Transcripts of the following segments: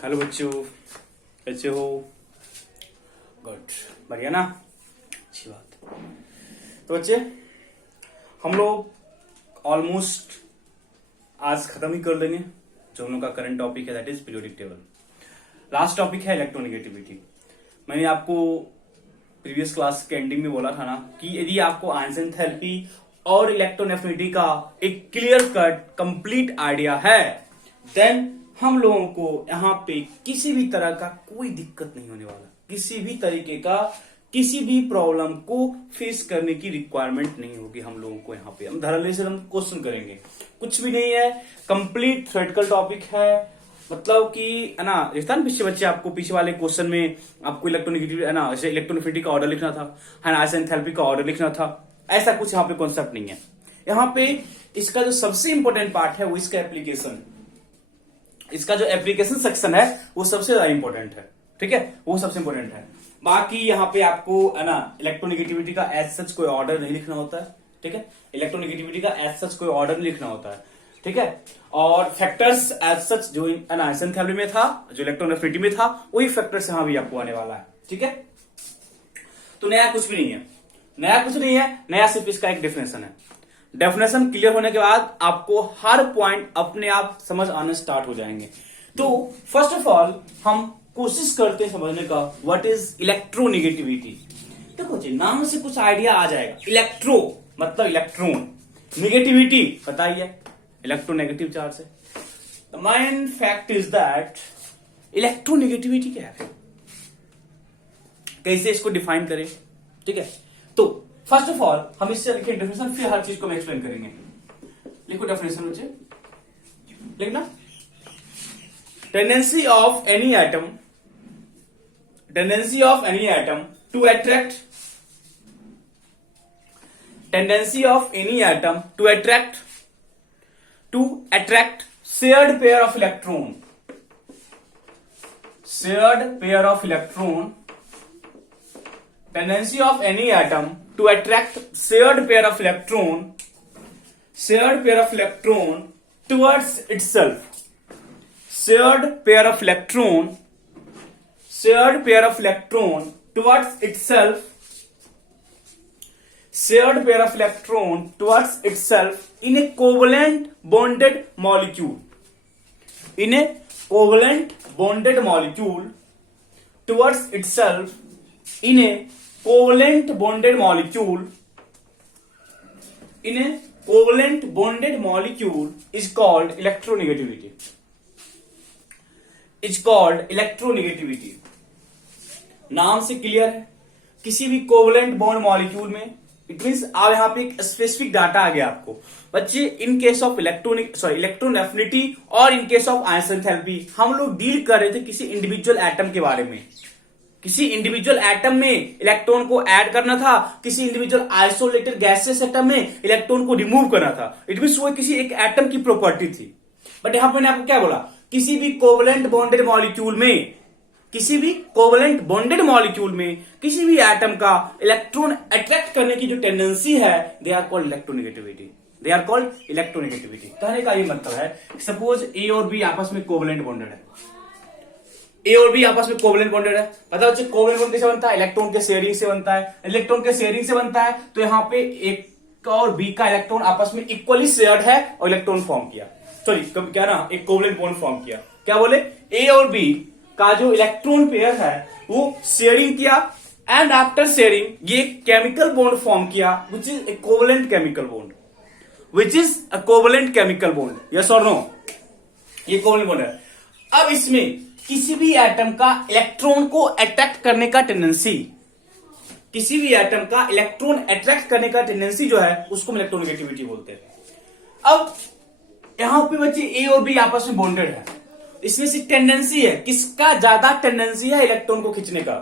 Hello बच्चों, कैसे हो? गुड, बढ़िया ना, अच्छी बात। तो बच्चे, हम लोग ऑलमोस्ट आज खत्म ही कर लेंगे जो हम लोग का करंट टॉपिक है, that is periodic table. Last topic है इलेक्ट्रोनेगेटिविटी। मैंने आपको प्रीवियस क्लास के एंडिंग में बोला था ना कि यदि आपको आयंस एंथैल्पी और इलेक्ट्रोनेगेटिविटी का एक क्लियर कट कंप्लीट आइडिया है, देन हम लोगों को यहाँ पे किसी भी तरह का कोई दिक्कत नहीं होने वाला। किसी भी तरीके का किसी भी प्रॉब्लम को फेस करने की रिक्वायरमेंट नहीं होगी हम लोगों को। यहाँ पे हम धड़ल्ले से हम क्वेश्चन करेंगे, कुछ भी नहीं है, कंप्लीट थ्योरेटिकल टॉपिक है। मतलब कि है ना, रिश्तान पीछे बच्चे आपको पीछे वाले क्वेश्चन में आपको इलेक्ट्रोनेगेटिविटी है ना, जैसे इलेक्ट्रोनेगेटिविटी का ऑर्डर लिखना था, है ना, आयंस एंथैल्पी का ऑर्डर लिखना था, ऐसा कुछ यहाँ पे कॉन्सेप्ट नहीं है। यहाँ पे इसका जो सबसे इंपॉर्टेंट पार्ट है वो इसका एप्लीकेशन, इसका जो एप्लीकेशन सेक्शन है वो सबसे ज्यादा इंपॉर्टेंट है। ठीक है, वो सबसे इंपॉर्टेंट है। बाकी यहाँ पे आपको है ना इलेक्ट्रोनेगेटिविटी का एज सच कोई ऑर्डर नहीं लिखना होता है। ठीक है, इलेक्ट्रोनेगेटिविटी का एज सच कोई ऑर्डर नहीं लिखना होता है। ठीक है, और फैक्टर्स एज सच जो आयंस एंथैल्पी में था, जो इलेक्ट्रोनेगेटिविटी में था, वही फैक्टर्स यहां भी आपको आने वाला है। ठीक है, तो नया कुछ भी नहीं है, नया कुछ नहीं है, नया सिर्फ इसका एक डेफिनेशन है। डेफिनेशन क्लियर होने के बाद आपको हर पॉइंट अपने आप समझ आना स्टार्ट हो जाएंगे। तो फर्स्ट ऑफ ऑल हम कोशिश करते हैं समझने का व्हाट इज इलेक्ट्रोनेगेटिविटी। देखो जी, नाम से कुछ आइडिया आ जाएगा। इलेक्ट्रो मतलब इलेक्ट्रॉन, नेगेटिविटी बताइए इलेक्ट्रोनेगेटिव चार्ज है। The main fact is that electronegativity क्या है, कैसे इसको डिफाइन करें। ठीक है, तो फर्स्ट ऑफ ऑल हम इससे लिखें डेफिनेशन, फिर हर चीज को हम एक्सप्लेन करेंगे। लिखो डेफिनेशन बच्चे, लिखना। Tendency of any atom, tendency of any atom to attract, tendency of any atom to attract shared pair of electron, shared pair of electron, tendency of any atom to attract shared pair of electron, shared pair of electron towards itself, shared pair of electron, shared pair of electron towards itself, shared pair of electron towards itself in a covalent bonded molecule, in a covalent bonded molecule towards itself, in a covalent bonded molecule, in a covalent bonded molecule is called electronegativity, is called electronegativity। नाम से clear है, किसी भी covalent bond molecule में, it means आप यहां पे एक स्पेसिफिक डाटा आ गया आपको बच्चे। In case of electron affinity और in case of ions enthalpy हम लोग डील कर रहे थे किसी इंडिविजुअल एटम के बारे में। किसी इंडिविजुअल एटम में इलेक्ट्रॉन को ऐड करना था, किसी इंडिविजुअल आइसोलेटेड गैसेस एटम में इलेक्ट्रॉन को रिमूव करना था। इट मींस वो किसी एक एटम की प्रॉपर्टी थी। बट यहां पर मैंने आपको क्या बोला, किसी भी कोवलेंट बॉन्डेड मॉलिक्यूल में, किसी भी कोवलेंट बॉन्डेड मॉलिक्यूल में किसी भी एटम का इलेक्ट्रॉन अट्रैक्ट करने की जो टेंडेंसी है, they are called electronegativity, they are called electronegativity. कहने का ये मतलब है, सपोज ए और बी आपस में कोवलेंट बॉन्डेड है, ए और बी आपस में कोवलेंट बॉन्डेड है। पता है कोवलेंट बॉन्ड कैसे बनता है, इलेक्ट्रॉन के शेयरिंग से बनता है। इलेक्ट्रॉन के शेयरिंग से बनता है तो यहाँ पे एक और बी का इलेक्ट्रॉन आपस में इक्वली शेयर्ड है और इलेक्ट्रॉन फॉर्म किया, सॉरी क्या ना, एक कोवलेंट बॉन्ड फॉर्म किया। क्या बोले, ए और बी का जो इलेक्ट्रॉन पेयर है वो शेयरिंग किया, एंड आफ्टर शेयरिंग ये केमिकल बॉन्ड फॉर्म किया which is a covalent chemical bond, which is a covalent chemical bond. Yes और नो, ये कोवलेंट बॉन्ड है। अब इसमें किसी भी एटम का इलेक्ट्रॉन को अट्रैक्ट करने का टेंडेंसी, किसी भी एटम का इलेक्ट्रॉन अट्रैक्ट करने का टेंडेंसी जो है उसको इलेक्ट्रोनेगेटिविटी बोलते हैं। अब यहां पे बच्चे ए और बी आपस में बॉन्डेड है, इसमें से टेंडेंसी है, किसका ज्यादा टेंडेंसी है इलेक्ट्रॉन को खींचने का,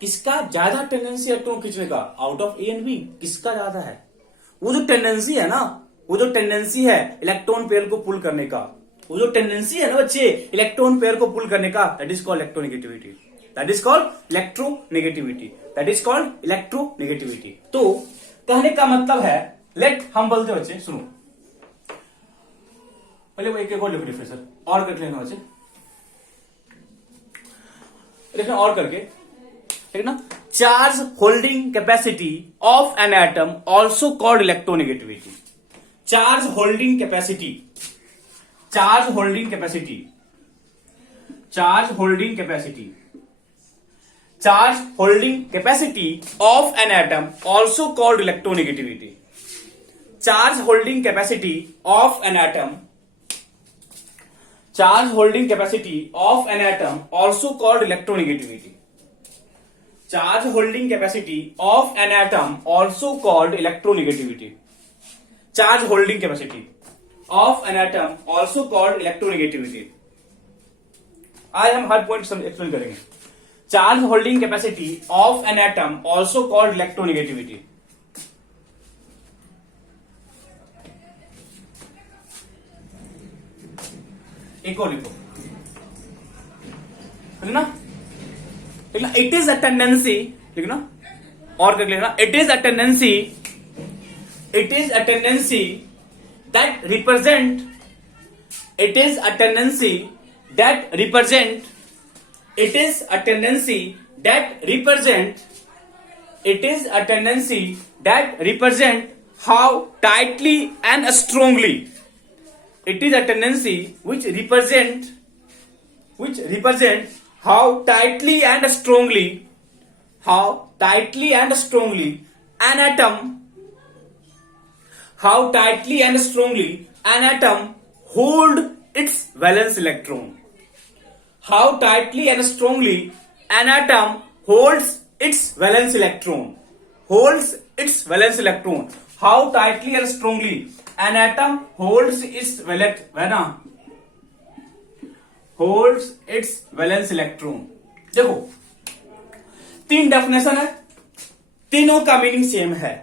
किसका ज्यादा टेंडेंसी इलेक्ट्रॉन खींचने का, out of A and B किसका ज्यादा है। वो जो टेंडेंसी है ना, वो जो टेंडेंसी है इलेक्ट्रॉन पेयर को पुल करने का, वो जो टेंडेंसी है ना बच्चे इलेक्ट्रॉन पेयर को पुल करने का, that is called electronegativity, that is called electronegativity, that is called electronegativity. तो कहने का मतलब है, लेट हम बोलते बच्चे सुनो, पहले वो एक और लिखो डिफरेंशियल और कर लेना बच्चे। देखना और करके, ठीक ना। Charge holding capacity of an atom also called electronegativity. Charge holding capacity, charge holding capacity, charge holding capacity, charge holding capacity of an atom also called electronegativity. Charge holding capacity of an atom, charge holding capacity of an atom also called electronegativity. Charge holding capacity of an atom also called electronegativity. Charge holding capacity of an atom also called electronegativity. आज हम हर point explain करेंगे। Charge holding capacity of an atom also called electronegativity. एक और लिखो, लिखना, लिखना, it is a tendency, लिखना और करके लिखना, it is a tendency, it is a tendency that represent, it is a tendency that represent, it is a tendency that represent, it is a tendency that represent how tightly and strongly, it is a tendency which represent how tightly and strongly, how tightly and strongly an atom, how tightly and strongly an atom hold its valence electron, how tightly and strongly an atom holds its valence electron, holds its valence electron, how tightly and strongly an atom holds its holds its valence electron। देखो तीन definition है, तीनों का meaning same है।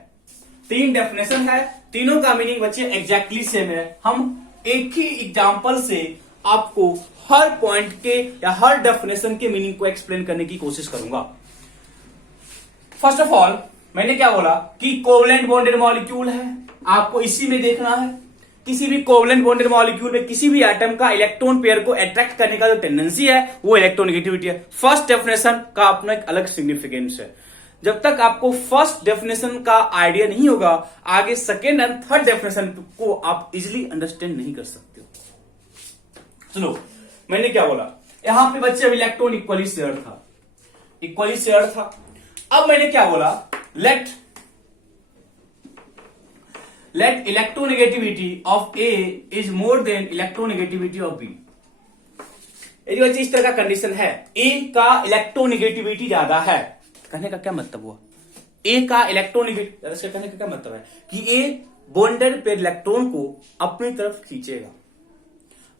तीन definition है, तीनों का मीनिंग बच्चे एग्जैक्टली सेम है। हम एक ही एग्जांपल से आपको हर पॉइंट के या हर डेफिनेशन के मीनिंग को एक्सप्लेन करने की कोशिश करूंगा। फर्स्ट ऑफ ऑल मैंने क्या बोला कि कोवलेंट बॉन्डेड मॉलिक्यूल है, आपको इसी में देखना है। किसी भी कोवलेंट बॉन्डेड मॉलिक्यूल में किसी भी एटम का इलेक्ट्रॉन पेयर को अट्रैक्ट करने का जो टेंडेंसी है वो इलेक्ट्रोनेगेटिविटी है। फर्स्ट डेफिनेशन का अपना एक अलग सिग्निफिकेंस है। जब तक आपको फर्स्ट डेफिनेशन का आइडिया नहीं होगा, आगे सेकेंड एंड थर्ड डेफिनेशन को आप इजिली अंडरस्टैंड नहीं कर सकते हो। सुनो मैंने क्या बोला, यहां पे बच्चे अब इलेक्ट्रॉन इक्वली शेयर्ड था, इक्वली शेयर्ड था। अब मैंने क्या बोला, late electronegativity of A is more than electronegativity of B। यदि बच्चे इस तरह का कंडीशन है, A का इलेक्ट्रोनेगेटिविटी ज्यादा है, कहने का क्या मतलब हुआ, A का इलेक्ट्रोनेगेटिविटी कहने का क्या मतलब है कि A बॉन्डेड पेयर इलेक्ट्रॉन को अपनी तरफ खींचेगा।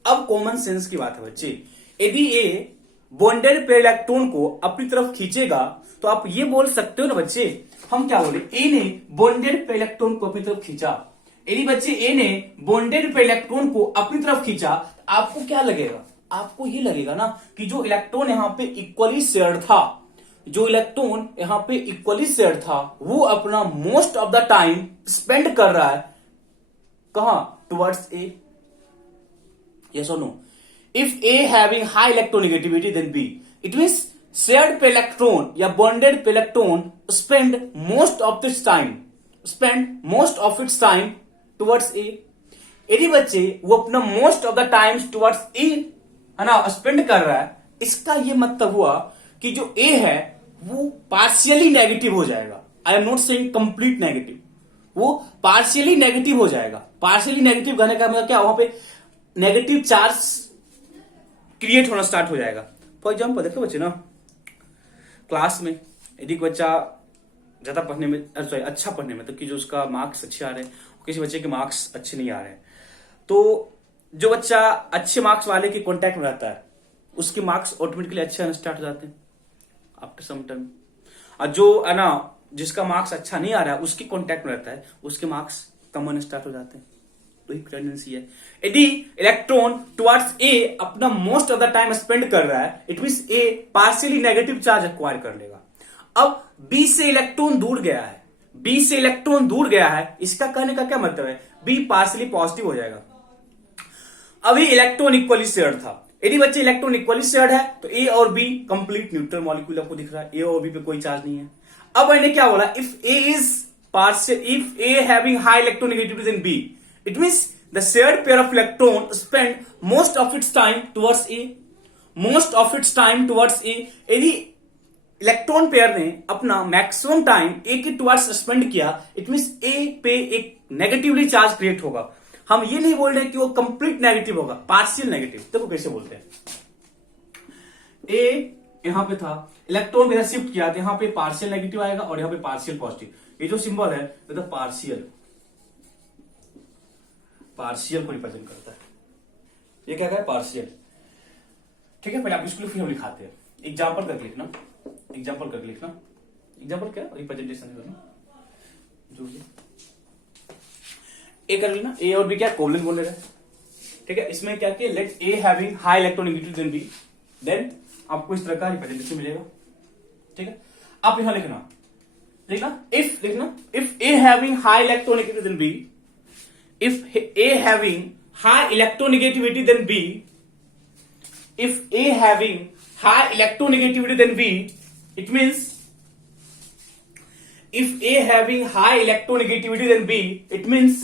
अब कॉमन सेंस की बात है बच्चे, यदि A बॉन्डेड पेयर इलेक्ट्रॉन को अपनी तरफ खींचेगा तो आप ये बोल सकते हो ना बच्चे, हम क्या बोले, ए ने बॉन्डेड पेयर इलेक्ट्रॉन को अपनी तरफ खींचा। यदि बच्चे ए ने बॉन्डेड पेयर इलेक्ट्रॉन को अपनी तरफ खींचा तो आपको क्या लगेगा, आपको ये लगेगा ना कि जो इलेक्ट्रॉन यहां पे इक्वली शेयर्ड था, जो इलेक्ट्रॉन यहां पे इक्वली शेयर्ड था वो अपना most of the time spend कर रहा है कहां, टुवर्ड्स ए। यस और no, if A having high electronegativity then B, it means shared pair electron या bonded pair electron spend most of this time, spend most of its time towards A. यदि बच्चे वो अपना most of the times towards A है ना spend कर रहा है, इसका ये मतलब हुआ कि जो ए है वो पार्शियली नेगेटिव हो जाएगा। I am not saying complete negative, वो पार्शियली नेगेटिव हो जाएगा। पार्शियली नेगेटिव कहने का मतलब क्या, वहां पे नेगेटिव चार्ज क्रिएट होना स्टार्ट हो जाएगा। फॉर एग्जाम्पल देखो बच्चे ना, क्लास में यदि बच्चा ज्यादा पढ़ने में, सॉरी अच्छा पढ़ने में, तो कि जो उसका मार्क्स अच्छे आ रहे हैं, किसी बच्चे के मार्क्स अच्छे नहीं आ रहे हैं, तो जो बच्चा अच्छे मार्क्स वाले के कांटेक्ट में रहता है उसके मार्क्स ऑटोमेटिकली अच्छे आने स्टार्ट हो जाते हैं आफ्टर सम टाइम। और जो है ना जिसका मार्क्स अच्छा नहीं आ रहा है उसके कांटेक्ट में रहता है, उसके मार्क्स कम होने स्टार्ट हो जाते हैं। तो एक टेंडेंसी है। यदि इलेक्ट्रॉन टुवर्ड्स ए अपना most of the time spend कर रहा है, it means A partially negative charge acquire कर लेगा। अब बी से इलेक्ट्रॉन दूर गया है, बी से इलेक्ट्रॉन दूर गया है, इसका कहने का क्या मतलब है, बी पार्शियली पॉजिटिव हो जाएगा। अभी इलेक्ट्रॉन इक्वली शेयर्ड था, यदि बच्चे इलेक्ट्रॉन इक्वली शेयर्ड है तो ए और बी कंप्लीट न्यूट्रल मॉलिक्यूल आपको दिख रहा है, ए और बी पे कोई चार्ज नहीं है। अब मैंने क्या बोला, if A is partial, if A having high electronegativity then B, it means the shared pair of electron spend most of its time towards A, most of its time towards A. यदि electron pair ने अपना maximum time A के towards spend किया, it means A पे एक negatively charge create होगा। हम ये नहीं बोल रहे कि वो कंप्लीट नेगेटिव होगा, पार्शियल नेगेटिव। देखो कैसे बोलते हैं, ए यहां पे था, इलेक्ट्रॉन मेरा शिफ्ट किया तो यहां पे पार्शियल नेगेटिव आएगा और यहां पे पार्शियल पॉजिटिव। ये जो सिंबल है तो पार्शियल, पार्शियल को रिप्रेजेंट करता है। ये क्या है, पार्शियल। ठीक है, पहले आप इसको फिर हम लिखाते हैं। एग्जाम्पल करके लिखना, एग्जाम्पल करके लिखना। एग्जाम्पल क्या, रिप्रेजेंटेशन करना जो भी ए कर लेना। ए और बी क्या कोवलेंट बोल रहे हैं। ठीक है, इसमें क्या किया, let A having high electronegativity then B, then आपको इस तरह का रिप्रेजेंटेशन मिलेगा। ठीक है, आप यहां लिखना, इफ लिखना, if A having high electronegativity then B, if A having high electronegativity then B, if A having high electronegativity then B, it means if A having high electronegativity than B, it means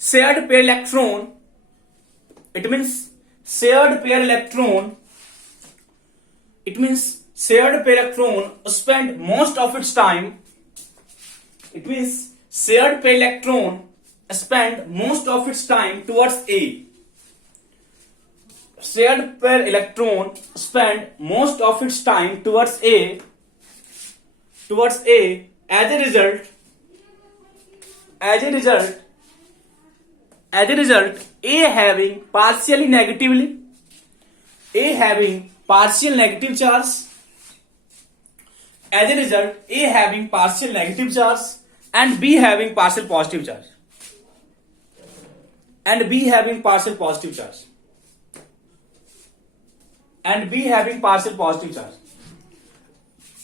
shared pair electron, it means shared pair electron, it means shared pair electron spend most of its time, it means shared pair electron spend most of its time towards A, shared pair electron spend most of its time towards A, as a result A having partially negatively, A having partial negative charge, as a result A having partial negative charge and B having partial positive charge, and B having partial positive charge, and B having partial positive charge।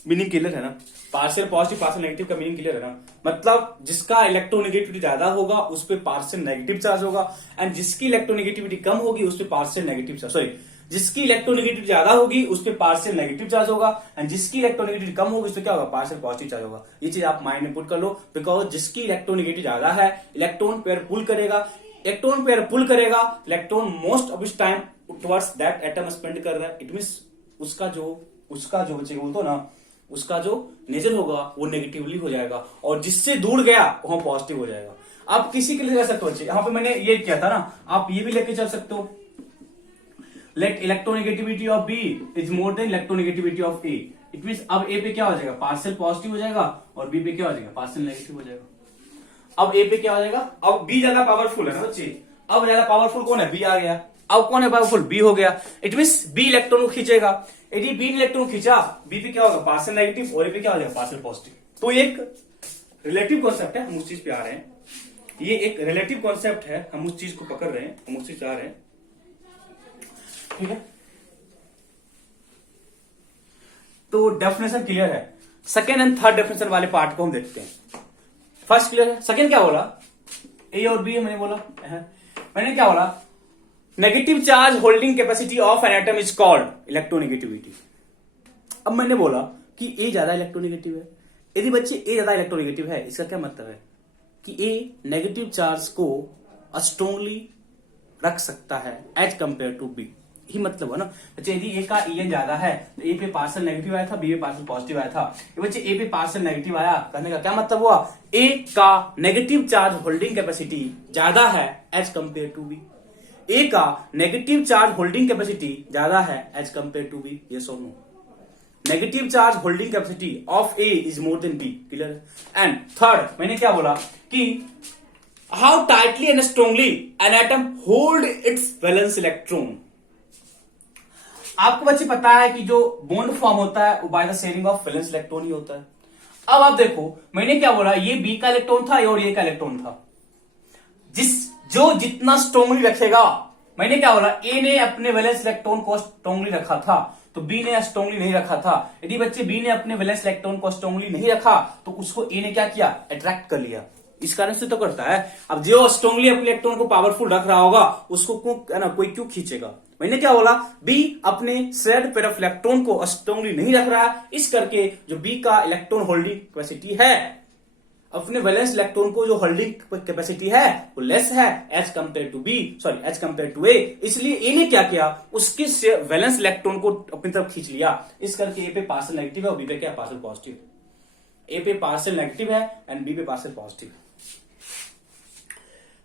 Meaning clear है ना, partial positive partial negative का meaning clear है ना। मतलब जिसका electronegativity ज्यादा होगा उस पे पार्शियल नेगेटिव चार्ज होगा, एंड जिसकी इलेक्ट्रोनेगेटिविटी कम होगी उस पे पार्शियल नेगेटिव चार्ज, सॉरी, जिसकी इलेक्ट्रोनेगेटिविटी ज्यादा होगी उस पे पार्शियल नेगेटिव चार्ज होगा, एंड जिसकी इलेक्ट्रोनेगेटिविटी कम होगी उस पे क्या होगा, पार्शियल पॉजिटिव चार्ज होगा। ये चीज आप माइंड में पुट कर लो, बिकॉज जिसकी इलेक्ट्रोनेगेटिविटी ज्यादा है इलेक्ट्रॉन पेयर पुल करेगा, इलेक्ट्रॉन मोस्ट ऑफ इस time towards that atom spend कर रहा है। इट मींस उसका जो बच्चे बोलते हो ना, उसका जो नेचर होगा वो नेगेटिवली हो जाएगा, और जिससे दूर गया वहां पॉजिटिव हो जाएगा। आप किसी के लिए जा सकते हो बच्चे, यहां पे मैंने ये किया था ना, आप ये भी लेके चल सकते हो, let electronegativity of B is more then electronegativity of A. It means अब ए पे क्या हो जाएगा, पार्शियल पॉजिटिव हो जाएगा, और बी पे क्या हो जाएगा, पार्शियल नेगेटिव हो जाएगा। अब ए पे क्या हो जाएगा, अब बी ज्यादा पावरफुल है ना बच्चे, अब ज्यादा पावरफुल कौन है, बी आ गया। अब कौन है पावरफुल, बी हो गया। इट मींस बी इलेक्ट्रॉन को खींचेगा, यदि बी इलेक्ट्रॉन खींचा, बी पे क्या होगा, पार्शियल नेगेटिव, और ए पे क्या हो जाएगा, पार्शियल पॉजिटिव। तो एक रिलेटिव कॉन्सेप्ट है, हम उस चीज पे आ रहे हैं। ये एक रिलेटिव कॉन्सेप्ट है, हम उस चीज को पकड़ रहे हैं, हम उस चीज पे आ रहे हैं। ठीक है, तो डेफिनेशन क्लियर है। सेकेंड एंड थर्ड डेफिनेशन वाले पार्ट को हम देखते हैं। फर्स्ट क्लियर है, सेकेंड क्या बोला, ए और बी मैंने बोला, मैंने क्या बोला, negative charge holding capacity of an atom is called electronegativity. अब मैंने बोला कि ए ज्यादा इलेक्ट्रोनेगेटिव है। यदि बच्चे ए ज्यादा इलेक्ट्रोनेगेटिव है, इसका क्या मतलब है कि ए नेगेटिव चार्ज को स्ट्रोंगली रख सकता है एज कंपेयर टू बी, ही मतलब है ना बच्चे। यदि ए का ईएन ज्यादा है तो ए पे पार्शियल नेगेटिव आया था, बी पे पार्शियल पॉजिटिव आया था। ये बच्चे ए पे पार्शियल नेगेटिव आया, कहने का क्या मतलब हुआ, ए का नेगेटिव चार्ज होल्डिंग कैपेसिटी ज्यादा है as compare to B. A का नेगेटिव चार्ज होल्डिंग कैपेसिटी ज्यादा है as compare to B, yes और no. Negative charge holding capacity of A is more than B, clear. And third मैंने क्या बोला कि how tightly and strongly an atom hold its valence electron. आपको बच्चे पता है कि जो बॉन्ड फॉर्म होता है वो by the sharing of valence electron ही होता है। अब आप देखो मैंने क्या बोला, ये बी का इलेक्ट्रॉन था और ये का इलेक्ट्रॉन था। जो जितना स्ट्रांगली रखेगा, मैंने क्या बोला, ए ने अपने वैलेंस इलेक्ट्रॉन को स्ट्रांगली रखा था तो बी ने स्ट्रांगली नहीं रखा था। यदि बच्चे बी ने अपने वैलेंस इलेक्ट्रॉन को स्ट्रांगली नहीं रखा तो उसको ए ने क्या किया, अट्रैक्ट कर लिया। इस कारण से तो करता है। अब जो स्ट्रांगली अपने इलेक्ट्रॉन को पावरफुल रख रहा होगा उसको है ना कोई क्यों खींचेगा। मैंने क्या बोला, बी अपने शेयर्ड पेयर ऑफ इलेक्ट्रॉन को स्ट्रांगली नहीं रख रहा है, इस करके जो बी का इलेक्ट्रॉन होल्डिंग कैपेसिटी है, अपने वैलेंस इलेक्ट्रॉन को जो होल्डिंग कैपेसिटी है वो लेस है as compare to B, sorry as compare to A. इसलिए ए ने क्या किया, उसके वैलेंस इलेक्ट्रॉन को अपनी तरफ खींच लिया, इस करके ए पे पार्शियल नेगेटिव है और बी पे क्या पार्शियल पॉजिटिव। ए पे पार्शियल नेगेटिव है एंड बी पे पार्शियल पॉजिटिव।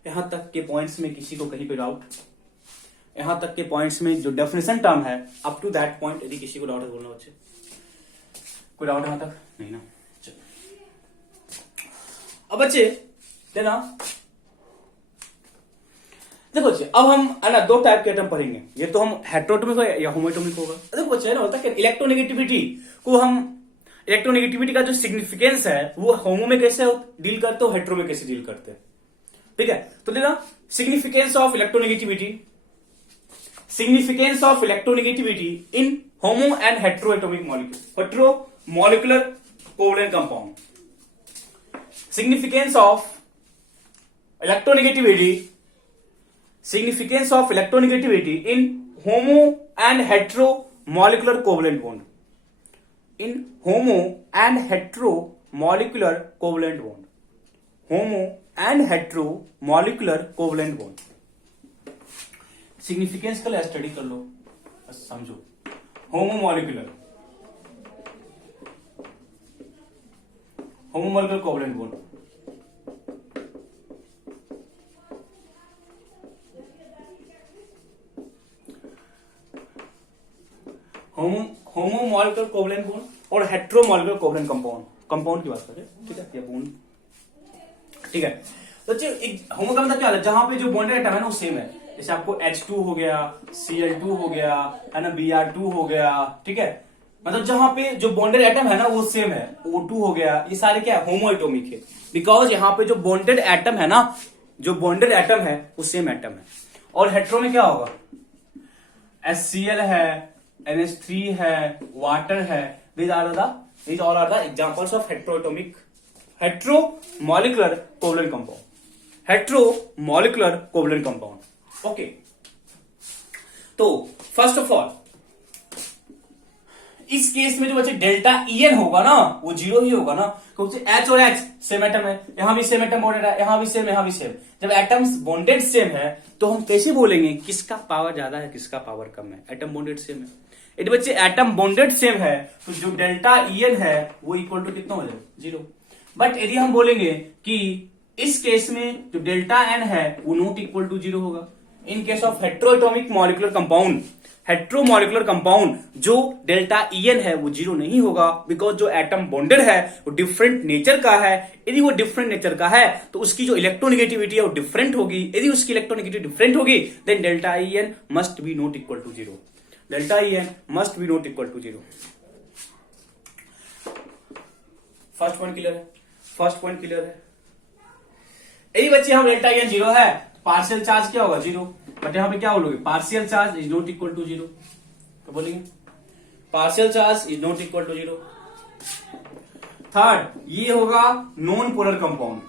यहां तक के पॉइंट्स में किसी को कहीं पे डाउट, यहां तक के पॉइंट्स में जो डेफिनेशन टर्म है अप टू दैट पॉइंट, यदि किसी को डाउट है बोलना बच्चे, कोई डाउट यहां तक नहीं ना। अब बच्चे देना, देखो बच्चे अब हम है ना दो टाइप के एटम पढ़ेंगे, ये तो हम हेटेरोटॉमिक होगा या होमोएटॉमिक होगा। देखो बच्चे है ना होता है इलेक्ट्रोनेगेटिविटी को हम, इलेक्ट्रोनेगेटिविटी का जो सिग्निफिकेंस है वो होमो में कैसे डील करते हो, हेटेरो में कैसे डील करते हैं, ठीक है। तो लेना significance of electronegativity, significance of electronegativity in homo and hetero atomic molecule, hetero molecular covalent compound. Significance of electronegativity, significance of electronegativity in homo and hetero molecular covalent bond, in homo and hetero molecular covalent bond, homo and hetero molecular covalent bond। significance का study कर लो, बस समझो। homo molecular homomolecular covalent bond, homomolecular covalent bond और heteromolecular covalent compound, compound की बात करें, ठीक है, या बॉन्ड, ठीक है। तो होमो का मतलब क्या है, जहां पे जो बॉन्डेड एटम है ना वो सेम है, जैसे आपको H2 हो गया, Cl2 हो गया, है ना, Br2 हो गया, ठीक है, मतलब जहां पे जो बॉन्डेड एटम है ना वो सेम है, O2 हो गया, ये सारे क्या है, होमोएटॉमिक है, बिकॉज यहाँ पे जो बॉन्डेड एटम है ना, जो बॉन्डेड एटम है वो सेम एटम है। और हेटेरो में क्या होगा, HCl है, NH3 है, वाटर है, these all are the examples of heteroatomic, heteromolecular covalent compound, heteromolecular covalent compound, okay। तो फर्स्ट ऑफ ऑल इस केस में जो बच्चे डेल्टा En होगा ना वो जीरो ही होगा ना, क्योंकि H और H सेम एटम है, यहां भी सेम एटम बॉन्डेड है, यहां भी सेम, यहां भी सेम। जब एटम्स बॉन्डेड सेम है तो हम कैसे बोलेंगे किसका पावर ज्यादा है किसका पावर कम है, एटम बॉन्डेड सेम है। यदि बच्चे एटम बॉन्डेड सेम है तो जो डेल्टा En है वो इक्वल टू कितना हो जाएगा, जीरो। बट यदि हम बोलेंगे कि इस केस में जो डेल्टा N है वो नॉट इक्वल टू जीरो होगा, in case of heteroatomic molecular compound, heteromolecular compound जो डेल्टा En है वो जीरो नहीं होगा, बिकॉज जो एटम बॉन्डेड है वो डिफरेंट नेचर का है। यदि वो डिफरेंट नेचर का है तो उसकी जो इलेक्ट्रोनेगेटिविटी है वो डिफरेंट होगी, यदि उसकी इलेक्ट्रोनेगेटिविटी डिफरेंट होगी then delta En must be not equal to zero, delta En must be not equal to zero. First point clear है, फर्स्ट पॉइंट क्लियर है। यदि बच्चे हम डेल्टा En जीरो है पार्शियल चार्ज क्या होगा, जीरो। बट यहां पे क्या बोलोगे, partial charge is not equal to zero, तो बोलेंगे partial charge is not equal to zero. Third, ये होगा नॉन पोलर कंपाउंड,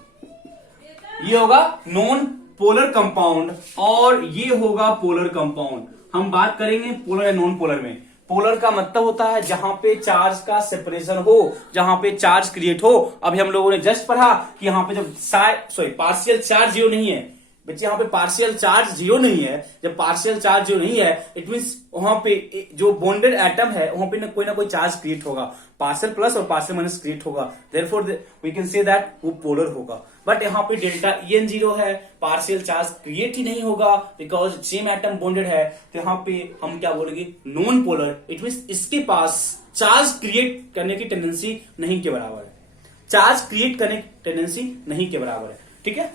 ये होगा नॉन पोलर कंपाउंड और ये होगा पोलर कंपाउंड। हम बात करेंगे पोलर या नॉन पोलर में। पोलर का मतलब होता है जहां पे चार्ज का सेपरेशन हो, जहां पे चार्ज क्रिएट हो। अभी हम लोगों ने जस्ट पढ़ा कि यहां पे जब पार्शियल चार्ज जीरो नहीं है बच्चे, यहाँ पे पार्शियल चार्ज जीरो नहीं है। जब पार्शियल चार्ज जीरो नहीं है इट मींस वहां पे जो बॉन्डेड एटम है वहां पे ना कोई चार्ज क्रिएट होगा, पार्शियल प्लस और पार्शियल माइनस क्रिएट होगा, therefore we can say that वो पोलर होगा। बट यहाँ पे डेल्टा En जीरो है, पार्शियल चार्ज क्रिएट ही नहीं होगा बिकॉज सेम एटम बॉन्डेड है, तो यहाँ पे हम क्या बोलेंगे, नॉन पोलर। इट मींस इसके पास चार्ज क्रिएट करने की टेंडेंसी नहीं के बराबर है, चार्ज क्रिएट करने की टेंडेंसी नहीं के बराबर है, ठीक है।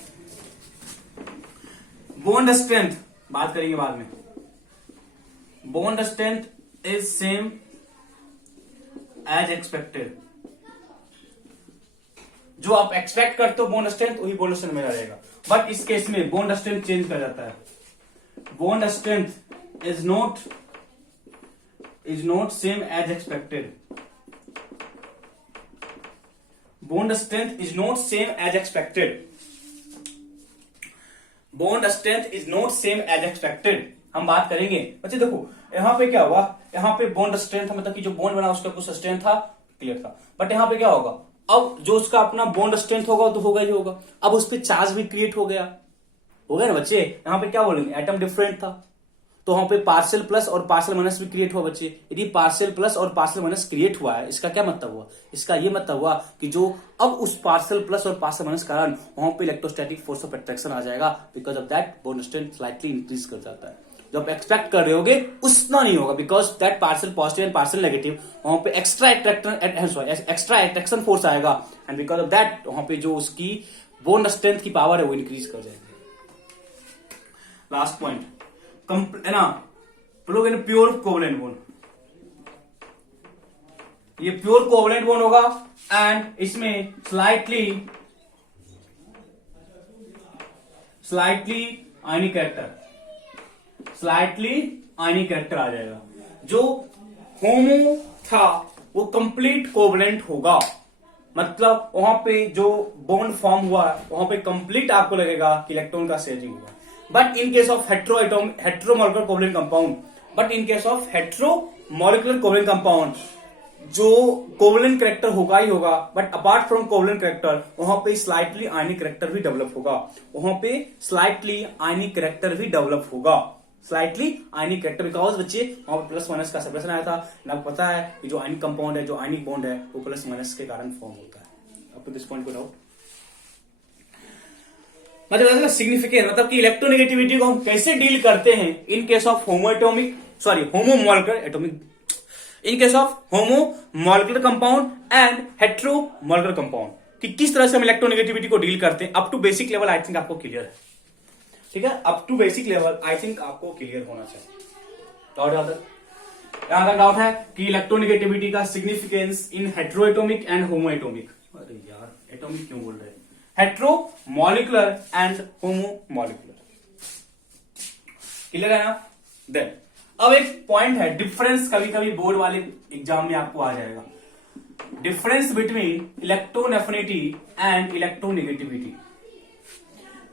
बॉन्ड स्ट्रेंथ बात करेंगे बाद में। Bond strength is same as expected, जो आप एक्सपेक्ट करते हो बॉन्ड स्ट्रेंथ वही बॉन्ड स्ट्रेंथ मेरा रहेगा। बट इस केस में बॉन्ड स्ट्रेंथ चेंज कर जाता है। Bond strength is not same as expected, bond strength is not same as expected. Bond strength is not same as expected, हम बात करेंगे बच्चे। देखो यहाँ पे क्या हुआ, यहाँ पे बॉन्ड स्ट्रेंथ मतलब कि जो बॉन्ड बना उसका कुछ स्ट्रेंथ था, क्लियर था, बट यहाँ पे क्या होगा, अब जो उसका अपना बॉन्ड स्ट्रेंथ होगा तो होगा ही होगा, अब उस पर चार्ज भी क्रिएट हो गया ना बच्चे। यहाँ पे क्या बोलेंगे, एटम डिफरेंट था, तो वहां पे पार्शियल प्लस और पार्शियल माइनस भी क्रिएट हुआ बच्चे। यदि पार्शियल प्लस और पार्शियल माइनस क्रिएट हुआ है, इसका क्या मतलब हुआ, इसका ये मतलब हुआ कि जो अब उस पार्शियल प्लस और पार्शियल माइनस कारण वहां पे इलेक्ट्रोस्टैटिक फोर्स ऑफ अट्रैक्शन आ जाएगा, because of that bond strength slightly increase कर जाता है। जो आप एक्सपेक्ट कर रहे होगे उतना नहीं होगा, because that partial positive and partial negative, वहां पे एक्स्ट्रा अट्रैक्शन फोर्स आएगा, एंड बिकॉज ऑफ दैट वहां पे जो उसकी बॉन्ड स्ट्रेंथ की पावर है वो इंक्रीज कर जाएगी। लास्ट पॉइंट है ना, लोग प्योर कोवलेंट बॉन्ड, ये प्योर कोवलेंट बॉन्ड होगा एंड इसमें स्लाइटली आयनिक कैरेक्टर आ जाएगा। जो होमो था वो कंप्लीट कोवलेंट होगा, मतलब वहां पे जो बॉन्ड फॉर्म हुआ वहां पे कंप्लीट आपको लगेगा कि इलेक्ट्रॉन का शेयरिंग हुआ। But in case of heteromolecular covalent compound, जो कोवलेंट कैरेक्टर होगा ही होगा, but apart from covalent character वहां पे स्लाइटली आयनिक कैरेक्टर भी डेवलप होगा, बिकॉज बच्चे वहां पे प्लस माइनस का सेपरेशन आया था। आपको पता है कि जो आयनिक कंपाउंड है, जो आयनिक बॉन्ड है, वो प्लस माइनस के कारण फॉर्म होता है। अप टू दिस पॉइंट को डाउट, मतलब सिग्निफिकेंट, मतलब कि इलेक्ट्रोनेगेटिविटी को हम कैसे डील करते हैं in case of homomolecular compound and heteromolecular compound, कि किस तरह से हम इलेक्ट्रोनेगेटिविटी को डील करते हैं। Up to basic level I think आपको क्लियर है, ठीक है, up to basic level I think आपको क्लियर होना चाहिए। डाउट यहां तक डाउट है कि इलेक्ट्रोनेगेटिविटी का सिग्निफिकेंस इन हेट्रोएटॉमिक एंड होमोएटॉमिक, अरे यार एटॉमिक क्यों बोल रहे हैं, हेट्रोमोलिकुलर एंड होमोमोलिकुलर, क्लियर है ना। देन अब एक पॉइंट है डिफरेंस, कभी कभी बोर्ड वाले एग्जाम में आपको आ जाएगा, difference between electron affinity and electronegativity,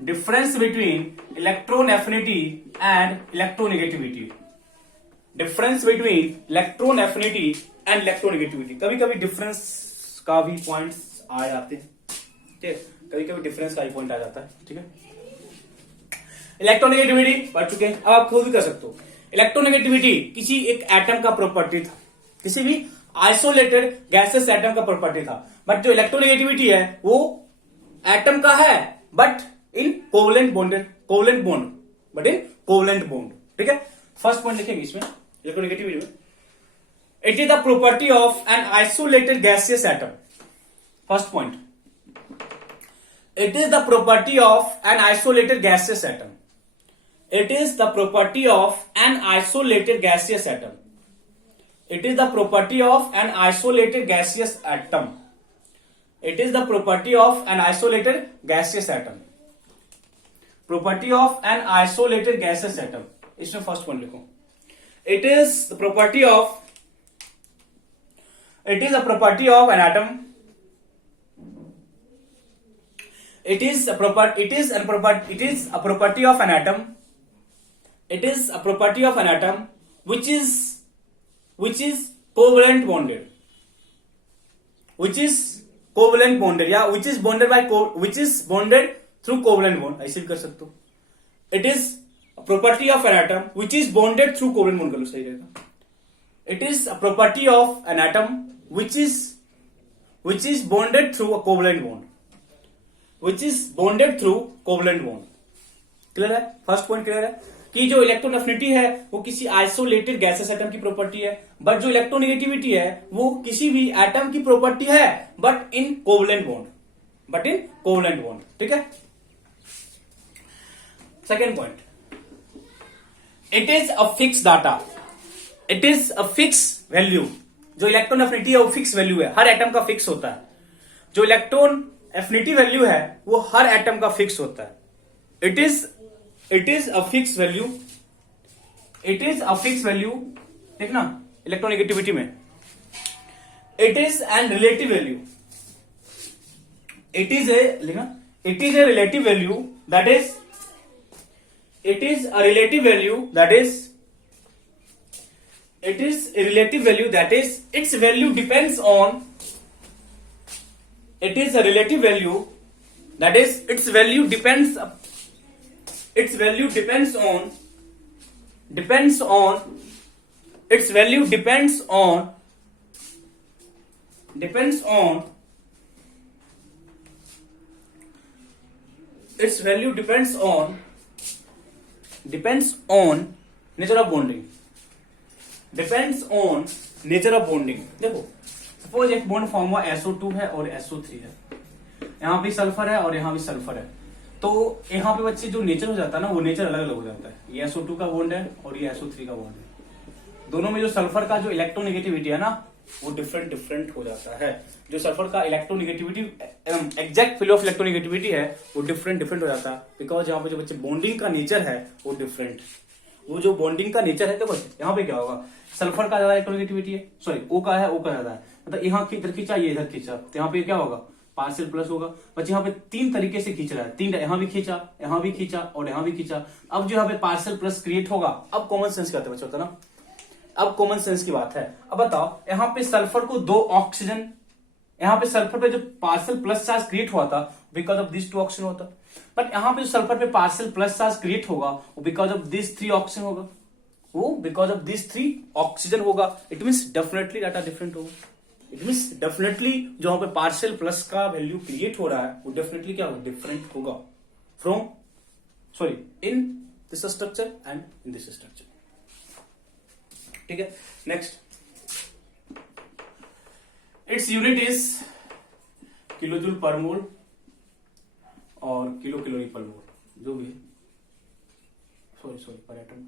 difference between electron affinity and electronegativity, difference between electron affinity and electronegativity. कभी कभी डिफरेंस का भी पॉइंट्स आ जाते हैं, ठीक है, कभी कभी डिफरेंस का ही पॉइंट आ जाता है, ठीक है। इलेक्ट्रोनेगेटिविटी पढ़ चुके हैं, अब आप खुद भी कर सकते हो। इलेक्ट्रोनेगेटिविटी किसी एक एटम का प्रॉपर्टी था, किसी भी आइसोलेटेड गैसेस एटम का प्रॉपर्टी था, बट जो इलेक्ट्रोनेगेटिविटी है वो एटम का है बट इन कोवलेंट बॉन्ड, ठीक है। फर्स्ट पॉइंट लिखेंगे इसमें इलेक्ट्रोनेगेटिविटी में, it is the property of an isolated gaseous atom. First point, it is the property of an isolated gaseous atom. It is the property of an isolated gaseous atom. It is the property of an isolated gaseous atom. It is the property of an isolated gaseous atom. Property of an isolated gaseous atom. इसमें first point लिखो, it is the property of an atom. It is a property of an atom. It is a property of an atom which is covalent bonded. Which is covalent bonded, या which is bonded through covalent bond, ऐसे भी कर सकते हो। It is a property of an atom which is bonded through covalent bond, कर लो, सही रहेगा। It is a property of an atom which is bonded through a covalent bond. Clear है, first point clear है कि जो electron affinity है वो किसी आइसोलेटेड गैसेस एटम की प्रॉपर्टी है, बट जो इलेक्ट्रोनेगेटिविटी है वो किसी भी एटम की प्रॉपर्टी है बट इन कोवलेंट बॉन्ड, ठीक है। Second point, it is a fix data, it is a fix value. जो इलेक्ट्रॉन एफिनिटी है वो फिक्स वैल्यू है, हर एटम का फिक्स होता है। जो इलेक्ट्रॉन एफिनिटी वैल्यू है वो हर एटम का फिक्स होता है। It is a fix value, देखना इलेक्ट्रोनेगेटिविटी में it is an relative value, it is a relative value that is it is a relative value that is it is a relative value that is its value depends on it is a relative value that is its value depends on its value depends on its value depends on its value depends on nature of bonding depends on nature of bonding। देखो suppose एक bond form हुआ SO2 है और SO3 है, यहाँ भी sulphur है और यहाँ भी सल्फर है, तो यहाँ पे बच्चे जो नेचर हो जाता है ना वो नेचर अलग अलग हो जाता है। ये SO2 का बॉन्ड है और ये SO3 का बॉन्ड है, दोनों में जो सल्फर का जो इलेक्ट्रोनेगेटिविटी है ना वो डिफरेंट हो जाता है। जो सल्फर का electronegativity exact fill of electronegativity है वो डिफरेंट हो जाता है, बिकॉज यहाँ पे जो बच्चे बॉन्डिंग का नेचर है वो डिफरेंट। वो जो बॉन्डिंग का नेचर है, तो बच्चे यहाँ पे क्या होगा, सल्फर का ज्यादा इलेक्ट्रोनेगेटिविटी है, सॉरी O का है, O का ज्यादा है, मतलब यहाँ इधर खींचा ये इधर खींचा, तो यहाँ पे क्या होगा, पार्शियल प्लस होगा। बच्चे यहाँ पे तीन तरीके से खींच रहा है, तीन, यहाँ भी खींचा, यहाँ भी खींचा और यहाँ भी खींचा। अब जो यहाँ पे पार्शियल प्लस क्रिएट होगा, अब कॉमन सेंस कहते हैं बच्चों, होता ना, अब कॉमन सेंस की बात है। अब बताओ यहाँ पे सल्फर को 2 ऑक्सीजन, यहाँ पे सल्फर पे जो पार्शियल प्लस चार्ज क्रिएट हुआ था बिकॉज ऑफ दिस 2 ऑक्सीजन होता, बट यहाँ पे जो सल्फर पे पार्शियल प्लस चार्ज क्रिएट होगा वो बिकॉज ऑफ दिस 3 ऑक्सीजन होगा, वो बिकॉज ऑफ दिस 3 ऑक्सीजन होगा। It means definitely data different होगा। इट मीन्स डेफिनेटली जो यहाँ पे पार्शियल प्लस का वैल्यू क्रिएट हो रहा है वो डेफिनेटली क्या होगा, डिफरेंट होगा from sorry in this structure and in this structure. ठीक है, next, its unit is kilojoule per मोल और किलो कैलोरी पर मोल, जो भी सॉरी पर atom.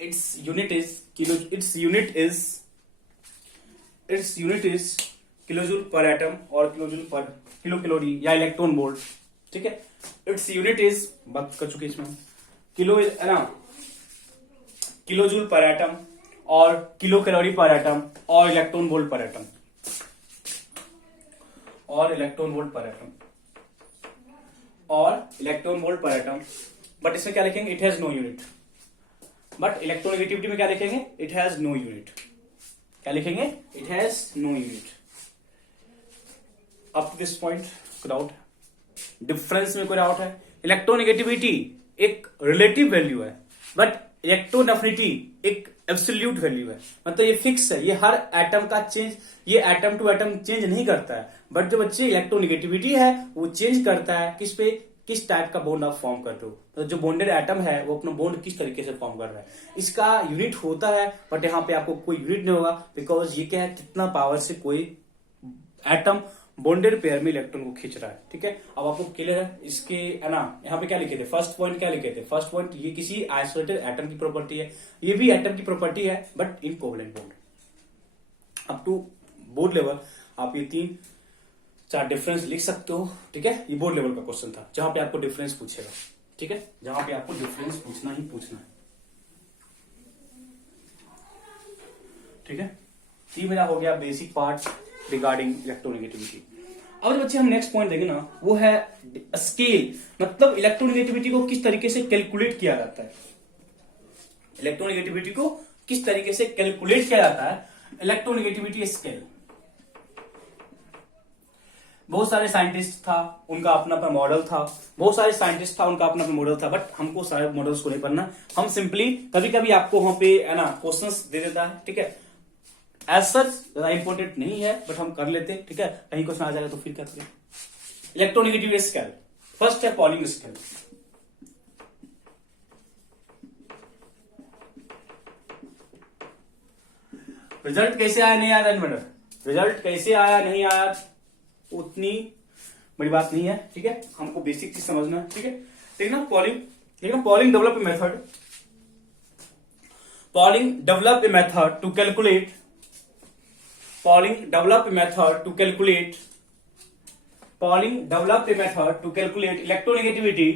its unit is kilojoule per atom और किलोजूल पर किलो कैलोरी या इलेक्ट्रॉन वोल्ट। ठीक है, इट्स यूनिट इज, बात कर चुके इसमें, किलो है ना, किलोजूल पर एटम और किलो कैलोरी पर एटम और इलेक्ट्रॉन वोल्ट पर एटम और इलेक्ट्रॉन वोल्ट पर एटम और electron volt per atom. But इसमें क्या लिखेंगे, it has no unit. But electronegativity में क्या लिखेंगे, इट हैज नो यूनिट। क्या लिखेंगे, it has no unit. Up to this point कोई डाउट है? डिफरेंस में कोई डाउट है? इलेक्ट्रोनेगेटिविटी एक रिलेटिव वैल्यू है, बट इलेक्ट्रोनेफिनिटी एक एब्सोल्यूट वैल्यू है, मतलब ये फिक्स है, ये हर एटम का चेंज, ये एटम टू एटम चेंज नहीं करता है। बट जो बच्चे इलेक्ट्रोनेगेटिविटी है वो चेंज करता है किस पे, किस टाइप का बॉन्ड आप फॉर्म करते हो, तो जो बॉन्डेड एटम है वो अपना बॉन्ड किस तरीके से फॉर्म कर रहा है, इसका यूनिट होता है। बट यहाँ पे आपको कोई यूनिट नहीं होगा, बिकॉज ये क्या है, कितना पावर से कोई एटम बॉन्डेड पेयर में इलेक्ट्रॉन को खींच रहा है। ठीक है, अब आपको क्लियर है इसके, है ना। यहाँ पे क्या लिखे थे, फर्स्ट पॉइंट क्या लिखे थे, फर्स्ट पॉइंट ये किसी आइसोलेटेड एटम की प्रॉपर्टी है, ये भी एटम की प्रॉपर्टी है but in covalent bond. Up to board level आप ये 3-4 डिफरेंस लिख सकते हो। ठीक है, ये बोर्ड लेवल का क्वेश्चन था जहां पे आपको डिफरेंस पूछेगा। ठीक है, जहां पे आपको डिफरेंस पूछना ही पूछना है। ठीक है, 3 मेरा हो गया बेसिक पार्ट रिगार्डिंग इलेक्ट्रोनेगेटिविटी। अब बच्चे हम नेक्स्ट पॉइंट देंगे ना, वो है स्केल, मतलब इलेक्ट्रोनेगेटिविटी को किस तरीके से कैलकुलेट किया जाता है। इलेक्ट्रोनेगेटिविटी को किस तरीके से कैलकुलेट किया जाता है, इलेक्ट्रोनेगेटिविटी स्केल। बहुत सारे साइंटिस्ट था, उनका अपना अपना मॉडल था, बहुत सारे साइंटिस्ट था, उनका अपना अपना मॉडल था, बट हमको सारे मॉडल्स को नहीं पढ़ना। हम सिंपली कभी कभी आपको वहां पे, है ना, क्वेश्चंस दे देता है। ठीक है, एज सच ज्यादा इंपॉर्टेंट नहीं है, बट हम कर लेते हैं। ठीक है, कहीं क्वेश्चन आ जाएगा तो फिर क्या करें। इलेक्ट्रोनेगेटिविटी स्केल, फर्स्ट है पॉलिंग स्केल। रिजल्ट कैसे आया नहीं आया, रिजल्ट कैसे आया नहीं आया उतनी बड़ी बात नहीं है। ठीक है, हमको बेसिक चीज समझना है। ठीक है, देखना Pauling develop a method, Pauling develop a method to calculate, Pauling develop a method to calculate, Pauling develop a method to calculate electronegativity,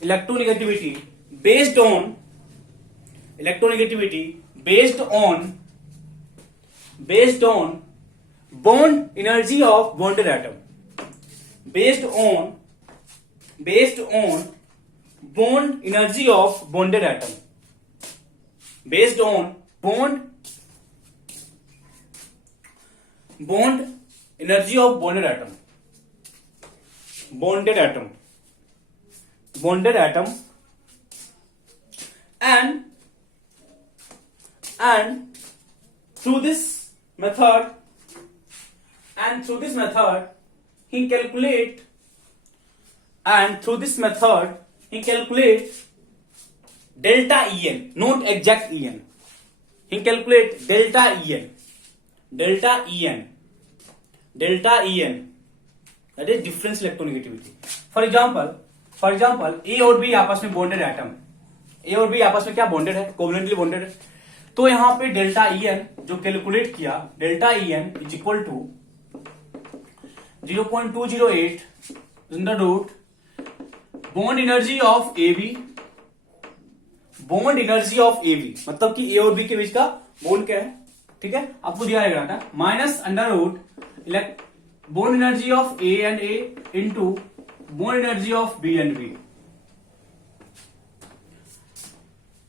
electronegativity based on, electronegativity based on bond energy of bonded atom। based on bond energy of bonded atom, based on bond energy of bonded atom and through this method he calculate delta En, not exact En. He calculate delta En, that is difference electronegativity. For example, A और B आपस में bonded atom, A और B आपस में क्या bonded है, covalently bonded है. तो यहां पे डेल्टा En जो कैलकुलेट किया, delta En is equal to 0.208 under root bond energy of AB, मतलब कि A और B के बीच का बॉन्ड क्या है, ठीक है, आपको दिया रहेगा ना, minus under root bond energy of A and A into bond energy of B and B,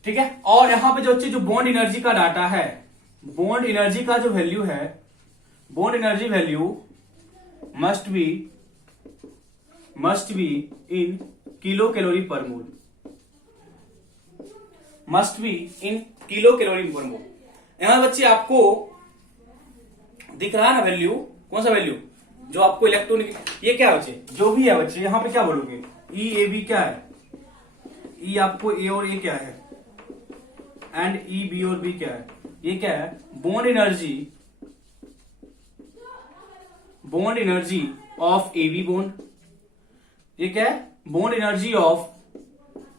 ठीक है. और यहां पे जो बॉन्ड एनर्जी का डाटा है, बॉन्ड एनर्जी का जो वैल्यू है, bond energy value must be in kilo calorie per mole, must be in kilo calorie per mole. यहां बच्चे आपको दिख रहा है ना वैल्यू, कौन सा वैल्यू, जो आपको इलेक्ट्रॉन, ये क्या है बच्चे, जो भी है बच्चे यहां पे क्या बोलोगे, ई ए बी क्या है, ई आपको ए और ए क्या है, एंड ई बी और बी क्या है, ये क्या है, bond energy of A B bond, ये क्या है, बॉन्ड एनर्जी ऑफ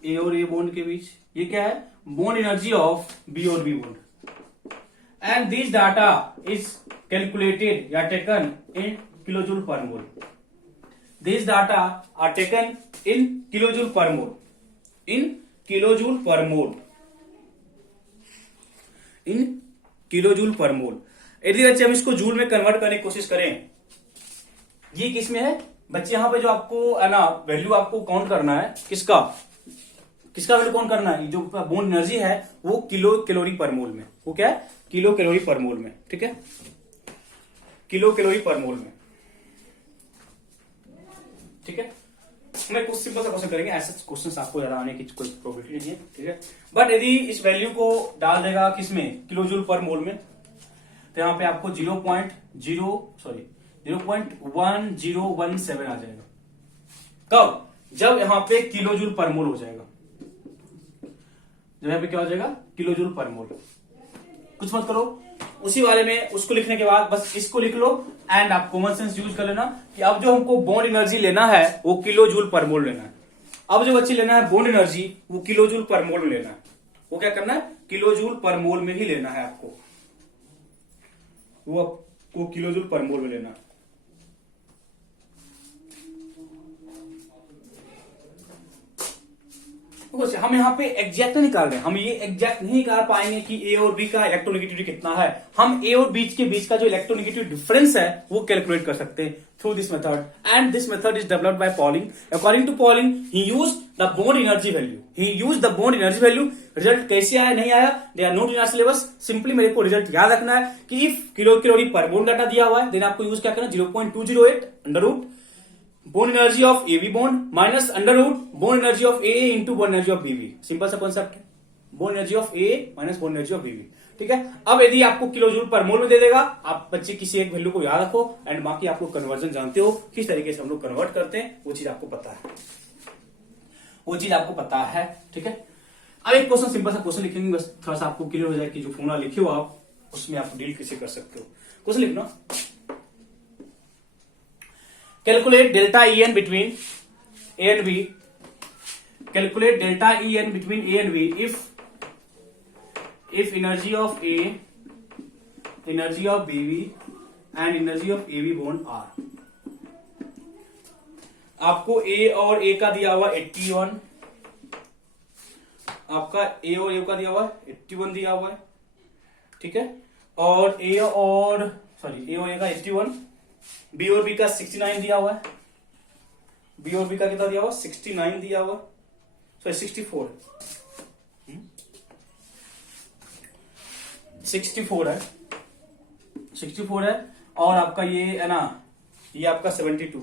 ए और ए बॉन्ड के बीच, ये क्या है, बॉन्ड एनर्जी ऑफ बी और B bond. And this data is calculated या taken in kilojoule per mole. This data are taken in kilojoule per mole, in kilojoule per mole, in kilojoule per मोल. यदि बच्चे हम इसको joule में convert करने की कोशिश करें, ये किस में है बच्चे, यहां पे जो आपको है ना वैल्यू आपको काउंट करना है, किसका वैल्यू काउंट करना है, जो बॉन्ड एनर्जी है वो किलो कैलोरी पर मोल में, वो क्या है, किलो कैलोरी पर मोल में, ठीक है, किलो कैलोरी पर मोल में, ठीक है. मैं कुछ सिंपल सा क्वेश्चन करेंगे, ऐसे क्वेश्चन आपको ज्यादा आने की कोई प्रोबेबिलिटी नहीं है, ठीक है. बट यदि इस वैल्यू को डाल देगा किसमें, किलोजूल पर मोल में, तो यहां पे आपको 0.1017 आ जाएगा. कब, जब यहां पे किलोजूल पर मोल हो जाएगा, जब यहां पे क्या हो जाएगा, किलोजूल पर मोल. कुछ मत करो, उसी वाले में उसको लिखने के बाद बस इसको लिख लो एंड आप कॉमन सेंस यूज कर लेना कि अब जो हमको बॉन्ड एनर्जी लेना है वो किलो जूल पर मोल लेना है. अब जो बच्चे लेना है बॉन्ड एनर्जी वो किलो जूल पर मोल में लेना है. वो क्या करना है, किलो जूल पर मोल में ही लेना है आपको, वो आपको किलो जूल पर मोल में लेना है. हम यहाँ पे एग्जैक्ट निकाल रहे हैं, हम ये एग्जैक्ट नहीं निकाल पाएंगे कि ए और बी का इलेक्ट्रोनेगेटिविटी कितना है. हम ए और बी के बीच का जो इलेक्ट्रोनेगेटिव डिफरेंस है वो कैलकुलेट कर सकते हैं through this method. And this method is developed by Pauling. According to Pauling he used the bond energy value. Result कैसे आया नहीं आया, they are not in our syllabus. Simply मेरे को रिजल्ट याद रखना है कि if kilo calorie per mole data दिया हुआ है देन आपको यूज क्या करना, 0.208 under root bond energy of AB bond minus under root bond energy of AA into bond energy of BB. Simple सा कॉन्सेप्ट है, bond energy of AA minus bond energy of BB. ठीक है. अब यदि आपको kilo joule पर मोल में दे देगा, आप बच्चे किसी एक वैल्यू को याद रखो एंड बाकी आप लोग कन्वर्जन जानते हो किस तरीके से हम लोग कन्वर्ट करते हैं, वो चीज आपको पता है, ठीक है. अब एक क्वेश्चन, सिंपल सा क्वेश्चन लिखेंगे, बस थोड़ा सा आपको क्लियर हो जाए कि जो फॉर्मूला लिखे हो आप उसमें आप डील कैसे कर सकते हो. क्वेश्चन लिखना, calculate delta En between A and B. Calculate delta En between A and B if energy of A, energy of BB and energy of AB bond are. आपको A और A का दिया हुआ 81, आपका A और A का दिया हुआ 81 दिया हुआ है, ठीक है. और A और A का 81, बी और बी का 69 दिया हुआ है, बी और बी का कितना दिया हुआ 69 दिया हुआ, सॉरी 64 64 है, 64 है। और आपका ये है ना, ये आपका 72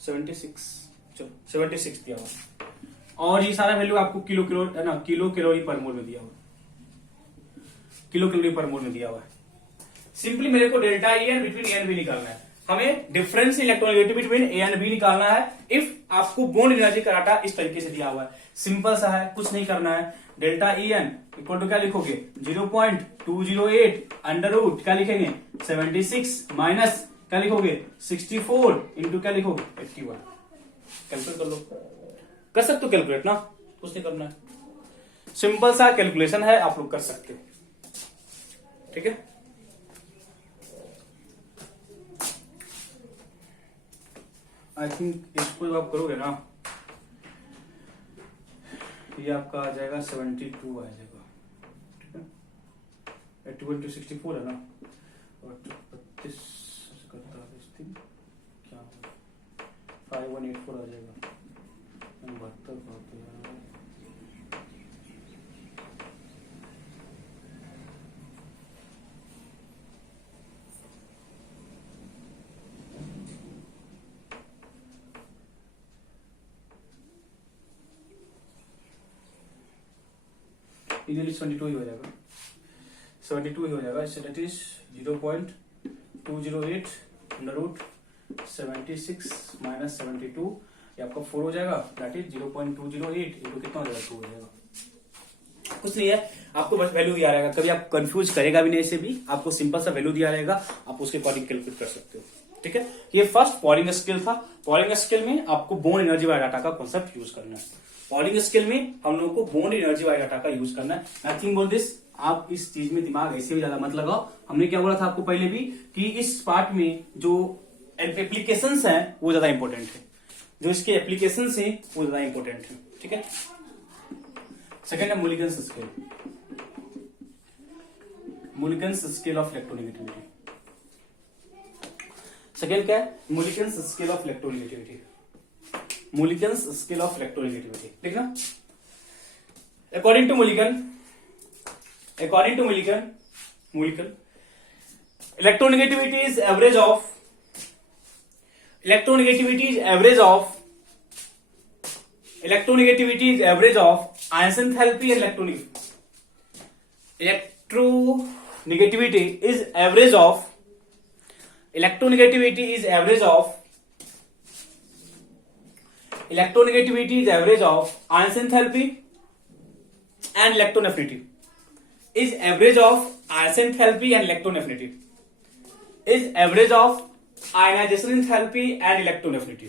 76, चलो 76 दिया हुआ। और ये सारा वैल्यू आपको किलो किलो है ना, किलो कैलोरी पर मोल में दिया हुआ, किलो कैलोरी पर मोल में दिया हुआ है। सिंपली मेरे को delta E N between A and B निकालना है, हमें difference electronegativity between A and B निकालना है। इफ आपको बॉन्ड एनर्जी का डाटा इस तरीके से दिया हुआ है, सिंपल सा है, कुछ नहीं करना है। Delta E N equal to क्या लिखोगे 0.208 अंडर रूट क्या लिखेंगे 76 माइनस क्या लिखोगे 64 इंटू क्या लिखोगे 81। कैलकुलेट कर लो, कर सकते हो कैलकुलेट ना, कुछ नहीं करना है, सिंपल सा कैलकुलेशन है, आप लोग कर सकते हो। ठीक है, आई थिंक इसको जब आप करोगे ना, ये आपका आ जाएगा 72 आ जाएगा। ठीक है, 81 to 64 है ना, और 32 करता है क्या 5184 आ जाएगा, 72 बहुत है। इजीली 72 ही हो जाएगा, 72 ही हो जाएगा। इससे that is 0.208 under root 76 minus 72, ये आपका 4 हो जाएगा, दैट इज 0.208 इंटू कितना हो जाएगा 2 हो जाएगा। कुछ नहीं है, आपको बस वैल्यू दिया रहेगा, कभी आप कंफ्यूज करेगा भी नहीं, इससे भी आपको सिंपल सा वैल्यू दिया रहेगा, आप उसके अकॉर्डिंग कैलकुलेट कर सकते हो। ठीक है, ये फर्स्ट पॉलिंग स्केल था। पॉलिंग स्केल में आपको बोन एनर्जी वाला डाटा का कॉन्सेप्ट यूज करना है। पॉलिंग स्केल में हम लोगों को बोन एनर्जी वाला डाटा का यूज करना है। नथिंग बोल दिस, आप इस चीज में दिमाग ऐसे भी ज्यादा मत लगाओ। हमने क्या बोला था आपको पहले भी कि इस पार्ट में जो एप्लीकेशंस हैं वो ज्यादा इंपॉर्टेंट है, जो इसके एप्लीकेशंस हैं वो ज्यादा इंपॉर्टेंट है। ठीक है, सेकेंड है Mulliken's scale, Mulliken's scale of electronegativity. Second क्या है, Mulliken's scale of electronegativity, Mulliken's scale of electronegativity. ठीक ना, according to Mulliken, electronegativity is average of Einstein enthalpy and electronegativity is average of Einstein enthalpy and electron affinity, is average of Einstein enthalpy and electron affinity, is average of ionization enthalpy and electron affinity।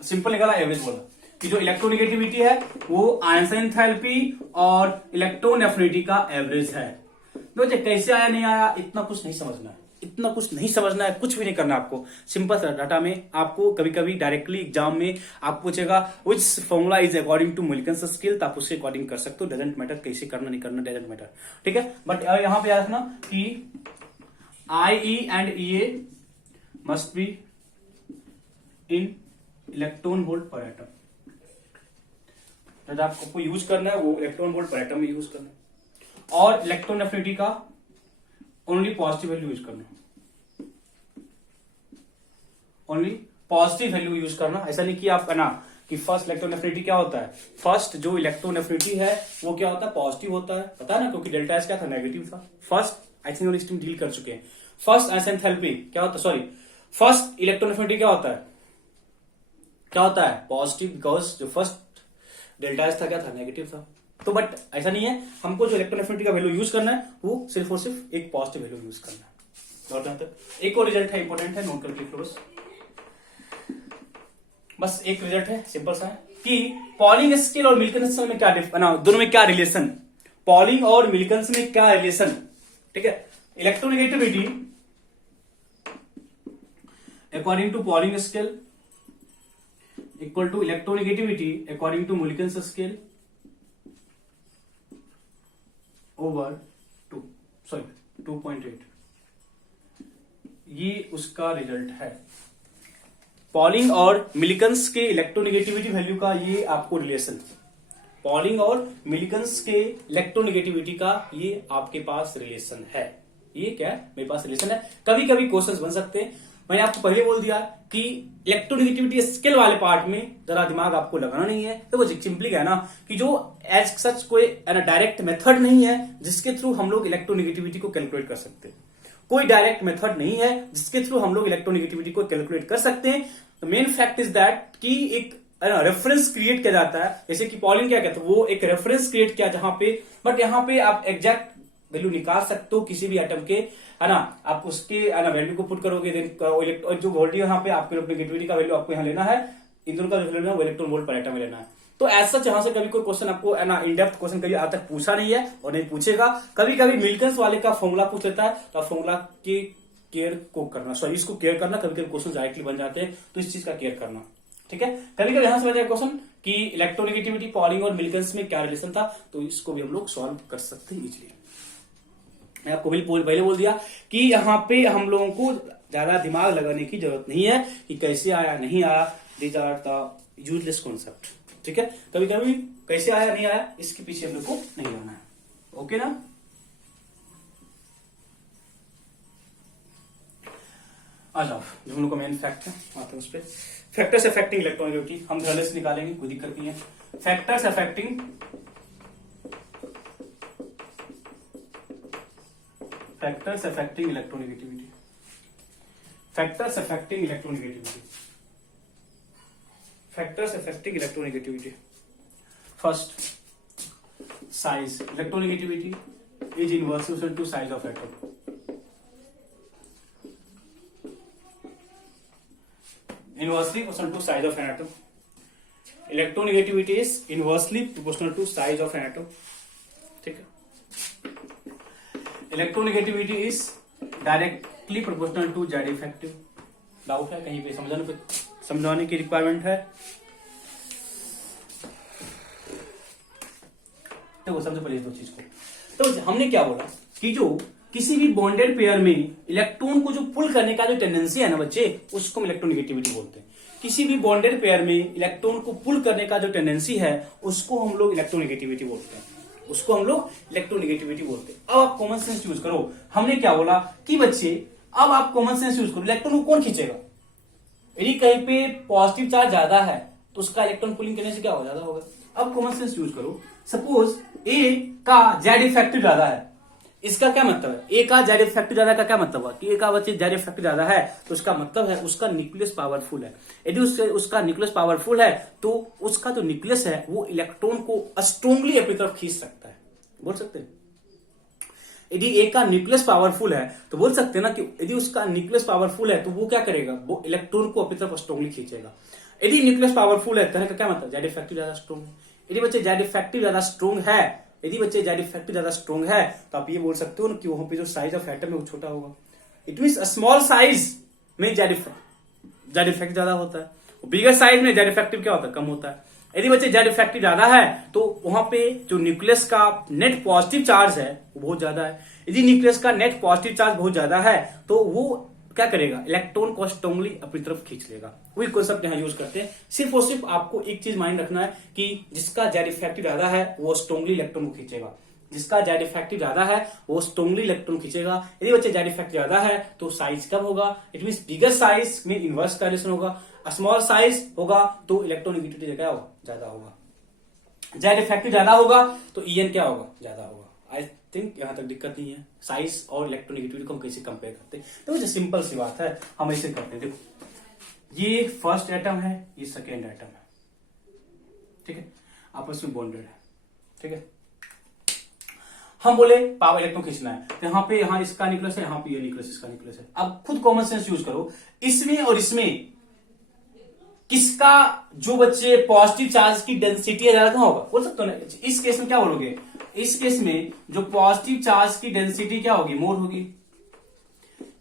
Simple निकाला, average बोला कि जो electronegativity है वो Einstein enthalpy और electron affinity का average है। देखो कैसे आया नहीं आया इतना कुछ नहीं समझना है, इतना कुछ नहीं समझना है, कुछ भी नहीं करना आपको। सिंपल सा डाटा में आपको कभी कभी डायरेक्टली एग्जाम में आपको पूछेगा which formula is according to Mulliken's scale, तो आप उसके अकॉर्डिंग कर सकते हो, डजेंट मैटर कैसे करना नहीं करना, डजेंट मैटर। ठीक है, बट यहां पे याद रखना कि IE and EA must be in electron volt per atom. आपको यूज करना है वो इलेक्ट्रॉन वोल्ट पर एटम में यूज करना है, और इलेक्ट्रॉन एफिनिटी का ओनली पॉजिटिव वैल्यू यूज करना, ओनली पॉजिटिव वैल्यू यूज करना। ऐसा नहीं कि आप ना कि फर्स्ट इलेक्ट्रॉन एफिनिटी क्या होता है, फर्स्ट जो इलेक्ट्रॉन एफिनिटी है वो क्या होता है, पॉजिटिव होता है, पता है ना, क्योंकि डेल्टा एस क्या था, नेगेटिव था। First I think listing deal कर चुके हैं। फर्स्ट आइंस्टाइन एंथैल्पी क्या होता है, सॉरी फर्स्ट इलेक्ट्रॉन एफिनिटी क्या होता है, पॉजिटिव, बिकॉज जो फर्स्ट डेल्टा एस था क्या था, नेगेटिव था। तो बट ऐसा नहीं है, हमको जो इलेक्ट्रॉन एफिनिटी का वैल्यू यूज करना है वो सिर्फ और सिर्फ एक पॉजिटिव वैल्यू यूज करना है। और जहां तक एक और रिजल्ट है, इंपॉर्टेंट है, नोट करके क्लोज, बस एक रिजल्ट है, सिंपल सा है कि पॉलिंग स्केल और मिल्किंस में क्या दोनों में क्या रिलेशन, पॉलिंग और मिल्किंस में क्या रिलेशन। ठीक है, electronegativity according to Pauling scale equal to electronegativity according to Mulliken's scale over 2.8, ये उसका रिजल्ट है। पॉलिंग और मिलिकन्स के इलेक्ट्रोनेगेटिविटी वैल्यू का ये आपको रिलेशन, पॉलिंग और मिलिकन्स के इलेक्ट्रोनेगेटिविटी का ये आपके पास रिलेशन है। ये क्या है, मेरे पास रिलेशन है। कभी कभी क्वेश्चंस बन सकते हैं। मैंने आपको पहले बोल दिया कि इलेक्ट्रोनेगेटिविटी स्केल वाले पार्ट में जरा दिमाग आपको लगाना नहीं है। तो वो सिंपली क्या है ना कि जो एज सच कोई डायरेक्ट मेथड नहीं है जिसके थ्रू हम लोग इलेक्ट्रोनेगेटिविटी को कैलकुलेट कर सकते हैं। कोई डायरेक्ट मेथड नहीं है जिसके थ्रू हम लोग इलेक्ट्रोनेगेटिविटी को कैलकुलेट कर सकते हैं। तो मेन फैक्ट इज दैट कि एक रेफरेंस क्रिएट किया जाता है। जैसे कि पॉलिंग क्या कहते हैं, वो एक रेफरेंस क्रिएट किया जहां पे, बट यहाँ पे आप एग्जैक्ट वैल्यू निकाल सकते हो किसी भी एटम के, है ना। आप उसके वैल्यू को पुट करोगे, देन जो वोल्टेज यहाँ पे आपके इलेक्ट्रोनेगेटिविटी का वैल्यू आपको यहाँ लेना है, इन दोनों का जो लेना है वो इलेक्ट्रॉन वोल्ट पर एटम में लेना है। तो ऐसा जहां से कभी कोई क्वेश्चन आपको इन डेप्थ क्वेश्चन कभी आज तक पूछा नहीं है और नहीं पूछेगा। कभी कभी मिल्कन्स वाले का फॉर्मूला पूछ लेता है, तो फॉर्मूला की केयर को करना, सॉरी इसको केयर करना। कभी कभी क्वेश्चन डायरेक्टली बन जाते हैं, तो इस चीज का केयर करना, ठीक है। कभी कभी यहां से बन जाए क्वेश्चन कि इलेक्ट्रोनेगेटिविटी पॉलिंग और मिल्कन्स में क्या रिलेशन था, तो इसको भी हम लोग सॉल्व कर सकते हैं इजीली। मैं आपको पहले बोल दिया कि यहाँ पे हम लोगों को ज्यादा दिमाग लगाने की जरूरत नहीं है कि कैसे आया नहीं आया, these are the useless concept, ठीक है। कभी कभी कैसे आया नहीं आया इसके पीछे हम लोग को नहीं जाना है, ओके ना। आ जाओ, जो हम लोग का मेन फैक्ट है आते हैं उस पर। फैक्टर्स अफेक्टिंग इलेक्ट्रोनेगेटिविटी हम धड़ल्ले से निकालेंगे, कोई दिक्कत नहीं है। Factors affecting electronegativity, factors affecting electronegativity. First, size. Electronegativity is inversely proportional to size of atom. Inversely proportional to size of an atom. Electronegativity is inversely proportional to size of an atom. ठीक है। Electronegativity is directly proportional to Z effective. Doubt है कहीं पे, समझाने की requirement है? तो सबसे पहले इस दो चीज को, तो हमने क्या बोला कि जो किसी भी बॉन्डेड पेयर में इलेक्ट्रॉन को जो पुल करने का जो टेंडेंसी है ना बच्चे, उसको हम इलेक्ट्रोनेगेटिविटी बोलते हैं। किसी भी बॉन्डेड पेयर में इलेक्ट्रॉन को पुल करने का जो टेंडेंसी है उसको हम लोग इलेक्ट्रोनेगेटिविटी बोलते हैं, अब आप कॉमन सेंस यूज करो। हमने क्या बोला कि बच्चे अब आप कॉमन सेंस यूज करो, इलेक्ट्रॉन को कौन खींचेगा? यदि कहीं पे पॉजिटिव चार्ज ज्यादा है तो उसका इलेक्ट्रॉन पुलिंग करने से क्या हो, ज्यादा होगा। अब कॉमन सेंस यूज करो, सपोज ए का जेड इफेक्टिव ज्यादा है, इसका क्या मतलब है? ए का जेड इफेक्टिव ज्यादा का क्या मतलब है कि ए का बच्चे जेड इफेक्टिव ज्यादा है, तो उसका मतलब है उसका न्यूक्लियस पावरफुल है। यदि उसका न्यूक्लियस पावरफुल है तो उसका जो न्यूक्लियस है वो इलेक्ट्रॉन को स्ट्रोंगली अपनी तरफ खींच सकता है, बोल सकते हैं। यदि ए का न्यूक्लियस पावरफुल है तो बोल सकते हैं ना कि यदि उसका न्यूक्लियस पावरफुल है तो वो क्या करेगा, वो इलेक्ट्रॉन को अपनी तरफ स्ट्रोंगली खींचेगा। यदि न्यूक्लियस पावरफुल है कहने का क्या मतलब, जेड इफेक्टिव ज्यादा स्ट्रोंग है। यदि बच्चे जेड इफेक्टिव ज्यादा स्ट्रोंग है, तो आप ये बोल सकते हो ना कि वहां पे जो साइज ऑफ एटम है वो छोटा होगा। इट मींस स्मॉल साइज में जेड इफेक्टिव ज्यादा होता है, बिगर साइज में जेड इफेक्टिव क्या होता है, कम होता है। यदि बच्चे जेड इफेक्टिव ज्यादा है तो वहां पे जो न्यूक्लियस का नेट पॉजिटिव चार्ज है वो बहुत ज्यादा है। यदि न्यूक्लियस का नेट पॉजिटिव चार्ज बहुत ज्यादा है तो वो क्या करेगा, इलेक्ट्रॉन को स्ट्रोंगली अपनी तरफ खींच लेगा। वही कॉन्सेप्ट यहां यूज करते हैं। सिर्फ और सिर्फ आपको एक चीज माइंड रखना है कि जिसका जेड इफेक्टिव ज्यादा है वो स्ट्रोंगली इलेक्ट्रॉन को खींचेगा, जिसका जेड इफेक्टिव ज्यादा है वो स्ट्रोंगली इलेक्ट्रॉन खींचेगा। यदि बच्चे जेड इफेक्टिव ज्यादा है तो साइज कम होगा, इट मीन बिगर साइज में इनवर्स का रिलेशन होगा। स्मॉल साइज होगा तो इलेक्ट्रोनेगेटिविटी क्या होगा, ज्यादा होगा। जेड इफेक्टिव ज्यादा होगा तो ईएन क्या होगा, ज्यादा होगा। आई थिंक यहां तक दिक्कत नहीं है। साइज और इलेक्ट्रोनेगेटिविटी को हम कैसे कंपेयर करते हैं, तो ये सिंपल सी बात है, हम ऐसे करते हैं। देखो ये फर्स्ट एटम है, ये सेकेंड एटम है, ठीक है, आपस में बॉन्डेड है, ठीक है। हम बोले पावर इलेक्ट्रॉन खींचना है, तो यहाँ इसका न्यूक्लियस है, यहाँ पे ये न्यूक्लियस इसका न्यूक्लियस है। अब खुद कॉमन सेंस यूज करो, इसमें और इसमें किसका जो बच्चे पॉजिटिव चार्ज की डेंसिटी ज्यादा कहां होगा, बोल सकते हो ना। इस केस में क्या बोलोगे, इस केस में जो पॉजिटिव चार्ज की डेंसिटी क्या होगी, मोर होगी।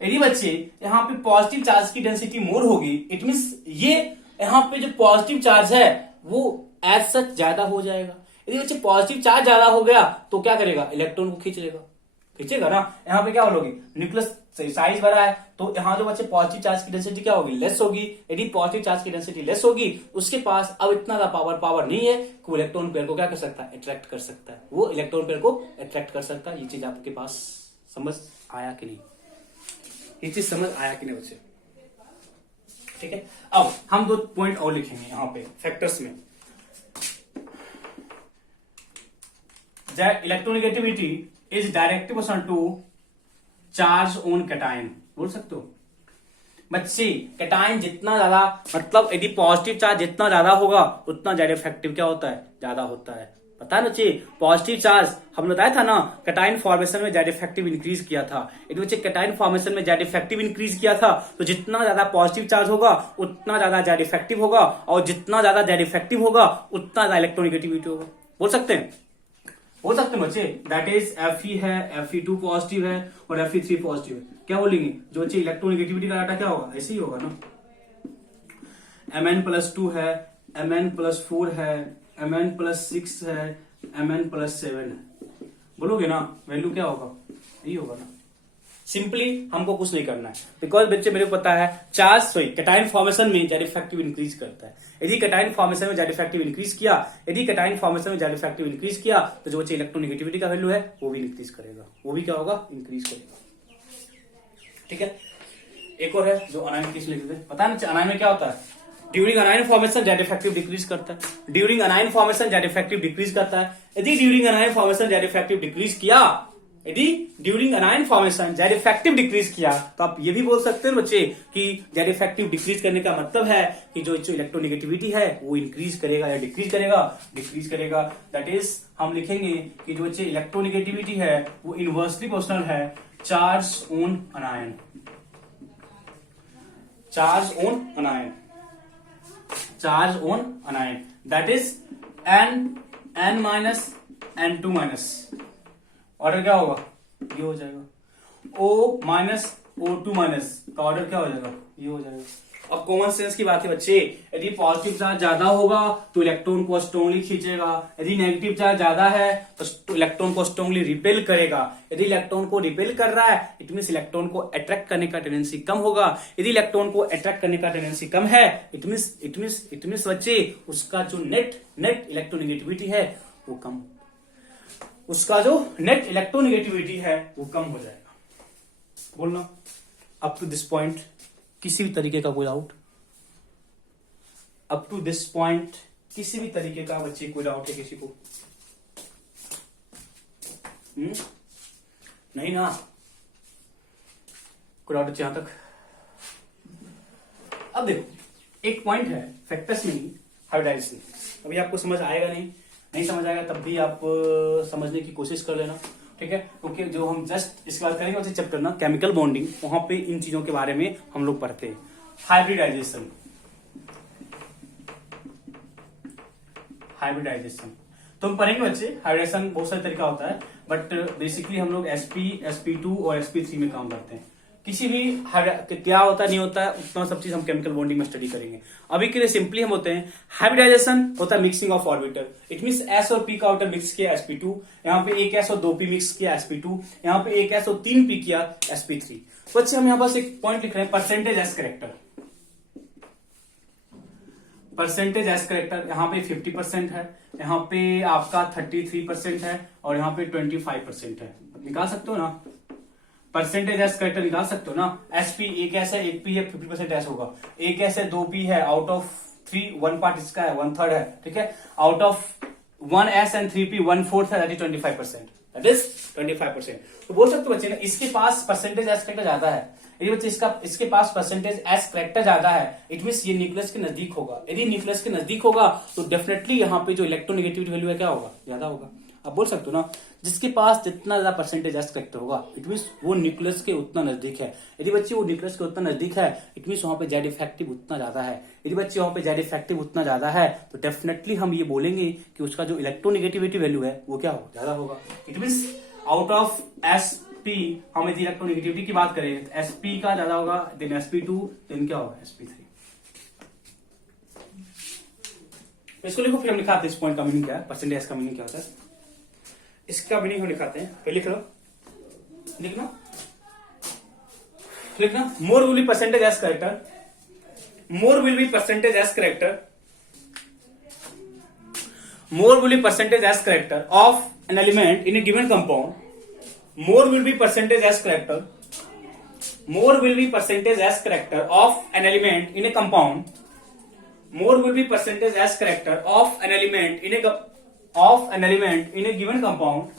यदि बच्चे यहाँ पे पॉजिटिव चार्ज की डेंसिटी मोर होगी, इट मींस ये यहाँ पे जो पॉजिटिव चार्ज है वो एज सच ज्यादा हो जाएगा। यदि बच्चे पॉजिटिव चार्ज ज्यादा हो गया तो क्या करेगा, इलेक्ट्रॉन को खींचेगा ना। यहाँ पे क्या बोलोगे, न्यूक्लियस साइज बड़ा है तो यहाँ जो बच्चे पॉजिटिव चार्ज की डेंसिटी क्या होगी, लेस होगी। यदि पॉजिटिव चार्ज की डेंसिटी लेस होगी उसके पास अब इतना ज्यादा पावर नहीं है कि वो इलेक्ट्रॉन पेयर को क्या कर सकता है, अट्रैक्ट कर सकता है, वो इलेक्ट्रॉन पेयर को अट्रैक्ट कर सकता है। ये चीज आपके पास समझ आया कि नहीं, ये चीज समझ आया कि नहीं बच्चे, ठीक है। अब हम 2 पॉइंट और लिखेंगे यहाँ पे फैक्टर्स में। Electronegativity is directly proportional to charge on cation, बोल सकते हो बच्चे। कैटायन जितना ज्यादा, मतलब यदि पॉजिटिव चार्ज जितना ज्यादा होगा उतना ज्यादा इफेक्टिव क्या होता है, ज्यादा होता है। पता है बच्चे, पॉजिटिव चार्ज हमने बताया था ना, कैटायन फॉर्मेशन में ज्यादा इफेक्टिव इंक्रीज किया था। यदि बच्चे कैटायन फॉर्मेशन में ज्यादा इफेक्टिव इंक्रीज किया था तो जितना ज्यादा पॉजिटिव चार्ज होगा उतना ज्यादा इफेक्टिव होगा, और जितना ज्यादा इफेक्टिव होगा उतना ज्यादा इलेक्ट्रोनेगेटिविटी होगा। बोल सकते हैं बच्चे। दैट इज Fe है, Fe2 पॉजिटिव है और Fe3 पॉजिटिव है। क्या बोलेंगे जो बच्चे इलेक्ट्रोनेगेटिविटी का डाटा क्या होगा, ऐसे ही होगा ना। Mn+2 है, Mn+4 है, Mn+6 है, Mn+7 है। बोलोगे ना वैल्यू क्या होगा, यही होगा ना। सिंपली हमको कुछ नहीं करना है, बिकॉज बच्चे मेरे को पता है चार्ज कैटायन फॉर्मेशन में ज्यादा इफेक्टिव इंक्रीज करता है। यदि कैटायन फॉर्मेशन में ज्यादा इफेक्टिव इंक्रीज किया, तो जो बच्चे इलेक्ट्रोनेगेटिविटी का वैल्यू है वो भी इंक्रीज करेगा, वो भी क्या होगा, इंक्रीज करेगा, ठीक है। एक और है जो अनायन केस लिखते हैं। पता है ना अनायन में क्या होता है, ड्यूरिंग अनायन फॉर्मेशन ज्यादा इफेक्टिव डिक्रीज करता है। ड्यूरिंग अनायन फॉर्मेशन ज्यादा इफेक्टिव डिक्रीज करता है। यदि ड्यूरिंग अनायन फॉर्मेशन ज्यादा इफेक्टिव डिक्रीज किया, यदि ड्यूरिंग अनायन फॉर्मेशन ज्यादा इफेक्टिव डिक्रीज किया, तो आप ये भी बोल सकते हैं बच्चे कि ज्यादा इफेक्टिव डिक्रीज करने का मतलब है कि जो इलेक्ट्रोनेगेटिविटी है वो इंक्रीज करेगा या डिक्रीज करेगा, डिक्रीज करेगा। दैट इज हम लिखेंगे कि जो बच्चे इलेक्ट्रोनेगेटिविटी है वो इनवर्सली प्रोपोर्शनल है charge on अनायन, charge on अनायन, charge on अनायन। That is n minus n2 minus, order क्या होगा, ये हो जाएगा। O माइनस O2 माइनस का ऑर्डर क्या हो जाएगा, ये हो जाएगा। अब कॉमन सेंस की बात है बच्चे, यदि पॉजिटिव चार्ज ज्यादा होगा तो इलेक्ट्रॉन को स्ट्रांगली खींचेगा, यदि नेगेटिव चार्ज ज्यादा है तो इलेक्ट्रॉन को स्ट्रांगली रिपेल करेगा। यदि इलेक्ट्रॉन को रिपेल कर रहा है इट मींस इलेक्ट्रॉन को अट्रैक्ट करने का टेंडेंसी कम होगा। यदि इलेक्ट्रॉन को अट्रैक्ट करने का टेंडेंसी कम है इट मींस बच्चे उसका जो नेट इलेक्ट्रोनेगेटिविटी है वो कम, उसका जो नेट इलेक्ट्रोनेगेटिविटी है वो कम हो जाएगा। बोलना अप टू दिस पॉइंट किसी भी तरीके का कोई doubt, up to this point किसी भी तरीके का बच्चे कोई डाउट है किसी को? नहीं ना, कोई डाउट यहां तक? अब देखो एक पॉइंट है फैक्टर्स में हाइब्रिडाइजेशन, अभी आपको समझ आएगा नहीं समझ आएगा तब भी आप समझने की कोशिश कर लेना, ठीक है। क्योंकि जो हम जस्ट इसके बाद करेंगे उसे चैप्टर ना केमिकल बॉन्डिंग, वहां पे इन चीजों के बारे में हम लोग पढ़ते हैं। हाइब्रिडाइजेशन तो हम पढ़ेंगे बच्चे। हाइब्रिडेशन बहुत सारे तरीका होता है बट बेसिकली हम लोग sp sp2 और sp3 में काम करते हैं। किसी भी क्या होता है नहीं होता है उतना सब चीज हम केमिकल बॉन्डिंग में स्टडी करेंगे। अभी के लिए सिंपली हम होते हैं हाइब्रिडाइजेशन होता है mixing of orbital. It means s और p का ऑर्बिटल मिक्स किया sp2, यहाँ पे एक s और 2p मिक्स किया sp2, यहाँ पे एक s और 3p किया sp3। बच्चे हम यहाँ पास एक पॉइंट लिख रहे हैं percentage S character, percentage S character यहाँ पे 50% है, यहाँ पे आपका 33% है और यहाँ पे 25% है। निकाल सकते हो ना परसेंटेज एस करेक्टर, निकाल सकते हो ना। एसपी एक एस है एक पी है 50% एस होगा, एक एस है 2p है, आउट ऑफ 3 1 पार्ट इसका है 1/3 है, ठीक है। Out of 1 S and 3p 1/4 है, दैट इज 25%, दैट इज 25%। तो बोल सकते हो बच्चे ना इसके पास परसेंटेज एस करेक्टर ज्यादा है। यदि बच्चे इसके पास परसेंटेज एस करेक्टर ज्यादा है इट मींस ये न्यूक्लियस के नजदीक होगा। यदि न्यूक्लियस के नजदीक होगा तो डेफिनेटली यहाँ पे जो इलेक्ट्रोनेगेटिविटी वैल्यू है क्या होगा, ज्यादा होगा। अब बोल सकते हो ना जिसके पास जितना ज्यादा परसेंटेज एस करेक्टर होगा इट मींस वो न्यूक्लियस के उतना नजदीक है। यदि बच्चे वो न्यूक्लियस के उतना नजदीक है इट मींस वहां पे जेड इफेक्टिव उतना ज्यादा है। यदि बच्चे वहां पे जेड इफेक्टिव उतना ज्यादा है तो डेफिनेटली हम ये बोलेंगे कि उसका जो इलेक्ट्रोनेगेटिविटी वैल्यू है वो क्या होगा, ज्यादा होगा। It means out of sp हम यदि इलेक्ट्रोनेगेटिविटी की बात करें तो sp का ज्यादा होगा, देन sp2, देन क्या होगा sp3। इसको लिखो फिर हम लिखाते हैं इस पॉइंट का मीनिंग क्या है, परसेंटेज एस का मीनिंग क्या होता है, इसका मीनिंग हम लिखाते हैं। पहले लिख लो, लिखना लिखना more will be percentage s character, more will be percentage s character, more will be percentage as character of an element in a given compound, more will be percentage as character, more will be percentage as character of an element in a compound, more will be percentage as character of an element in a given compound,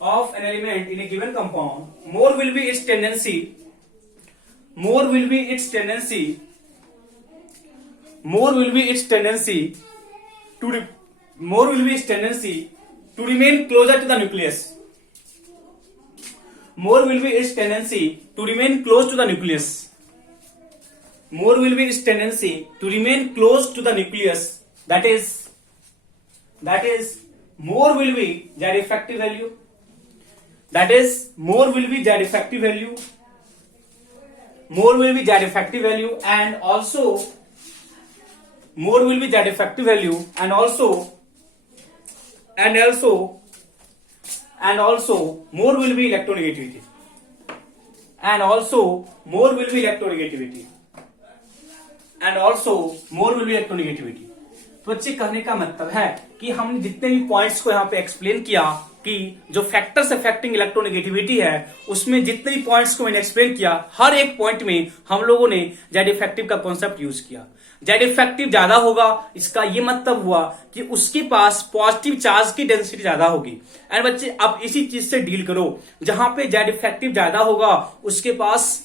of an element in a given compound, more will be its tendency, more will be its tendency, more will be its tendency to more will be its tendency to remain closer to the nucleus, more will be its tendency to remain close to the nucleus, more will be its tendency to remain close to the nucleus, that is more will be their effective value, that is more will be their effective value, more will be their effective value, and also more will be that effective value, and also more will be electronegativity, and also more will be electronegativity, and also more will be electronegativity। तो बच्चे कहने का मतलब है कि हमने जितने भी पॉइंट्स को यहाँ पे एक्सप्लेन किया कि जो फैक्टर्स अफेक्टिंग इलेक्ट्रोनेगेटिविटी है उसमें जितने भी पॉइंट्स को मैंने एक्सप्लेन किया, हर एक पॉइंट में हम लोगों ने जेड इफेक्टिव का कॉन्सेप्ट यूज किया। जेड इफेक्टिव ज्यादा होगा इसका ये मतलब हुआ कि उसके पास पॉजिटिव चार्ज की डेंसिटी ज्यादा होगी। एंड बच्चे अब इसी चीज से डील करो, जहां पे जेड इफेक्टिव ज्यादा होगा उसके पास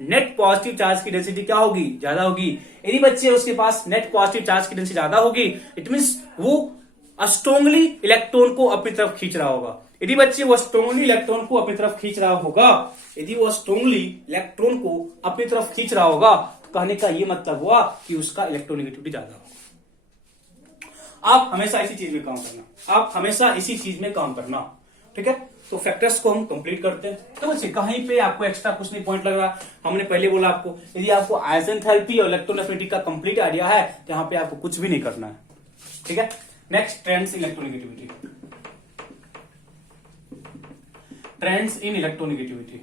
नेट पॉजिटिव चार्ज की डेंसिटी क्या होगी, ज्यादा होगी। यदि बच्चे उसके पास नेट पॉजिटिव चार्ज की डेंसिटी ज्यादा होगी, इट मींस वो स्ट्रांगली इलेक्ट्रॉन को अपनी तरफ खींच रहा होगा। यदि बच्चे वो स्ट्रांगली इलेक्ट्रॉन को अपनी तरफ खींच रहा होगा, यदि वो स्ट्रांगली इलेक्ट्रॉन को अपनी तरफ खींच रहा होगा, तो कहने का ये मतलब हुआ कि उसका इलेक्ट्रोनेगेटिविटी ज्यादा होगा। आप हमेशा इसी चीज में काम करना, आप हमेशा इसी चीज में काम करना, ठीक है। तो फैक्टर्स को हम कंप्लीट करते हैं। तो बच्चे कहीं पे आपको एक्स्ट्रा कुछ नहीं पॉइंट लग रहा, हमने पहले बोला आपको यदि आपको आइसेंथैल्पी और इलेक्ट्रोनेगेटिविटी का कंप्लीट आइडिया है तो यहाँ पे आपको कुछ भी नहीं करना है, ठीक है। Next, trends in electronegativity. Trends in electronegativity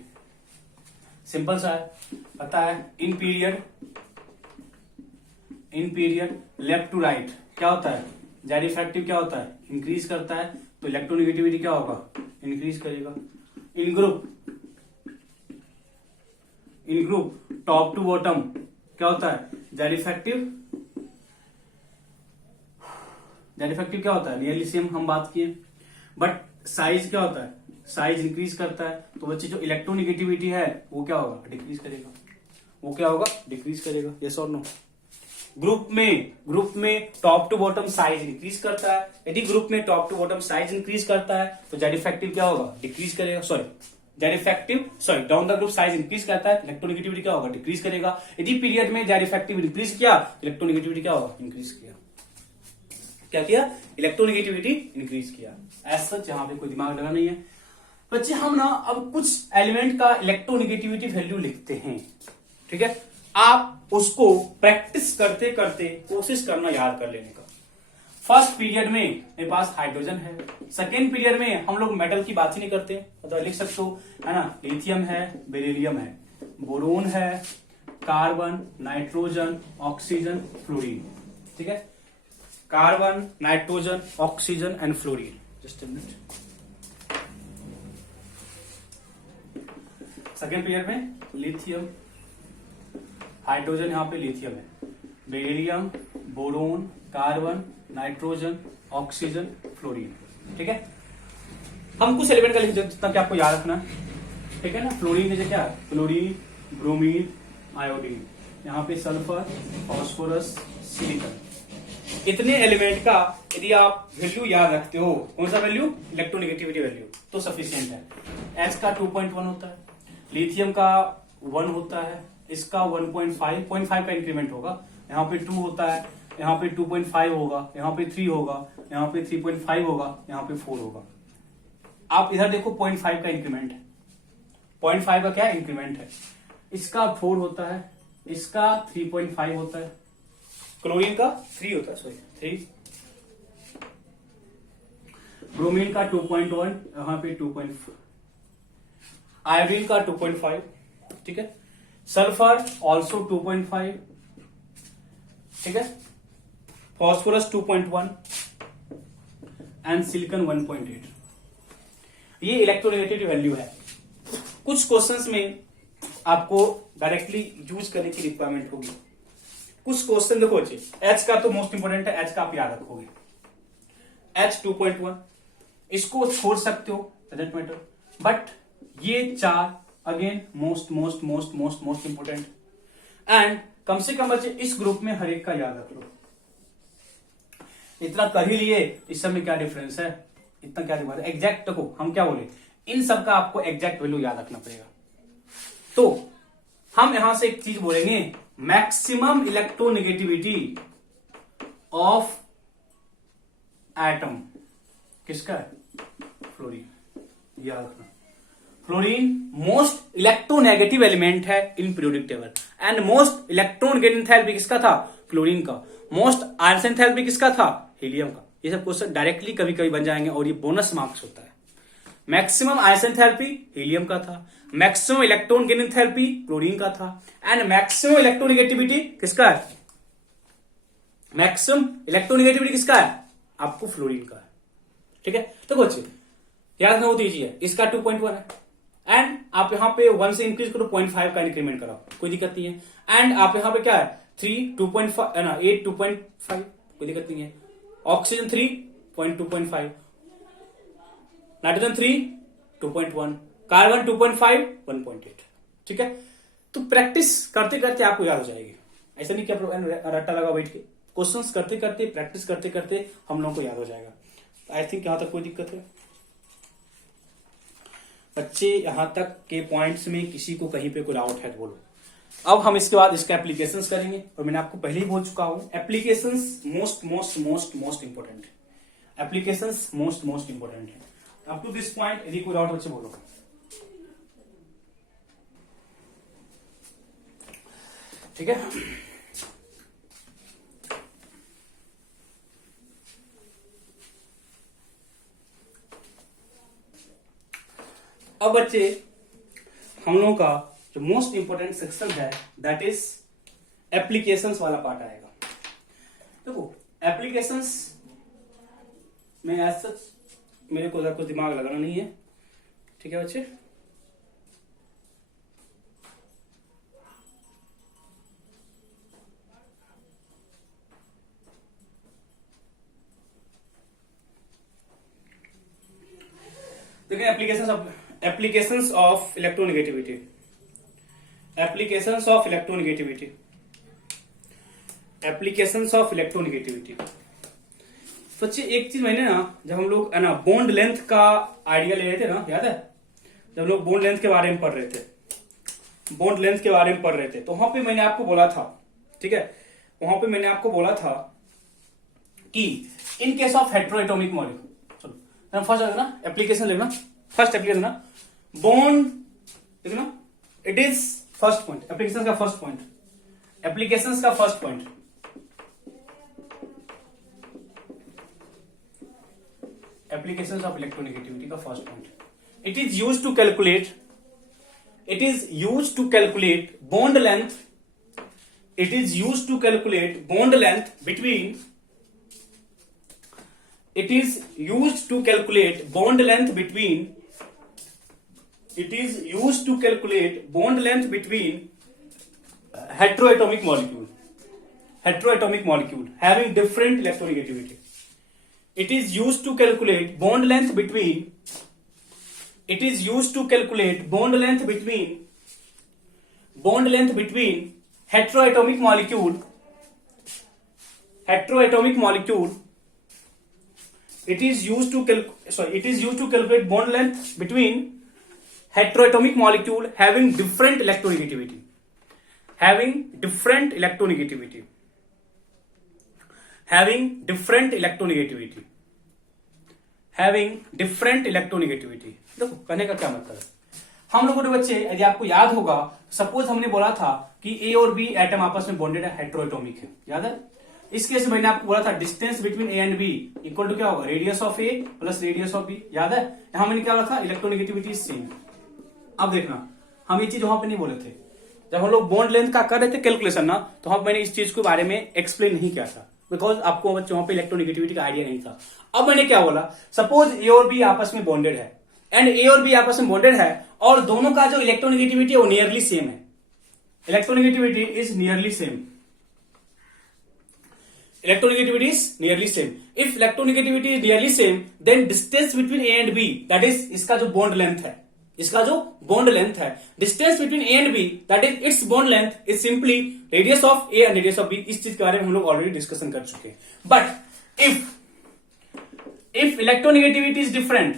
simple सा है, पता है। In period left to right क्या होता है, जेड इफेक्टिव क्या होता है, इंक्रीज करता है, तो इलेक्ट्रोनेगेटिविटी क्या होगा, इंक्रीज करेगा। इन ग्रुप टॉप टू बॉटम क्या होता है, जेड इफेक्टिव क्या होता है, नियरली सेम हम बात किए, बट साइज क्या होता है, साइज इंक्रीज करता है। तो बच्चे जो इलेक्ट्रोनेगेटिविटी है वो क्या होगा, डिक्रीज करेगा, वो क्या होगा, डिक्रीज करेगा। यस और नो। ग्रुप में top to bottom size increase करता है, यदि ग्रुप में top to bottom size increase करता है तो जेड इफेक्टिव क्या होगा, डिक्रीज करेगा। Down the group size increase करता है, इलेक्ट्रोनेगेटिविटी क्या होगा, डिक्रीज करेगा। यदि पीरियड में जेड इफेक्टिव इंक्रीज किया, इलेक्ट्रोनेगेटिविटी क्या होगा, इंक्रीज किया। क्या किया, इलेक्ट्रोनेगेटिविटी इंक्रीज किया। ऐसा यहां पे कोई दिमाग लगा नहीं है बच्चे। हम ना अब कुछ एलिमेंट का इलेक्ट्रोनेगेटिविटी वैल्यू लिखते हैं, ठीक है। आप उसको प्रैक्टिस करते करते कोशिश करना याद कर लेने का। फर्स्ट पीरियड में मेरे पास हाइड्रोजन है, सेकेंड पीरियड में हम लोग मेटल की बात ही नहीं करते, मतलब लिख सकते हो, है ना। लिथियम है, बेरिलियम है, बोरोन है, कार्बन, नाइट्रोजन, ऑक्सीजन, फ्लोरीन, ठीक है। Carbon, nitrogen, oxygen and fluorine. Just a minute. Second period में लिथियम, हाइड्रोजन, यहाँ पे लिथियम है, beryllium, boron, carbon, nitrogen, oxygen, fluorine, ठीक है। हम कुछ एलिमेंट का लिख देते जितना कि आपको याद रखना है, ठीक है ना। फ्लोरीन जैसे क्या है, फ्लोरीन, ब्रोमीन, आयोडीन, यहाँ पे सल्फर, फॉस्फोरस, सिलिकॉन। इतने एलिमेंट का यदि आप वैल्यू याद रखते हो, कौन सा वैल्यू, इलेक्ट्रोनेगेटिविटी वैल्यू, तो सफिशिएंट है। एच का 2.1 होता है, लिथियम का 1 होता है, इसका 1.5 का इंक्रीमेंट होगा, यहाँ पे 2 होता है, यहाँ पे 2.5 होगा, यहाँ पे 3 होगा, यहाँ पे 3.5 होगा, यहाँ पे 4 होगा। आप इधर देखो 0.5 का इंक्रीमेंट है, 0.5 का क्या इंक्रीमेंट है, इसका 4 होता है, इसका 3.5 होता है, क्लोरीन का 3 होता है, सॉरी 3, ब्रोमीन का 2.1, यहाँ पे 2.4, आयोडीन का 2.5, ठीक है। सल्फर ऑल्सो 2.5, ठीक है। Phosphorus 2.1 and silicon 1.8। ये इलेक्ट्रोनेगेटिविटी वैल्यू है। कुछ क्वेश्चंस में आपको डायरेक्टली यूज करने की रिक्वायरमेंट होगी। कुछ क्वेश्चन देखो जी, एच का तो मोस्ट इंपोर्टेंट है, एच का आप याद रखोगे, एच 2.1, इसको छोड़ सकते हो, डजंट मैटर, बट ये चार again most most most most most important. And come से कम बच्चे इस ग्रुप में हर एक का याद रख लो। इतना कर ही लिए, इस सब में क्या डिफरेंस है, इतना क्या दिमाग, एग्जैक्ट देखो हम क्या बोले, इन सब का आपको एग्जैक्ट वैल्यू याद रखना पड़ेगा। तो हम यहां से एक चीज बोलेंगे, मैक्सिमम इलेक्ट्रोनेगेटिविटी ऑफ एटम किसका है, फ्लोरीन, याद रखना। फ्लोरीन मोस्ट इलेक्ट्रोनेगेटिव एलिमेंट है in periodic table, and most electron gain enthalpy किसका था, फ्लोरीन का। मोस्ट आयरन एंथैल्पी किसका था, हीलियम का। ये सब क्वेश्चन डायरेक्टली कभी कभी बन जाएंगे और ये बोनस मार्क्स होता है। मैक्सिमम आयरन एंथैल्पी हीलियम का था, maximum electron gain enthalpy chlorine का था, एंड मैक्सिमम इलेक्ट्रोनेगेटिविटी किसका है, मैक्सिमम इलेक्ट्रोनेगेटिविटी किसका है, आपको फ्लोरीन का है। ठीक है, तो बच्चे याद रखना बहुत ईजी है। इसका 2.1 है, एंड आप यहां पे 1 से इंक्रीज करो 0.5 का इंक्रीमेंट कराओ, कोई दिक्कत नहीं है। एंड आप यहां पे क्या है 3 2.5 है ना, 8 2.5, कोई दिक्कत नहीं है। Oxygen 3 2.5, nitrogen 3 2.1, carbon 2.5 1.8। ठीक है, तो प्रैक्टिस करते करते आपको याद हो जाएगी। ऐसा नहीं कि आप रट्टा लगा बैठ के, क्वेश्चंस करते करते प्रैक्टिस करते करते हम लोगों को याद हो जाएगा। आई थिंक यहां तक कोई दिक्कत है बच्चे, यहां तक के पॉइंट्स में किसी को कहीं पे कोई डाउट है तो बोलो। अब हम इसके बाद इसका एप्लीकेशंस करेंगे, और मैंने आपको पहले ही बोल चुका हूं applications most most most most important है। एप्लीकेशंस मोस्ट मोस्ट इंपोर्टेंट है। अप टू दिस पॉइंट यदि कोई डाउट बच्चे बोलो। ठीक है, अब बच्चे हम लोगों का जो मोस्ट इंपोर्टेंट सेक्शन है दैट इज एप्लीकेशंस वाला पार्ट आएगा। देखो एप्लीकेशंस में एज सच मेरे को कुछ दिमाग लगाना नहीं है। ठीक है बच्चे, देखिए applications of electronegativity, applications of electronegativity, applications of electronegativity. बच्चे एक चीज मैंने ना, जब हम लोग है ना बॉन्ड लेंथ का आइडिया ले रहे थे ना, याद है जब हम लोग बॉन्ड लेंथ के बारे में पढ़ रहे थे, बॉन्ड लेंथ के बारे में पढ़ रहे थे, तो वहां पे मैंने आपको बोला था, ठीक है, वहां पे मैंने आपको बोला था कि in case of heteroatomic molecule, चलो फर्स्ट ना एप्लीकेशन लेना, फर्स्ट एप्लीकेशन ना बॉन्ड देखना, it is first point, application का फर्स्ट पॉइंट, एप्लीकेशन का first point, application of electronegativity का first point, it is use to calculate, it is use to calculate bond length, it is use to calculate bond length between, it is used to calculate bond length between, it is used to calculate bond length between heteroatomic molecule having different electronegativity. It is used to calculate bond length between, it is used to calculate bond length between heteroatomic molecule, it is used to calculate bond length between heteroatomic molecule having different electronegativity, having different electronegativity, having different electronegativity, having different electronegativity। देखो कहने का क्या मतलब है, हम लोगों ने बच्चे यदि आपको याद होगा, सपोज हमने बोला था कि ए और बी एटम आपस में बॉन्डेड है, हेट्रोएटॉमिक है, याद है। इस केस में मैंने आपको बोला था distance between A and B equal to क्या होगा, radius of A plus radius of B, याद है। यहां मैंने क्या बोला था, इलेक्ट्रोनेगेटिविटी इज सेम। अब देखना हम ये चीज वहां पे नहीं बोले थे। जब हम लोग बॉन्ड लेंथ का कर रहे थे कैलकुलेशन ना, तो हम मैंने इस चीज के बारे में एक्सप्लेन नहीं किया था, बिकॉज आपको वहां पे इलेक्ट्रोनेगेटिविटी का आइडिया नहीं था। अब मैंने क्या बोला, सपोज ए और बी आपस में बॉन्डेड है, एंड ए और बी आपस में बॉन्डेड है, और दोनों का जो इलेक्ट्रोनेगेटिविटी है वो नियरली सेम है। Electronegativity is nearly same. Electronegativity is nearly same. If electronegativity is nearly same, then distance between A and B, that is इसका जो bond length है, इसका जो bond length है, distance between A and B, that is its bond length is simply radius of A and radius of B। इस चीज के बारे में हम लोग ऑलरेडी डिस्कशन कर चुके हैं। But if electronegativity is different,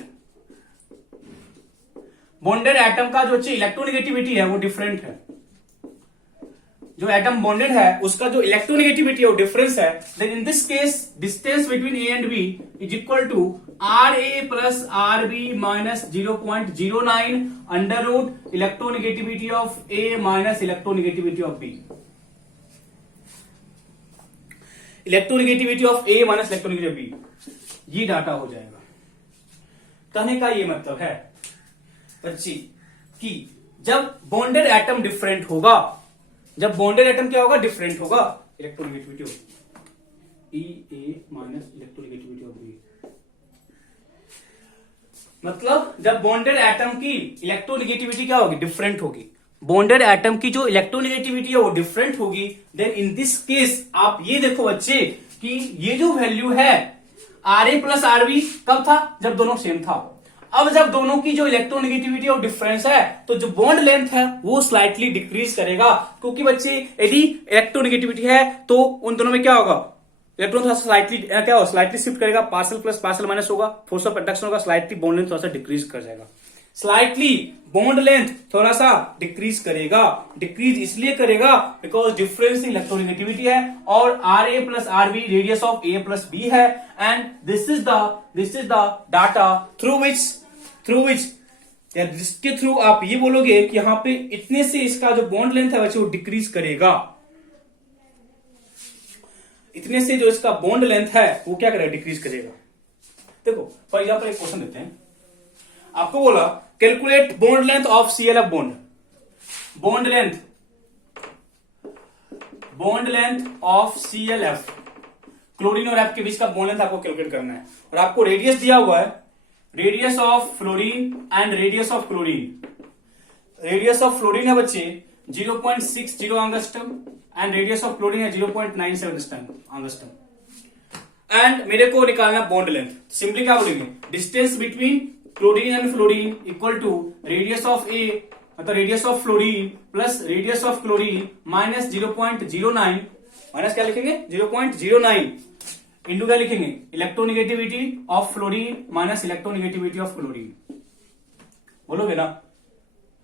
bonded atom का जो इलेक्ट्रोनेगेटिविटी है वो डिफरेंट है, जो एटम बॉन्डेड है उसका जो इलेक्ट्रोनेगेटिविटी है वो डिफरेंस है, then in this case distance between A and B is equal to R A plus R B minus 0.09 under root electronegativity of A minus electronegativity of B. Electronegativity of A minus electronegativity of B, ये data हो जाएगा। कहने का ये मतलब है बच्ची कि जब बॉन्डेड एटम डिफरेंट होगा, जब बॉन्डेड एटम क्या होगा, डिफरेंट होगा, इलेक्ट्रोनेगेटिविटी होगी ई ए माइनस इलेक्ट्रोनेगेटिविटी ऑफ बी। मतलब जब बॉन्डेड एटम की इलेक्ट्रोनेगेटिविटी क्या होगी, डिफरेंट होगी। बॉन्डेड एटम की जो इलेक्ट्रोनेगेटिविटी है वो डिफरेंट होगी, देन इन दिस केस आप ये देखो बच्चे कि ये जो वैल्यू है R A plus R B कब था, जब दोनों सेम था। अब जब दोनों की जो इलेक्ट्रोनेगेटिविटी और डिफरेंस है तो जो बॉन्ड लेंथ है वो स्लाइटली डिक्रीज करेगा, क्योंकि बच्चे यदि इलेक्ट्रोनेगेटिविटी है तो उन दोनों में क्या होगा, इलेक्ट्रॉन थोड़ा सा स्लाइटली क्या होगा, स्लाइटली शिफ्ट करेगा, पार्सल प्लस पार्सल माइनस होगा, फोर्स ऑफ अट्रैक्शन होगा, स्लाइटली बॉन्ड लेंथ थोड़ा सा डिक्रीज कर जाएगा। स्लाइटली बॉन्ड लेंथ थोड़ा सा डिक्रीज करेगा, डिक्रीज इसलिए करेगा बिकॉज डिफरेंस इन इलेक्ट्रोनेगेटिविटी है, और R A plus R B radius of A plus B है, and this is the data through which जिसके थ्रू आप ये बोलोगे कि यहां पे इतने से इसका जो बॉन्ड लेंथ है वैसे वो डिक्रीज करेगा, इतने से जो इसका बॉन्ड लेंथ है वो क्या करेगा, डिक्रीज करेगा। देखो फॉर एग्जाम्पल एक क्वेश्चन देते हैं, आपको बोला calculate bond length of ClF bond, bond length of ClF, chlorine और F के बीच का बॉन्ड लेंथ आपको कैलकुलेट करना है, और आपको रेडियस दिया हुआ है, radius of fluorine and radius of chlorine. Radius of fluorine है बच्चे 0.60 angstrom and radius of chlorine है 0.97 एंगस्ट्रम, एंड मेरे को निकालना बॉन्ड लेंथ। सिंपली क्या बोलेंगे, distance between chlorine and fluorine equal to radius of A मतलब radius of fluorine plus radius of chlorine minus 0.09, minus क्या लिखेंगे 0.09 इंटू क्या लिखेंगे, electronegativity of fluorine minus electronegativity of chlorine. बोलोगे ना,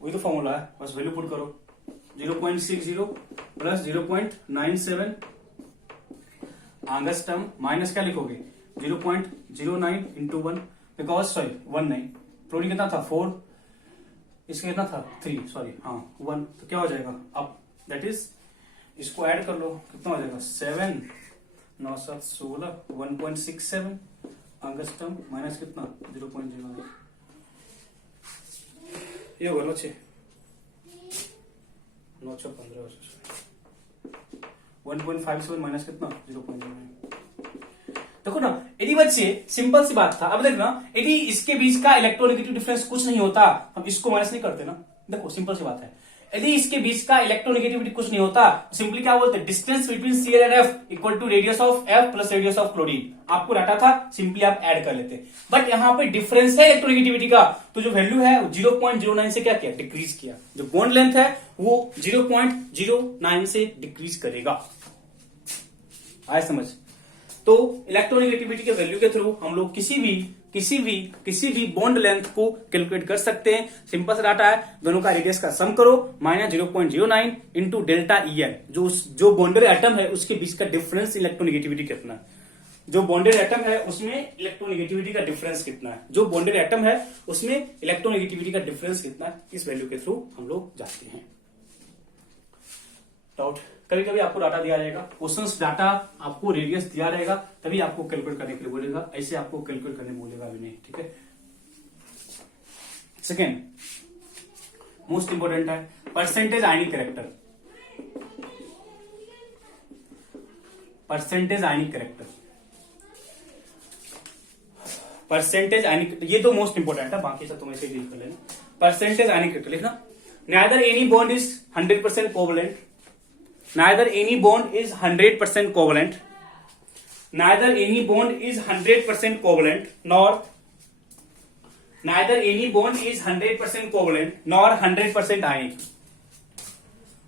वही तो फॉर्मूला है, बस वैल्यू पुट करो 0.60 प्लस 0.97 एंगस्ट्रम माइनस क्या लिखोगे 0.09 इंटू 1, बिकॉज सॉरी 1 नहीं, फ्लोरीन कितना था 4, इसका कितना था 3, सॉरी हाँ 1, तो क्या हो जाएगा अब, दैट इज इसको ऐड कर लो, कितना हो जाएगा 7 9 7 16 1.67 एंगस्ट्रम माइनस कितना 0.09, ये होगा 9 6 9 6 15 1.57 माइनस कितना 0.09। देखो ना, यदि बच्चे सिंपल सी बात था, अब देखना यदि इसके बीच का इलेक्ट्रोनेगेटिव डिफरेंस कुछ नहीं होता, हम इसको माइनस नहीं करते ना, देखो सिंपल सी बात है, यदि इसके बीच का इलेक्ट्रोनेगेटिविटी कुछ नहीं होता, सिंपली क्या बोलते हैं, distance between Cl and F equal to radius of F plus radius of chlorine. आपको डाटा था, सिंपली आप ऐड कर लेते, बट यहाँ पे डिफरेंस है इलेक्ट्रोनेगेटिविटी का, तो जो वैल्यू है 0.09 से क्या किया, डिक्रीज किया, जो बॉन्ड लेंथ है वो 0.09 से डिक्रीज करेगा। आए समझ? तो इलेक्ट्रोनेगेटिविटी के वैल्यू के थ्रू हम लोग किसी भी बॉन्ड लेंथ को कैलकुलेट कर सकते हैं। सिंपल सा डाटा है, दोनों का रेडियस का सम करो माइनस 0.09 इंटू डेल्टा EN, जो बॉन्डेड एटम है उसके बीच का डिफरेंस इलेक्ट्रोनेगेटिविटी कितना है, जो बॉन्डेड एटम है उसमें इलेक्ट्रोनेगेटिविटी का डिफरेंस कितना है, जो बॉन्डेड एटम है उसमें इलेक्ट्रोनेगेटिविटी का डिफरेंस कितना है, इस वैल्यू के थ्रू हम लोग जाते हैं। डाउट? कभी कभी आपको डाटा दिया जाएगा, क्वेश्चंस डाटा आपको रेडियस दिया रहेगा, तभी आपको कैलकुलेट करने के लिए बोलेगा, ऐसे आपको कैलकुलेट करने बोलेगा भी नहीं, ठीक है। सेकेंड, मोस्ट इंपोर्टेंट है परसेंटेज आयनिक कैरेक्टर, परसेंटेज आयनिक कैरेक्टर, परसेंटेज आयनिक, ये तो मोस्ट इंपोर्टेंट है, बाकी सब तुम ऐसे डील कर लेना। परसेंटेज आयनिक कैरेक्टर लिखना, neither any bond is 100% covalent, neither any bond is 100% covalent, neither any bond is 100% covalent, nor neither any bond is 100% covalent nor 100% ionic,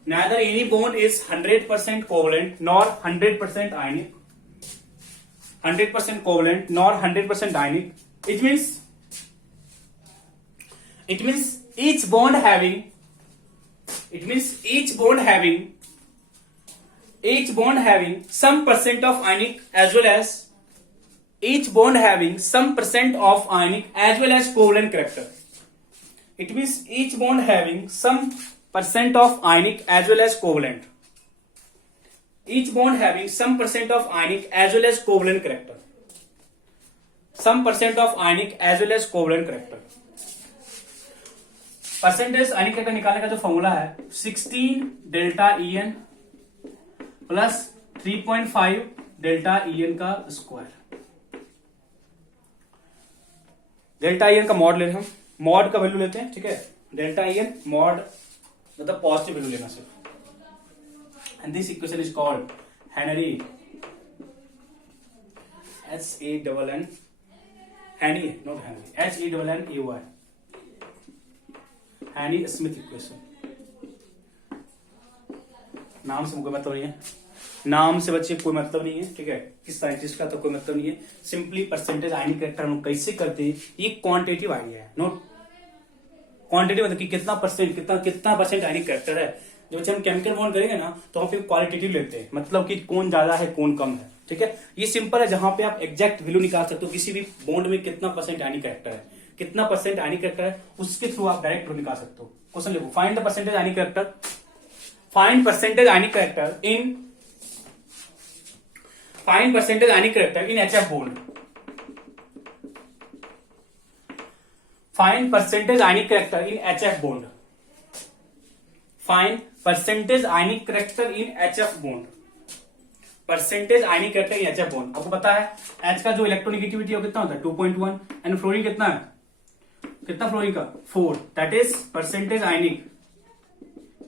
neither any bond is 100% covalent nor 100% ionic, 100% covalent nor 100% ionic. It means each bond having some percent of ionic as well as each bond having some percent of ionic as well as covalent character. It means each bond having some percent of ionic as well as covalent. Each bond having some percent of ionic as well as covalent character. Some percent of ionic as well as covalent character. Percentage ionic character निकालने का जो formula है 16 delta EN plus 3.5 delta EN का square. Delta EN का mod ले रहे हम, mod का वैल्यू लेते हैं, ठीक है। डेल्टा EN मॉड मतलब पॉजिटिव वैल्यू लेना सिर्फ। And this equation is called Henry HANN हैनी नॉट हेनरी HANNAY हैनी स्मिथ इक्वेशन। नाम से कोई मतलब नहीं है, नाम से बच्चे कोई मतलब नहीं है, ठीक है। किस साइंटिस्ट का तो कोई मतलब नहीं है। सिंपली परसेंटेज आयनिक कैरेक्टर हम कैसे करते हैं, ये क्वांटिटेटिव आइडिया है, नोट क्वांटिटेटिव मतलब कि कितना परसेंट आयनिक कैरेक्टर है। जब हम केमिकल बॉन्ड करेंगे ना तो हम फिर क्वालिटेटिव लेते हैं, मतलब कि कौन ज्यादा है कौन कम है, ठीक है। ये सिंपल है, जहां पे आप एग्जैक्ट वैल्यू निकाल सकते हो किसी भी बॉन्ड में कितना परसेंट आयनिक कैरेक्टर है, कितना परसेंट आयनिक कैरेक्टर है, उसके थ्रू आप डायरेक्ट निकाल सकते हो। क्वेश्चन लिखो, find the percentage ionic character, find percentage ionic character in HF bond, find percentage ionic character in HF bond, find percentage ionic character in HF bond, percentage ionic character in HF bond। आपको पता है H का जो electronegativity है कितना होता है 2.1 and fluorine कितना है, कितना फ्लोरीन का 4, that is percentage ionic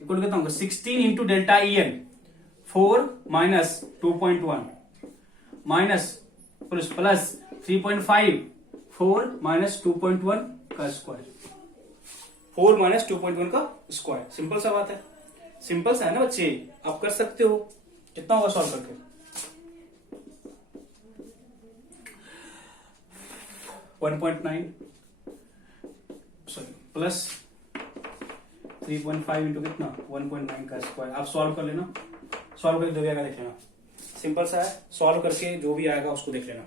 equal कितना होगा 16 into delta EN 4 minus 2.1 minus plus 3.5 4 minus 2.1 का स्क्वायर, 4 माइनस 2.1 का स्क्वायर। सिंपल सा बात है, सिंपल सा है ना बच्चे, आप कर सकते हो। कितना होगा सॉल्व करके, 1.9 सॉरी प्लस 3.5 इंटू कितना 1.9 का स्क्वायर। आप सॉल्व कर लेना, सॉल्व करके जो भी आएगा देख लेना। सिंपल सा है, सॉल्व करके जो भी आएगा उसको देख लेना,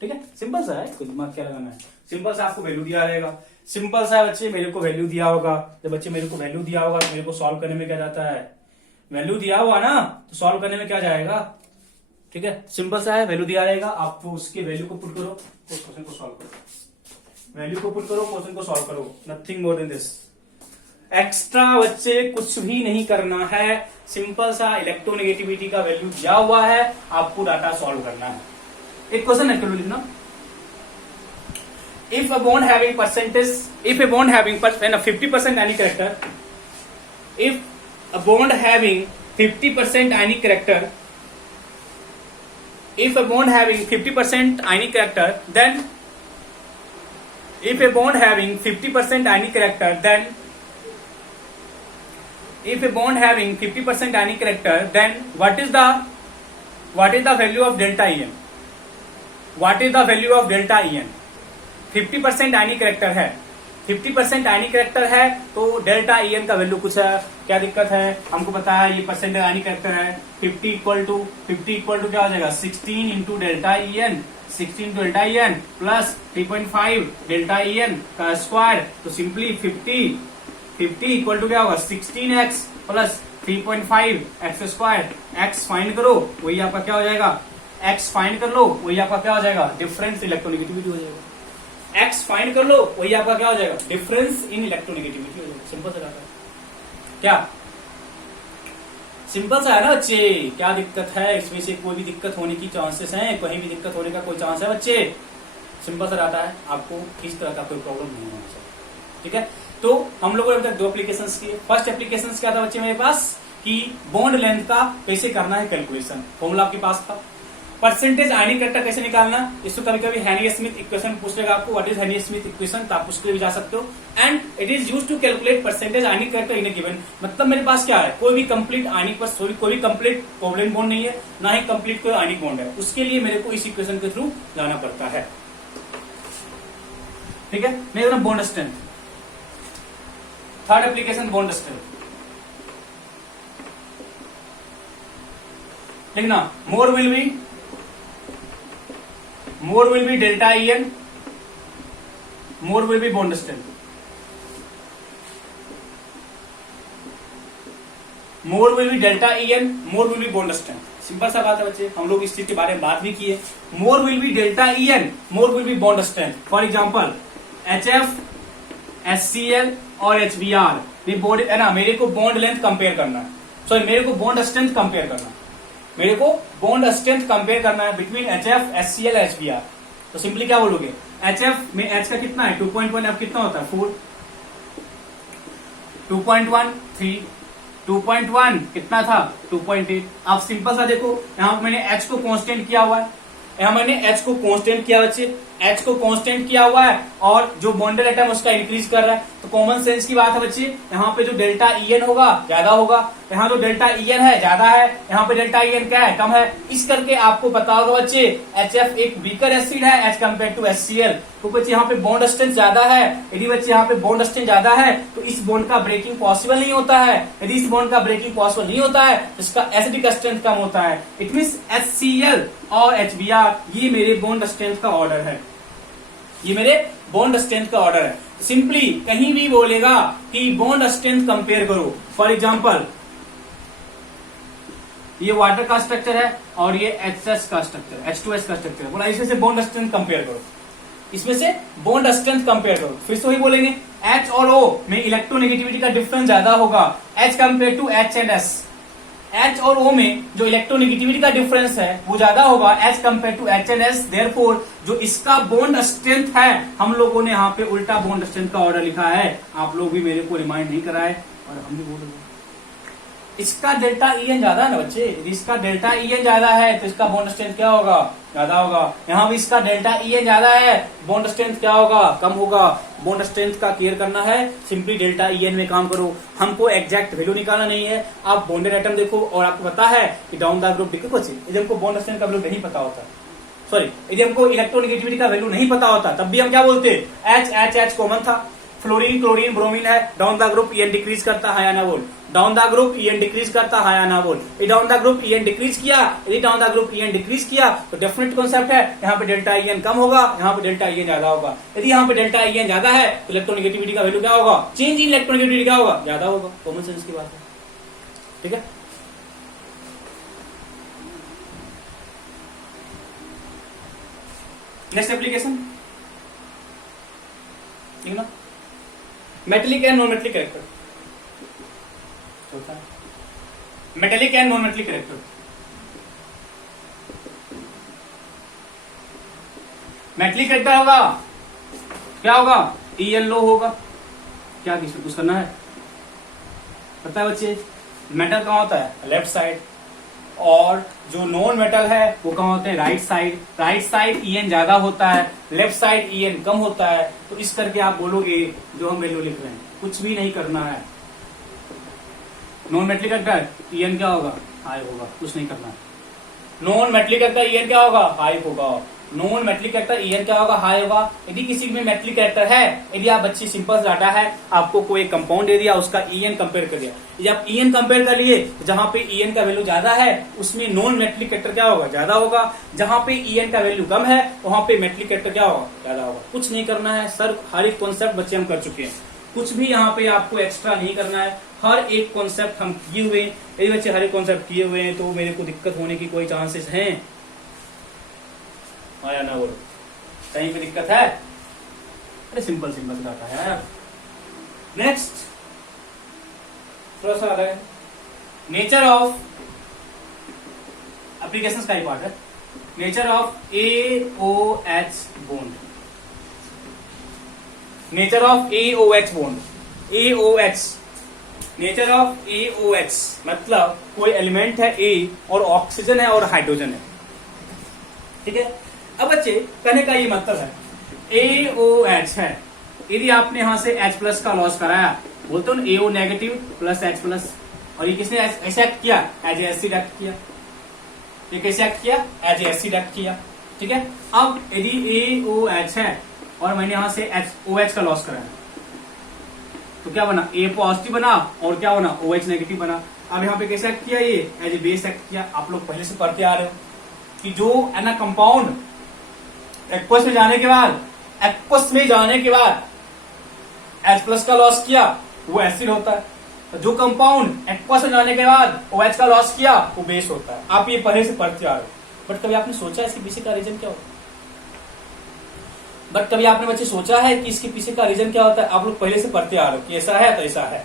ठीक है। सिंपल सा है, कोई दिमाग क्या लगाना है। सिंपल सा आपको वैल्यू दिया रहेगा, सिंपल सा है बच्चे, मेरे को वैल्यू दिया होगा। जब बच्चे मेरे को वैल्यू दिया होगा तो मेरे को सॉल्व करने में क्या जाता है, वैल्यू दिया हुआ ना तो सॉल्व करने में क्या जाएगा, ठीक है। सिंपल सा है, वैल्यू दिया रहेगा, आप उसके वैल्यू को पुट करो, उस क्वेश्चन को सॉल्व करो, वैल्यू को पुट करो, क्वेश्चन को सॉल्व करो, nothing more than this. Extra बच्चे कुछ भी नहीं करना है, सिंपल सा इलेक्ट्रोनेगेटिविटी का वैल्यू दिया हुआ है, आपको डाटा सॉल्व करना है। एक क्वेश्चन है, चलो लिखना। If a bond having 50% ionic character, if a bond having 50% ionic character, if a bond having 50% ionic character, then if a bond having 50% ionic character, then if a bond having 50% ionic character, then what is the value of delta EN? What is the value of delta EN? 50% ionic character है, 50% आयनिक character है तो delta EN का value कुछ है, क्या दिक्कत है, हमको पता है ये परसेंटेज आयनिक कैरेक्टर है। 50 इक्वल टू क्या हो जाएगा 16 into delta EN, 16 into delta EN plus 3.5 delta EN का स्क्वायर। तो सिंपली 50 इक्वल टू क्या होगा 16x plus 3.5 x square. X find करो, वही आपका क्या हो जाएगा, एक्स फाइंड कर लो, वही आपका क्या हो जाएगा, डिफरेंस इलेक्ट्रोनेगेटिविटी हो जाएगा। एक्स फाइंड कर लो, वही आपका क्या हो जाएगा, डिफरेंस इन इलेक्ट्रोनेगेटिविटी हो जाएगा। सिंपल सा बात है। क्या सिंपल सा है ना बच्चे, क्या दिक्कत है इसमें से? कोई भी दिक्कत होने की चांसेस हैं? कहीं भी दिक्कत होने का कोई चांस है बच्चे? सिंपल सा रहता है, आपको किस तरह का कोई प्रॉब्लम नहीं होना चाहिए। ठीक है, तो हम लोगों ने अभी तक 2 एप्लीकेशंस किए। फर्स्ट एप्लीकेशन क्या था बच्चे मेरे पास कि बॉन्ड लेंथ का कैसे करना है कैलकुलेशन, फॉर्मूला आपके पास था। परसेंटेज आयनिक करेक्टर कैसे निकालना, इसको कभी कभी हेनी स्मिथ इक्वेशन पूछ लेगा आपको, what is Hannay Smith equation, तो आप उसके लिए भी जा सकते हो। And it is used to calculate percentage ionic character in a given. मतलब मेरे पास क्या है, कोई भी कंप्लीट आयनिक पर कोई भी कंप्लीट कोवलेंट बॉन्ड नहीं है, ना ही कंप्लीट कोई आयनिक बॉन्ड है, उसके लिए मेरे को इस इक्वेशन के थ्रू जाना पड़ता है। ठीक है, मैं bond strength, third application bond strength लिखना, more will be delta En, more will be bond strength, more will be delta En, more will be bond strength. Simple सा बात है बच्चे, हम लोग इस चीज के बारे में बात भी किए। मोर will be delta En, more will be bond strength. For example HF, HCl और HBr, ये बॉन्ड है ना, मेरे को बॉन्ड लेंथ कंपेयर करना है, सॉरी मेरे को बॉन्ड स्ट्रेंथ कंपेयर करना है, मेरे को बॉन्ड स्ट्रेंथ कंपेयर करना है बिटवीन HF, HCl, HBr। तो सिंपली क्या बोलोगे, HF में H का कितना है 2.1, F कितना होता है 4, 2.1 3, 2.1 कितना था 2.8। आप सिंपल सा देखो, यहाँ मैंने H को कांस्टेंट किया हुआ है, यहाँ मैंने H को कांस्टेंट किया बच्चे, H को कांस्टेंट किया हुआ है और जो बॉन्डेड एटम उसका इंक्रीज कर रहा है। तो कॉमन सेंस की बात है बच्चे, यहाँ पे जो डेल्टा En होगा ज्यादा होगा, यहाँ जो डेल्टा En है ज्यादा है, यहाँ पे डेल्टा En क्या है कम है। इस करके आपको पता होगा बच्चे HF एक वीकर एसिड है एज कम्पेयर टू HCl। तो बच्चे यहाँ पे बॉन्ड स्ट्रेंथ ज्यादा है, यदि बच्चे यहाँ पे बॉन्ड स्ट्रेंथ ज्यादा है तो इस बॉन्ड का ब्रेकिंग पॉसिबल नहीं होता है। यदि इस बॉन्ड का ब्रेकिंग पॉसिबल नहीं होता है तो इसका एसिडिक स्ट्रेंथ कम होता है। इट मीन्स HCl और HBr ये मेरे बॉन्ड स्ट्रेंथ का ऑर्डर है, ये मेरे बॉन्ड स्ट्रेंथ का ऑर्डर है। सिंपली कहीं भी बोलेगा कि बॉन्ड स्ट्रेंथ कंपेयर करो, फॉर एग्जांपल ये वाटर का स्ट्रक्चर है और ये H का स्ट्रक्चर, H2S का स्ट्रक्चर है, बोला इसमें से बॉन्ड स्ट्रेंथ कंपेयर करो, इसमें से बॉन्ड स्ट्रेंथ कंपेयर करो। फिर से वही बोलेंगे H और O में इलेक्ट्रोनेगेटिविटी का डिफरेंस ज्यादा होगा H compare to H and S। H और O में जो इलेक्ट्रोनेगेटिविटी का डिफरेंस है वो ज्यादा होगा H compare to H and S। Therefore जो इसका बॉन्ड स्ट्रेंथ है, हम लोगों ने यहाँ पे उल्टा बॉन्ड स्ट्रेंथ का ऑर्डर लिखा है, आप लोग भी मेरे को रिमाइंड नहीं कराए और हम भी बोल रहे। इसका डेल्टा En ज्यादा है ना बच्चे, यदि इसका डेल्टा En ज्यादा है तो इसका बॉन्ड स्ट्रेंथ क्या होगा ज्यादा होगा। यहाँ भी इसका डेल्टा En ज्यादा है, बॉन्ड स्ट्रेंथ क्या होगा कम होगा। बॉन्ड स्ट्रेंथ का केयर करना है, सिंपली डेल्टा En में काम करो, हमको एग्जैक्ट वैल्यू निकालना नहीं है। आप बॉन्डेड एटम देखो और आपको पता है कि डाउन द ग्रुप देखो बच्चे, यदि हमको बॉन्ड स्ट्रेंथ का वैल्यू नहीं पता होता, सॉरी यदि हमको इलेक्ट्रोनेगेटिविटी का वैल्यू नहीं पता होता तब भी हम क्या बोलते, H कॉमन था, फ्लोरीन क्लोरीन ब्रोमीन है, down the group En decrease करता है या ना बोल, down the group En decrease करता है या ना बोल। ये down the group En decrease किया, यदि down the group En decrease किया तो डेफिनेट कॉन्सेप्ट है यहाँ पे डेल्टा En कम होगा, यहाँ पे डेल्टा En ज्यादा होगा। यदि यहाँ पे डेल्टा En ज्यादा है तो इलेक्ट्रोनेगेटिविटी का वैल्यू क्या होगा, चेंज इन इलेक्ट्रोनेगेटिविटी क्या होगा ज्यादा होगा। कॉमन सेंस की बात है, ठीक है। नेक्स्ट एप्लीकेशन ठीक ना, metallic and non metallic character होता है, metallic and non metallic character. Metallic character होगा क्या होगा, En लो होगा, क्या कुछ करना है पता है बच्चे। मेटल कहाँ होता है लेफ्ट साइड, और जो नॉन मेटल है वो कहाँ होते हैं right side. Right side En ज्यादा होता है, लेफ्ट साइड En कम होता है। तो इस करके आप बोलोगे जो हम वैल्यू लिख रहे हैं, कुछ भी नहीं करना है। नॉन मेटलिक कैरेक्टर En क्या होगा हाई होगा, कुछ नहीं करना है। नॉन मेटलिक कैरेक्टर En क्या होगा हाई होगा, नॉन मेटलिक कैरेक्टर En क्या होगा हाई होगा। यदि किसी में मेटलिक कैरेक्टर है, यदि आप बच्ची सिंपल डाटा है, आपको कोई कंपाउंड दे दिया उसका En कंपेयर कर दिया, यदि आप En कंपेयर कर लिए तो जहां पे En का वैल्यू ज्यादा है उसमें नॉन मेटलिक कैरेक्टर क्या होगा ज्यादा होगा, जहां पे En का वैल्यू कम है वहां पे मेटलिक कैरेक्टर क्या होगा ज्यादा होगा। कुछ नहीं करना है सर, हर एक कॉन्सेप्ट बच्चे हम कर चुके हैं, कुछ भी यहाँ पे आपको एक्स्ट्रा नहीं करना है। हर एक कॉन्सेप्ट हम किए हुए हैं, यदि बच्चे हर एक कॉन्सेप्ट किए हुए हैं तो मेरे को दिक्कत होने की कोई चांसेस हैं आया ना बोलो, कहीं पे दिक्कत है? अरे सिंपल सिंपल डाटा है यार। नेक्स्ट थोड़ा सा अलग है। नेचर ऑफ एप्लीकेशन का ही पार्ट है। Nature of AOH bond, nature of AOH bond, AOH, nature of AOH मतलब कोई एलिमेंट है A और ऑक्सीजन है और हाइड्रोजन है, ठीक है। अब बच्चे कहने का ये मतलब है AOH है, यदि आपने यहां से H प्लस का लॉस कराया, बोलते हो ना AO negative plus H plus, और ये किसने ऐसे एक्ट किया, एज एसिड एक्ट किया, ये कैसे एक्ट किया, एज एसिड एक्ट किया, ठीक है। अब यदि AOH है और मैंने यहां से OH का लॉस कराया, तो क्या बना, A पॉजिटिव बना और क्या बना, OH नेगेटिव बना। अब यहाँ पे कैसे एक्ट किया, ये एज ए बेस एक्ट किया। आप लोग पहले से पढ़ते आ रहे हो कि जो है ना कंपाउंड एक्वस में जाने के बाद, एक्वस में जाने के बाद H प्लस का लॉस किया वो एसिड होता है, जो कंपाउंड एक्वस में जाने के बाद OH का लॉस किया वो बेस होता है। आप ये पहले से पढ़ते आ रहे हो, बट कभी आपने सोचा इसके पीछे का रीजन क्या होता है? बट कभी आपने बच्चे सोचा है कि इसके पीछे का रीजन क्या होता है? आप लोग पहले से पढ़ते आ रहे हो कि ऐसा है तो ऐसा है,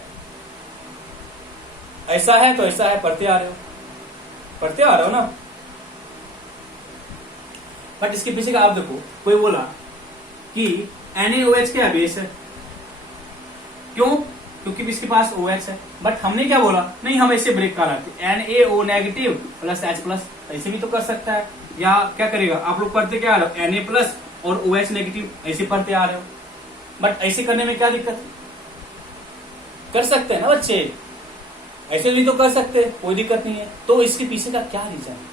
ऐसा है तो ऐसा है, पढ़ते आ रहे हो, पढ़ते आ रहे हो ना। बट इसके पीछे का आप देखो, कोई बोला कि NaOH क्या बेस है, क्यों? क्योंकि इसके पास OH है। बट हमने क्या बोला, नहीं हम ऐसे ब्रेक कर रहे थे, NaO negative plus H plus, ऐसे भी तो कर सकता है। या क्या करेगा, आप लोग पढ़ते क्या आ रहे हो, Na प्लस और OH नेगेटिव, ऐसे पढ़ते आ रहे हो। बट ऐसे करने में क्या दिक्कत है, कर सकते हैं ना बच्चे, ऐसे भी तो कर सकते हैं, कोई दिक्कत नहीं है। तो इसके पीछे का क्या रीजन है,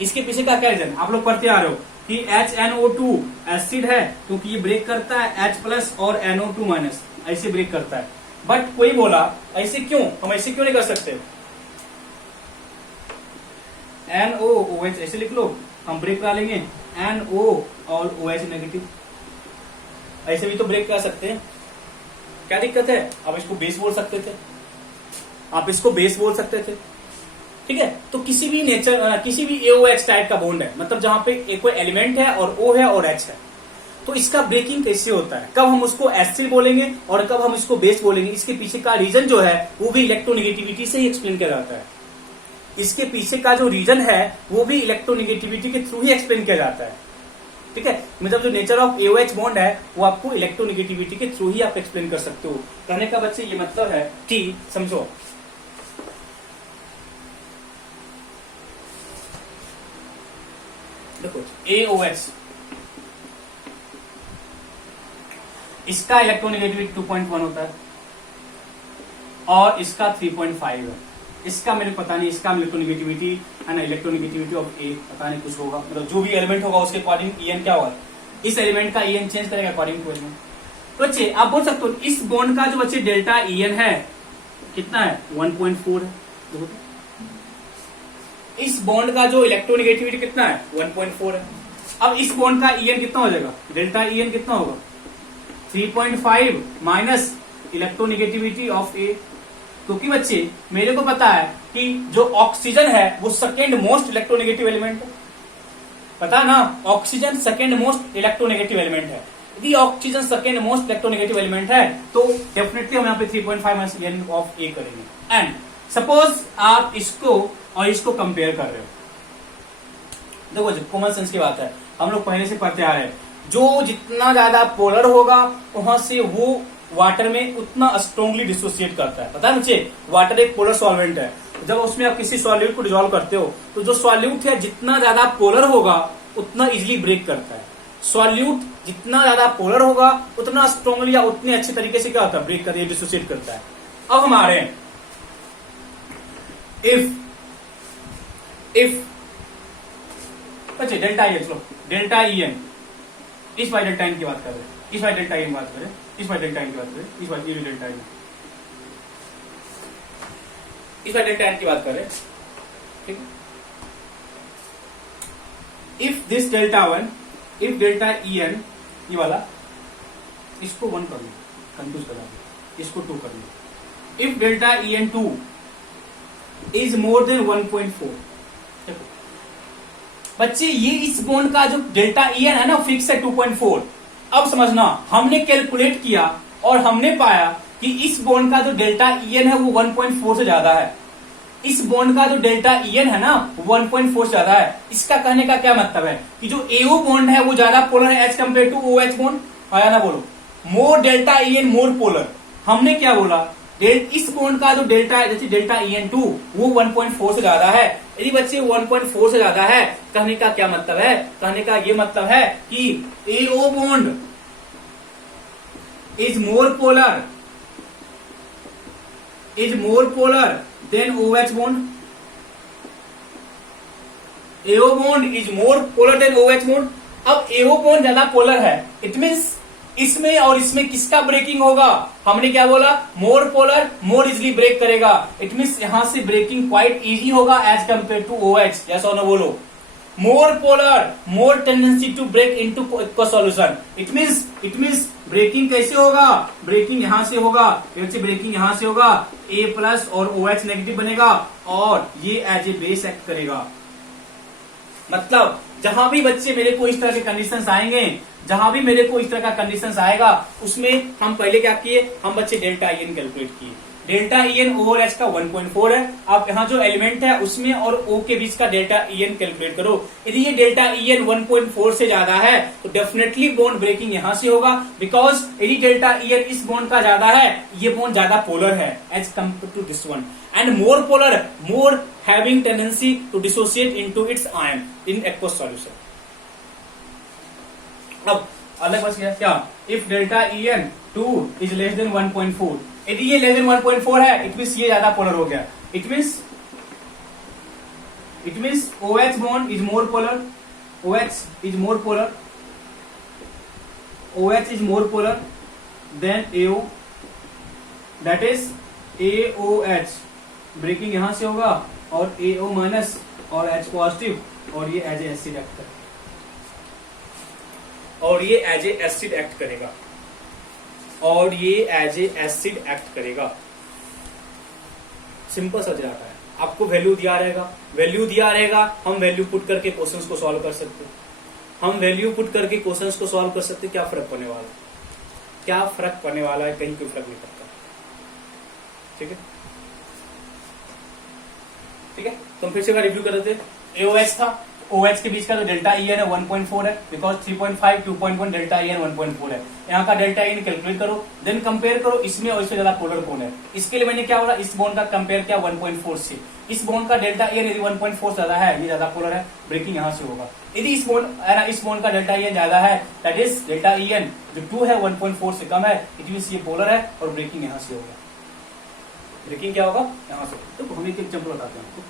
इसके पीछे का क्या रीजन, आप लोग पढ़ते आ रहे हो कि HNO2 एसिड है क्योंकि ये ब्रेक करता है H प्लस और NO2 माइनस, ऐसे ब्रेक करता है। बट कोई बोला ऐसे क्यों, हम ऐसे क्यों नहीं कर सकते, NOOH ऐसे लिख लो, हम ब्रेक करा लेंगे NO और OH नेगेटिव, ऐसे भी तो ब्रेक कर सकते हैं, क्या दिक्कत है? आप इसको बेस बोल सकते थे, आप इसको बेस बोल सकते थे, ठीक है। तो किसी भी नेचर, किसी भी AOH टाइप का बॉन्ड है, मतलब जहां पे एक कोई एलिमेंट है और O है और H है, तो इसका ब्रेकिंग कैसे होता है, कब हम उसको एसिड बोलेंगे और कब हम इसको बेस बोलेंगे, इसके पीछे का रीजन जो है वो भी इलेक्ट्रोनेगेटिविटी से ही एक्सप्लेन किया जाता है। इसके पीछे का जो रीजन है वो भी इलेक्ट्रोनेगेटिविटी के थ्रू ही एक्सप्लेन किया जाता है, ठीक है। मतलब जो नेचर ऑफ AOH बॉन्ड है वो आपको इलेक्ट्रोनेगेटिविटी के थ्रू ही आप एक्सप्लेन कर सकते हो। कहने का बच्चे ये मतलब है कि समझो, देखो AOH, इसका इलेक्ट्रोनेगेटिविटी 2.1 होता है और इसका 3.5 है। इसका मेरे पता नहीं, इसका इलेक्ट्रोनेगेटिविटी है ना, इलेक्ट्रोनेगेटिविटी ऑफ A पता नहीं कुछ होगा, मतलब जो भी एलिमेंट होगा उसके अकॉर्डिंग EN क्या होगा, इस एलिमेंट का EN चेंज करेगा अकॉर्डिंग टू एलिमेंट। बच्चे आप बोल सकते हो इस बॉन्ड का जो बच्चे डेल्टा EN है कितना है, 1.4 है। देखो इस बॉन्ड का जो इलेक्ट्रोनेगेटिविटी कितना है, 1.4 है। अब इस बॉन्ड का EN कितना हो जाएगा, डेल्टा EN कितना होगा, 3.5 माइनस इलेक्ट्रोनेगेटिविटी ऑफ A, क्योंकि बच्चे मेरे को पता है कि जो ऑक्सीजन है वो सेकेंड मोस्ट इलेक्ट्रोनेगेटिव एलिमेंट है, पता ना, oxygen second most electronegative element है। यदि oxygen second most electronegative element है तो डेफिनेटली हम यहाँ पे 3.5 माइनस EN ऑफ A करेंगे। एंड सपोज आप इसको और इसको कंपेयर कर रहे हो, देखो जो कॉमन सेंस की बात है, हम लोग पहले से पढ़ते आ रहे हैं, जो जितना ज्यादा पोलर होगा वहां से वो वाटर में उतना स्ट्रांगली डिसोसिएट करता है। पता है मुझे, वाटर एक पोलर सॉल्वेंट है, जब उसमें आप किसी सॉल्यूट को डिसॉल्व करते हो तो जो सॉल्यूट है जितना ज्यादा पोलर होगा उतना इजीली ब्रेक करता है। सॉल्यूट जितना ज्यादा पोलर होगा उतना स्ट्रांगली या उतने अच्छे तरीके से क्या होता है, ब्रेक करता है, डिसोसिएट करता है। अब हम आ रहे हैं इफ बच्चे डेल्टा EN, चलो डेल्टा EN, इस बार डेल्टा EN की बात कर रहे हैं, इस बार डेल्टा EN की बात करें, इस बार डेल्टा EN की बात करें, इस बार ये डेल्टा EN, इस बार डेल्टा EN की बात करें, ठीक है। If this delta 1, if delta EN ये वाला, इसको 1 कर लो, कंफ्यूज कर दो, इसको 2 कर लो। If delta EN2 is more than 1.4, देखो बच्चे ये इस बॉन्ड का जो डेल्टा EN है ना फिक्स है 2.4। अब समझना, हमने कैलकुलेट किया और हमने पाया कि इस बॉन्ड का जो डेल्टा EN है वो 1.4 से ज्यादा है। इस बॉन्ड का जो डेल्टा EN है ना 1.4 से ज्यादा है। इसका कहने का क्या मतलब है कि जो AO बॉन्ड है वो ज्यादा पोलर है as compare to OH bond. आया ना, बोलो more delta EN more polar. हमने क्या बोला, इस बॉन्ड का जो डेल्टा है जैसे डेल्टा EN2 वो 1.4 से ज्यादा है। यदि बच्चे 1.4 से ज्यादा है, कहने का क्या मतलब है, कहने का ये मतलब है कि AO bond is more polar than OH bond. AO bond is more polar than OH bond. अब AO बॉन्ड ज्यादा पोलर है, इट मीन्स इसमें और इसमें किसका ब्रेकिंग होगा, हमने क्या बोला, more polar more easily break करेगा। इट मीन्स यहां से ब्रेकिंग क्वाइट इजी होगा as compare to OH। Yes और नो बोलो। More polar more tendency to break into aqueous solution. It means breaking कैसे होगा, ब्रेकिंग यहां से होगा, ब्रेकिंग यहां से होगा, A प्लस और OH नेगेटिव बनेगा और ये एज ए बेस एक्ट करेगा। मतलब जहां भी बच्चे मेरे को इस तरह के कंडीशंस आएंगे, जहां भी मेरे को इस तरह का कंडीशंस आएगा, उसमें हम पहले क्या किए, हम बच्चे डेल्टा EN कैलकुलेट किए। डेल्टा EN ओवर H का 1.4 है। आप यहाँ जो एलिमेंट है उसमें और O के बीच का डेल्टा EN कैलकुलेट करो। यदि ये डेल्टा EN 1.4 से ज्यादा है तो डेफिनेटली बॉन्ड ब्रेकिंग यहां से होगा, बिकॉज यदि डेल्टा EN इस बॉन्ड का ज्यादा है, ये बॉन्ड ज्यादा पोलर है as compare to this one, and more polar more having tendency to dissociate into its ion in aqueous solution. अब अलग बच गया क्या, if delta EN2 is less than 1.4, यदि ये लेस देन 1.4 है इट मीन्स ये ज्यादा पोलर हो गया। It means OH bond is more polar, OH is more polar than AO, that is AOH। Breaking यहां से होगा और AO माइनस और H पॉजिटिव, और ये एज ए एसिड एक्ट करेगा, और ये एज ए एसिड एक्ट करेगा, और ये एज ए एसिड एक्ट करेगा। सिंपल सा जाता है, आपको वैल्यू दिया रहेगा, हम वैल्यू पुट करके क्वेश्चंस को सॉल्व कर सकते हैं, क्या फर्क पड़ने वाला है, कहीं कोई फर्क नहीं पड़ता। ठीक है, तो हम फिर से रिव्यू कर देते। AOH था, OH के बीच का जो डेल्टा EN है 1.4 है, बिकॉज 3.5 2.1 डेल्टा EN 1.4 है। यहाँ का डेल्टा EN कैलकुलेट करो, देन कंपेयर करो इसमें और इससे ज्यादा पोलर कौन है। इसके लिए मैंने क्या बोला, इस बॉन्ड का कंपेयर किया 1.4 से। इस बॉन्ड का डेल्टा EN यदि 1.4 से ज्यादा है, ये ज्यादा पोलर है, ब्रेकिंग यहाँ से होगा। यदि इस बॉन्ड का डेल्टा EN ज्यादा है, दैट इज डेल्टा EN जो 2 है 1.4 से कम है, इट मीन्स ये पोलर है और ब्रेकिंग यहाँ से होगा। ब्रेकिंग क्या होगा, यहाँ से। तो हम एक एग्जाम्पल बताते हैं आपको।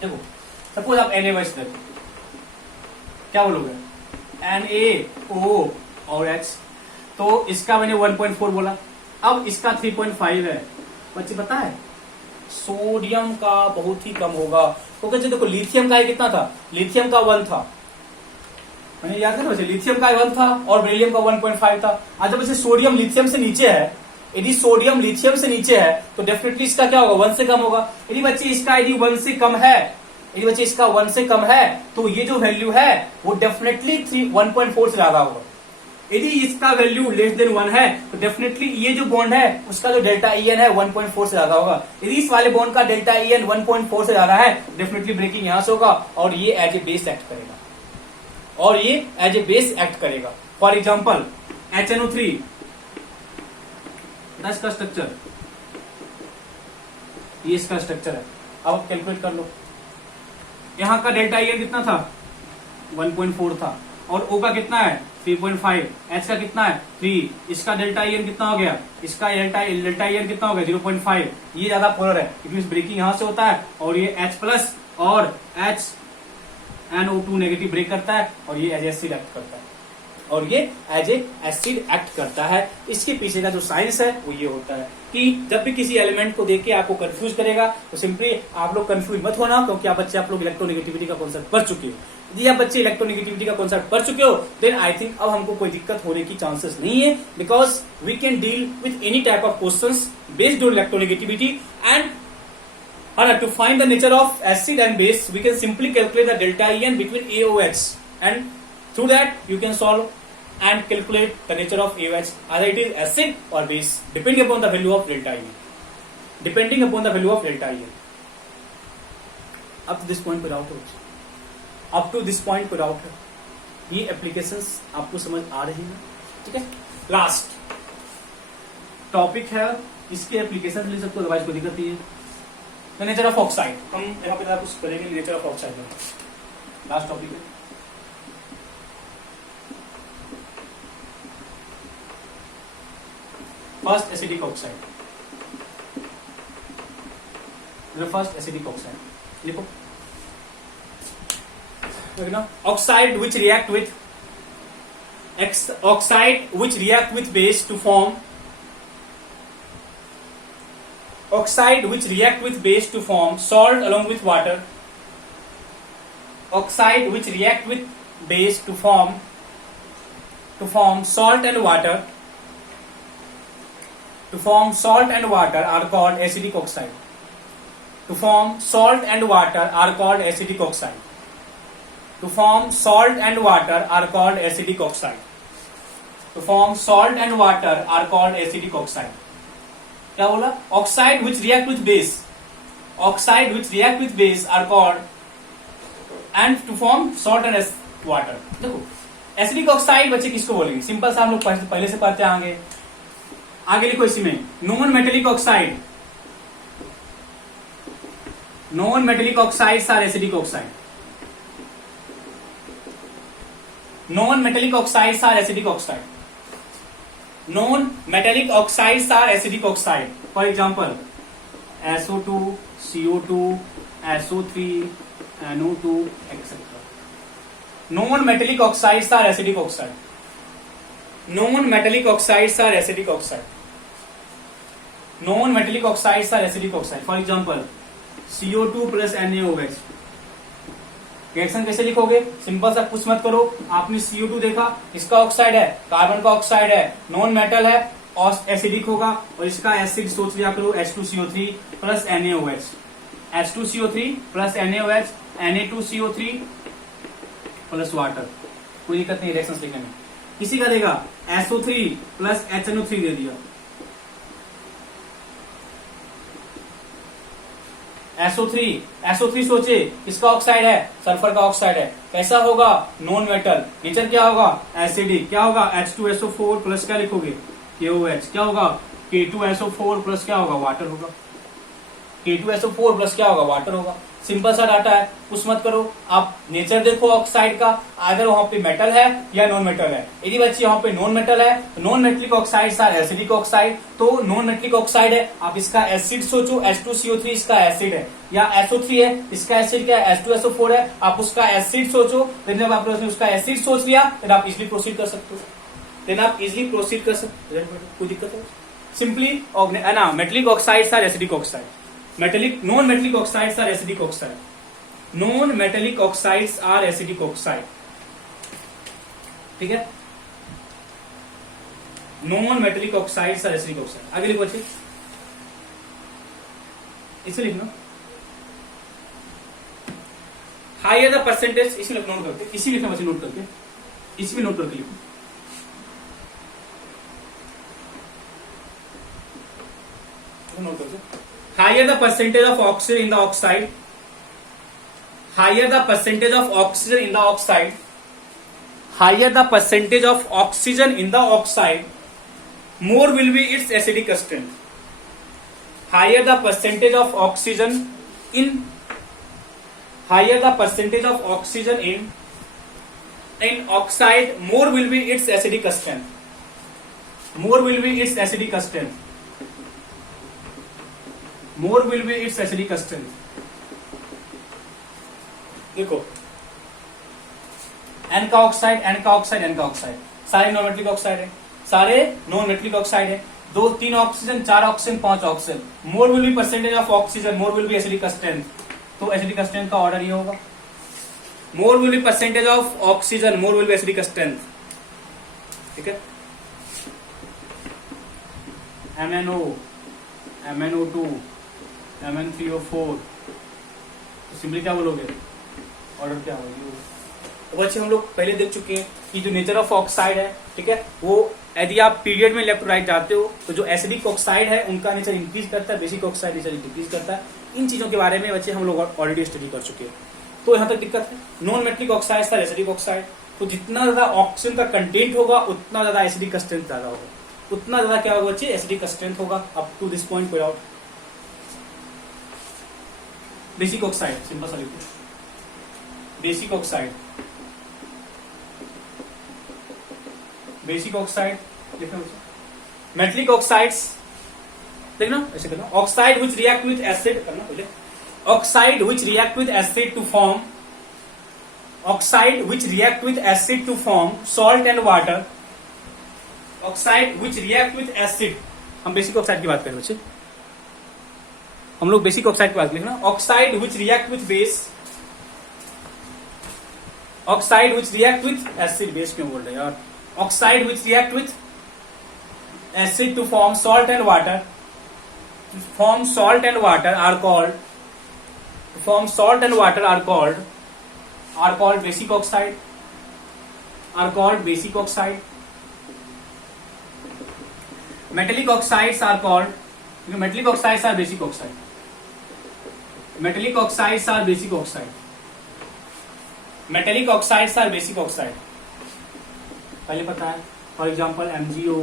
देखो सपोज आप NaOH देखो, क्या बोलोगे, NaO और H, तो इसका मैंने 1.4 बोला, अब इसका 3.5 है। बच्चे पता है सोडियम का बहुत ही कम होगा, क्योंकि तो देखो लिथियम का कितना था, लिथियम का 1 था, मैंने याद है ना बच्चे, लिथियम का 1 था और बेरिलियम का 1.5 था। आज जब सोडियम लिथियम से नीचे है, यदि सोडियम लिथियम से नीचे है तो डेफिनेटली इसका क्या होगा, 1 से कम होगा। यदि बच्चे इसका 1 से कम है, तो ये जो वैल्यू है वो डेफिनेटली 1.4 से ज्यादा होगा। यदि इसका वैल्यू लेस देन 1 है तो डेफिनेटली ये जो बॉन्ड है उसका जो डेल्टा EN है 1.4 से ज्यादा होगा। यदि इस वाले बॉन्ड का डेल्टा EN 1.4 से ज्यादा है, डेफिनेटली ब्रेकिंग यहां से होगा और ये एज ए बेस एक्ट करेगा। फॉर एग्जाम्पल HNO3 का स्ट्रक्चर, ये इसका स्ट्रक्चर है। अब आप कैलकुलेट कर लो, यहाँ का डेल्टा EN कितना था, 1.4 था, और O का कितना है 3.5, H का कितना है 3, इसका डेल्टा EN कितना हो गया, इसका डेल्टा EN कितना हो गया 0.5, ये ज्यादा पोलर है, इट मींस ब्रेकिंग यहां से होता है, और ये H प्लस और HNO2 नेगेटिव ब्रेक करता है, और ये एज एसिड एक्ट करता है। इसके पीछे का जो साइंस है वो ये होता है कि जब भी किसी एलिमेंट को देख के आपको कंफ्यूज करेगा तो सिंपली आप लोग कंफ्यूज मत होना, क्योंकि आप लोग इलेक्ट्रोनेगेटिविटी का कॉन्सेप्ट पढ़ चुके हो। यदि आप बच्चे इलेक्ट्रोनेगेटिविटी का कॉन्सेप्ट पढ़ चुके हो, देन आई थिंक अब हमको कोई दिक्कत होने की चांसेस नहीं है, because we can deal with any type of questions based on electronegativity, and to find the nature of acid and base, we can simply calculate the delta EN between AOH, and through that you can solve and calculate the nature of AOH, either it is acid or base, depending upon the value of delta E. Depending upon the value of delta E. Up to this point कोई doubt है? Up to this point कोई doubt है? ये applications आपको समझ आ रही है? ठीक है. लास्ट टॉपिक है, इसके एप्लीकेशन ले सकते हो, अदरवाइज कोई दिक्कत नहीं है. द नेचर ऑफ ऑक्साइड, हम यहाँ पे कुछ करेंगे नेचर ऑफ ऑक्साइड में. लास्ट टॉपिक है. First acidic oxide. First acidic oxide लिखो. Oxide which react with base to form salt along with water. Oxide which react with base to form salt and water are called acidic oxide. To form salt and water are called acidic oxide. To form salt and water are called acidic oxide. To form salt and water are called acidic oxide. क्या बोला? Oxide which react with base. Oxide which react with base are called, and to form salt and water. देखो acidic oxide बच्चे किसको बोलेंगे? Simple सा हम लोग पहले से पढ़ते हैं. आगे लिखो इसी में. Non metallic oxide. Non metallic oxides are acidic oxide. Non-metallic oxides are acidic oxide. Non-metallic oxides are acidic oxide. For example, SO2, CO2, SO3, NO2, etc. Non-metallic oxides are acidic oxide. Non-metallic oxides are acidic oxide. Non-metallic oxides are acidic oxide. For example, CO2 plus NaOH. Reaction कैसे लिखोगे? Simple सा कुछ मत करो. आपने CO2 देखा, इसका oxide है, कार्बन का ऑक्साइड है, नॉन मेटल है और एसिडिक होगा, और इसका एसिड सोच लिया करो H2CO3 plus NaOH. H2CO3 plus NaOH, Na2CO3 plus water. कोई दिक्कत नहीं रिएक्शन लिखने में. किसी का देगा SO3 प्लस HNO3 दे दिया. SO3 सोचे किसका ऑक्साइड है? सल्फर का ऑक्साइड है. कैसा होगा? Non metal. नेचर क्या होगा? एसिडिक. क्या होगा? H2SO4 प्लस क्या लिखोगे? KOH. क्या होगा? K2SO4 प्लस क्या होगा? वाटर होगा. K2SO4 प्लस क्या होगा? वाटर होगा. सिंपल सा डाटा है, कुछ मत करो. आप नेचर देखो ऑक्साइड का, अगर वहां पे मेटल है या नॉन मेटल है. यदि बच्चे यहाँ पे नॉन मेटल है, non metallic oxide are acidic oxide. तो नॉन मेटलिक ऑक्साइड है, आप इसका एसिड सोचो. H2CO3 इसका एसिड है, या SO3 है, इसका एसिड क्या है? H2SO4 है, आप उसका एसिड सोचो. जब आपने उसका एसिड सोच लिया, फिर आप इजिली प्रोसीड कर सकते हो. कोई दिक्कत है? Simply metallic oxides are acidic oxide. Non metallic oxides are acidic oxide. Non metallic oxides are acidic oxide. ठीक है. Non metallic oxides are acidic oxide. आगे लिखो अच्छे, इसे लिखना. हायर द परसेंटेज, इसी नोट करके, इसी लिखना बच्चे, नोट करके, इसी में नोट करके लिखो. नोट करके. Higher the percentage of oxygen in the oxide, higher the percentage of oxygen in the oxide, higher the percentage of oxygen in the oxide, more will be its acidic strength. Higher the percentage of oxygen in, higher the percentage of oxygen in oxide, more will be its acidic strength. More will be its acidic strength. More will be its acidic strength. देखो N का oxide, N का oxide, N का oxide, सारे non metallic oxide है, सारे non metallic oxide है. 2 3 oxygen, 4 oxygen, 5 oxygen. More will be percentage of oxygen, more will B acidic strength. तो acidic strength का ऑर्डर ये होगा. मोर will be percentage of oxygen, more will B acidic strength. ठीक है. MnO, MnO2, MN3O4. तो simply क्या बोलोगे? Order क्या होगा? तो बच्चे हम लोग पहले देख चुके हैं कि जो नेचर ऑफ ऑक्साइड है, ठीक है, वो यदि आप पीरियड में लेफ्ट राइट जाते हो तो जो एसिडिक ऑक्साइड है उनका नेचर इंक्रीज करता है, बेसिक ऑक्साइड नेचर डिक्रीज करता है। इन चीजों के बारे में बच्चे हम लोग ऑलरेडी स्टडी कर चुके हैं। तो यहाँ तक दिक्कत है। नॉन मेटलिक ऑक्साइड था एसिडिक ऑक्साइड, तो जितना ज्यादा ऑक्सीजन का कंटेंट होगा उतना ज्यादा एसिडिक का स्ट्रेंथ ज्यादा होगा, उतना ज्यादा क्या होगा बच्चे, एसिडिक का स्ट्रेंथ होगा। अप टू दिस पॉइंट कोई आउट। बेसिक ऑक्साइड सिंपल सा लिखो, बेसिक ऑक्साइड, बेसिक ऑक्साइड लिखना बच्चे। मेटलिक ऑक्साइड्स देखना ऐसे करना, oxide which react with acid करना पहले, oxide which react with acid to form, oxide which react with acid to form salt and water, oxide which react with acid. हम basic oxide की बात करें बच्चे, हम लोग बेसिक ऑक्साइड की बात लिखना, oxide which react with base, oxide which react with acid, base क्यों बोल रहे हैं यार, oxide which react with acid to form salt and water, form salt and water are called, form salt and water are called basic oxide, are called basic oxide. Metallic oxides are called, metallic oxides are basic oxide, metallic oxides are basic oxide, metallic oxides are basic oxide, पहले पता है। For example MgO,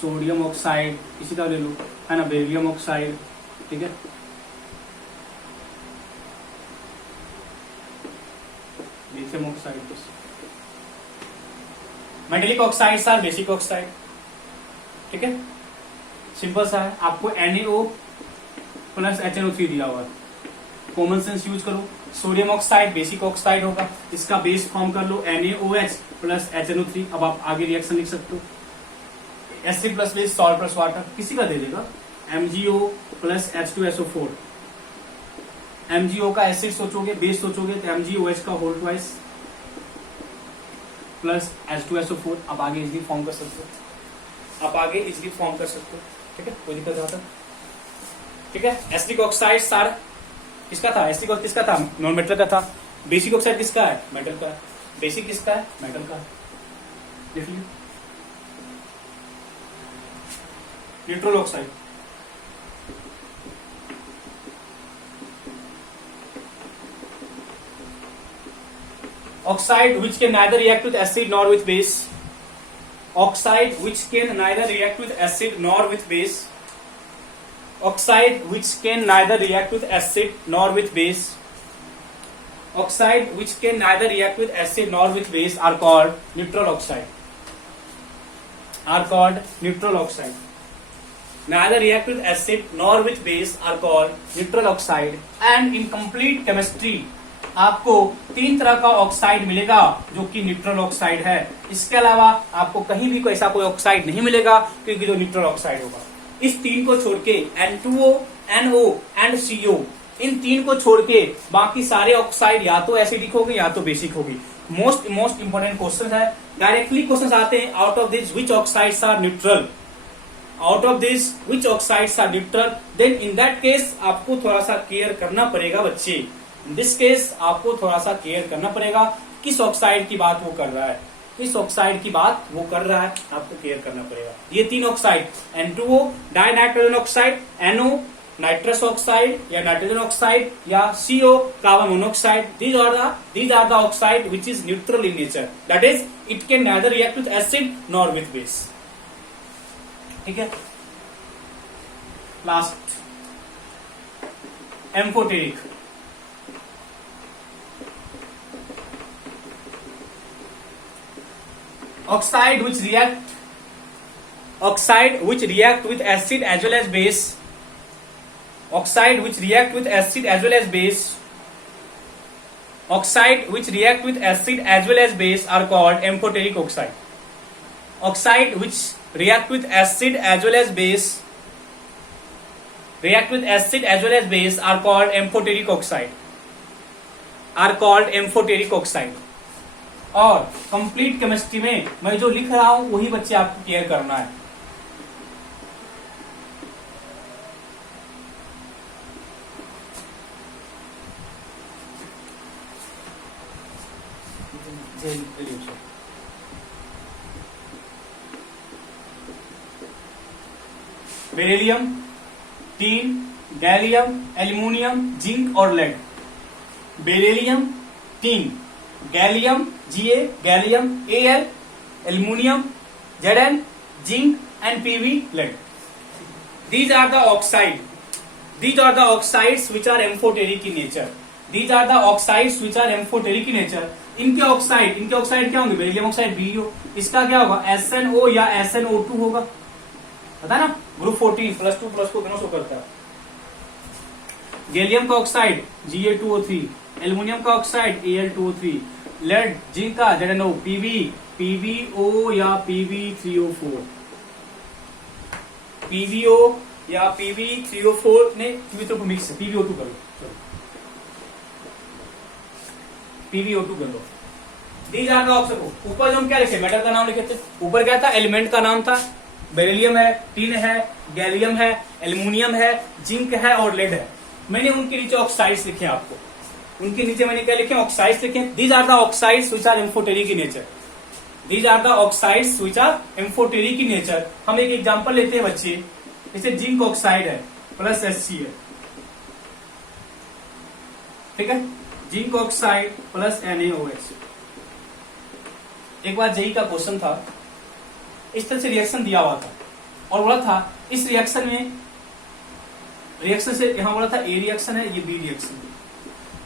sodium oxide, इसी का ले लो, है ना, barium oxide, ठीक है, lithium oxide. Metallic oxides are basic oxide, ठीक है, सिंपल सा है। आपको NaO प्लस HNO3 दिया हुआ है, कॉमन सेंस यूज करो। सोडियम ऑक्साइड बेसिक ऑक्साइड होगा, इसका बेस फॉर्म कर लो NaOH प्लस HNO3। अब आप आगे रिएक्शन लिख सकते हो, acid plus base, salt plus water, किसी का दे देगा MgO प्लस H2SO4। MgO का एसिड सोचोगे, बेस सोचोगे तो MgOH का होल ट्वाइस प्लस H2SO4। आप आगे इजिली फॉर्म कर सकते हो, आप आगे इजिली फॉर्म कर सकते हो, ठीक है, कोई दिक्कत आता, ठीक है। एसिडिक ऑक्साइड सार किसका था, एसिडिक ऑक्साइड किसका था, नॉन मेटल का था। बेसिक ऑक्साइड किसका है, मेटल का है। बेसिक किसका है, मेटल का है। देख लीजिए neutral oxide, oxide which can neither react with acid nor with base, oxide which can neither react with acid nor with base, oxide which can neither react with acid nor with base, oxide which can neither react with acid nor with base are called neutral oxide, are called neutral oxide. Neither react with acid nor with base are called neutral oxide. And in complete chemistry आपको 3 तरह का oxide मिलेगा जो कि neutral oxide है। इसके अलावा आपको कहीं भी कोई ऐसा कोई ऑक्साइड नहीं मिलेगा क्योंकि जो न्यूट्रल ऑक्साइड होगा। इस 3 को छोड़ के N2O, NO एंड CO, इन 3 को छोड़ के बाकी सारे ऑक्साइड या तो एसिडिक होगी या तो बेसिक होगी। मोस्ट इंपोर्टेंट क्वेश्चन है, डायरेक्टली क्वेश्चन आते हैं, out of this which oxides are neutral, out of this which oxides are neutral. Then in that case आपको थोड़ा सा केयर करना पड़ेगा बच्चे, इन दिस केस आपको थोड़ा सा केयर करना पड़ेगा किस ऑक्साइड की बात वो कर रहा है, किस ऑक्साइड की बात वो कर रहा है, आपको केयर करना पड़ेगा। ये 3 oxide, N2O die nitrogen oxide, NO nitrous oxide या नाइट्रोजन ऑक्साइड, या CO carbon monoxide, these are the oxide which is neutral in nature, that is it can neither react with acid nor with base, ठीक है। Last amphoteric, oxide which react with acid as well as base, oxide which react with acid as well as base, oxide which react with acid as well as base are called amphoteric oxide. Oxide which react with acid as well as base, react with acid as well as base are called amphoteric oxide, are called amphoteric oxide. और complete chemistry में मैं जो लिख रहा हूं वही बच्चे आपको क्लियर करना है। Beryllium, tin, gallium, aluminium, zinc और lead. Beryllium, tin, gallium, Ga, gallium, Al, aluminium, Zn, zinc and Pb, lead. These are the oxide. These are the oxides which are amphoteric in nature. These are the oxides which are amphoteric in nature. इनके oxide क्या होंगे? Beryllium oxide BeO, इसका क्या होगा? SnO या SnO2 होगा, पता ना, ग्रुप 14 +2 दोनों शो करता है। गैलियम का ऑक्साइड Ga2O3, एल्यूमिनियम का ऑक्साइड Al2O3, लेड, जिंक का ZnO, PbO या Pb3O4, PbO या Pb3O4 ने मित्रों को मिक्स है, PbO2 कर लो, PbO2 कर लो। These are the oxide. ऊपर जो हम क्या लिखे, मेटल का नाम लिखे थे, ऊपर क्या था? एलिमेंट का नाम था, बेरिलियम है, टीन है, गैलियम है, एल्यूमिनियम है, जिंक है और लेड है। मैंने उनके नीचे ऑक्साइड्स लिखे आपको, उनके नीचे मैंने क्या लिखे? ऑक्साइड्स लिखे। These are the oxides which are amphoteric in nature. These are the oxides which are amphoteric in nature. हम एक एग्जांपल लेते हैं बच्चे, जैसे जिंक ऑक्साइड है प्लस Hc है, ठीक है, जिंक ऑक्साइड प्लस NaOH। एक बार जेई का क्वेश्चन था, इस तरह से रिएक्शन दिया हुआ था और बोला था इस रिएक्शन में, रिएक्शन से यहां बोला था ए रिएक्शन है, ये बी रिएक्शन है।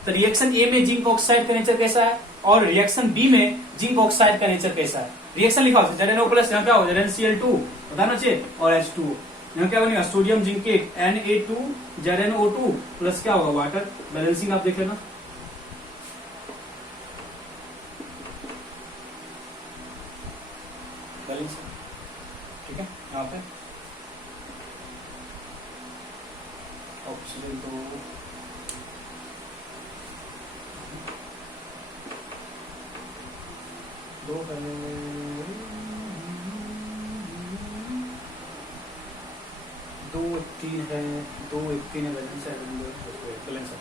तो रिएक्शन ए में जिंक ऑक्साइड का नेचर कैसा है और रिएक्शन बी में जिंक ऑक्साइड का नेचर कैसा है? रिएक्शन लिखा होता है ZnO प्लस, यहाँ क्या होगा? ZnCl2 बताना चाहिए और H2O। यहाँ क्या बनेगा? Sodium zincate Na2 ZnO2 plus क्या होगा? वाटर। बैलेंसिंग आप देख लेना। बैलेंसिंग ठीक है। यहाँ पे ऑक्सीजन तो दो तीन है, दो एक तीन है, बैलेंस है।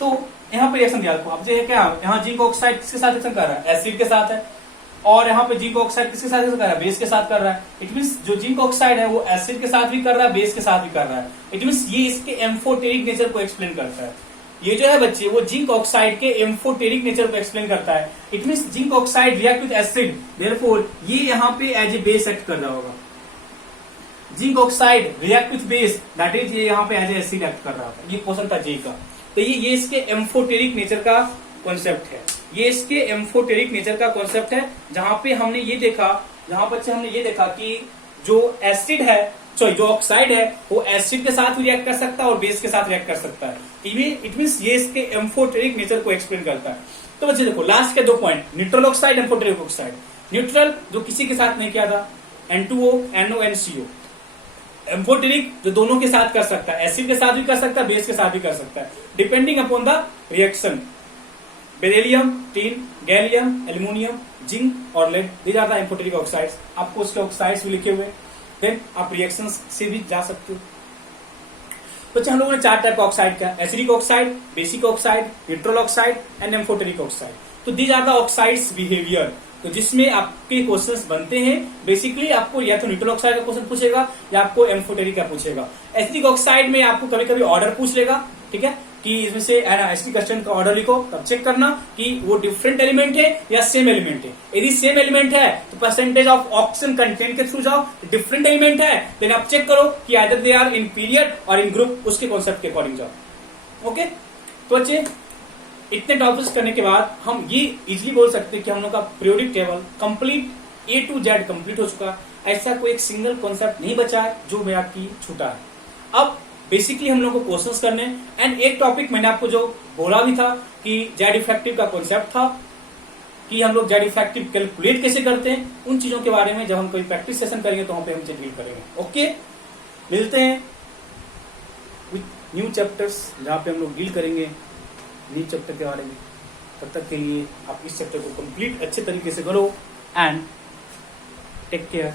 तो यहाँ पे रिएक्शन दिया आपको। अब ये क्या, यहाँ जिंक ऑक्साइड किसके साथ रिएक्शन कर रहा है? एसिड के साथ है। और यहाँ पे जिंक ऑक्साइड किसके साथ कर रहा है? बेस के साथ कर रहा है। इट मींस जो जिंक ऑक्साइड है वो एसिड के साथ भी कर रहा है, बेस के साथ भी कर रहा है। इट मींस ये इसके एम्फोटेरिक नेचर को एक्सप्लेन करता है। ये जो है बच्चे, वो जिंक ऑक्साइड के एम्फोटेरिक नेचर को एक्सप्लेन करता है। It means zinc oxide react with acid, therefore ये यहाँ पे एज ए बेस एक्ट कर रहा होगा। Zinc oxide react with base, that is ये यहाँ पे एज ए एसिड एक्ट कर रहा था। ये क्वेश्चन था जे का। तो ये इसके एम्फोटेरिक नेचर का कॉन्सेप्ट है। ये इसके एम्फोटेरिक नेचर का कॉन्सेप्ट है, जहां पे हमने ये देखा, जहां बच्चे हमने ये देखा कि जो एसिड है, सॉरी जो ऑक्साइड है, वो एसिड के साथ भी रिएक्ट कर सकता है और बेस के साथ रिएक्ट कर सकता है। इट मींस ये इसके एम्फोटेरिक नेचर को एक्सप्लेन करता है। तो बच्चे देखो लास्ट के 2 point, neutral oxide, amphoteric oxide. Neutral जो किसी के साथ नहीं किया था, N2O, NO, NCO। एम्फोटेरिक जो दोनों के साथ कर सकता है, एसिड के साथ भी कर सकता है, बेस के साथ भी कर सकता है, depending upon the reaction. Beryllium, tin, gallium, aluminium, zinc और lead, these are the amphoteric oxides. आपको उसके ऑक्साइड्स भी लिखे हुए, देन आप रिएक्शंस से भी जा सकते हो। तो हम लोगों ने 4 टाइप का ऑक्साइड का, acidic oxide, basic oxide, neutral oxide and amphoteric oxide. तो these are the oxides behaviour, तो जिसमें आपके क्वेश्चंस बनते हैं। बेसिकली आपको या तो न्यूट्रल ऑक्साइड का क्वेश्चन पूछेगा या आपको एम्फोटेरिक का पूछेगा। एसिडिक ऑक्साइड में आपको कभी कभी ऑर्डर पूछ लेगा, ठीक है, कि इसमें से एसिडिक कंस्टिट्यूएंट का ऑर्डर लिखो, तब चेक करना कि वो डिफरेंट एलिमेंट है या सेम एलिमेंट है। यदि सेम एलिमेंट है तो परसेंटेज ऑफ ऑक्सीजन कंटेंट के थ्रू जाओ, डिफरेंट एलिमेंट है देन आप चेक करो कि either they are in period और इन ग्रुप, उसके कॉन्सेप्ट के अकॉर्डिंग जाओ। ओके, तो बच्चे इतने टॉपिक्स करने के बाद हम ये इजिली बोल सकते हैं कि हम लोग का periodic table complete A to Z complete हो चुका। ऐसा कोई एक सिंगल कॉन्सेप्ट नहीं बचा है जो मेरा की छूटा है। अब बेसिकली हम लोग को क्वेश्चंस करने, एंड एक टॉपिक मैंने आपको जो बोला भी था कि जेड इफेक्टिव का कॉन्सेप्ट था कि हम लोग जेड इफेक्टिव कैलकुलेट कैसे करते हैं, उन चीजों के बारे में जब हम कोई प्रैक्टिस सेशन करेंगे तो वहां पे हम डील करेंगे। ओके, मिलते हैं विथ न्यू चैप्टर्स जहां पे हम लोग डील करेंगे न्यू चैप्टर के बारे में। तब तक के लिए आप इस चैप्टर को कंप्लीट अच्छे तरीके से करो एंड टेक केयर।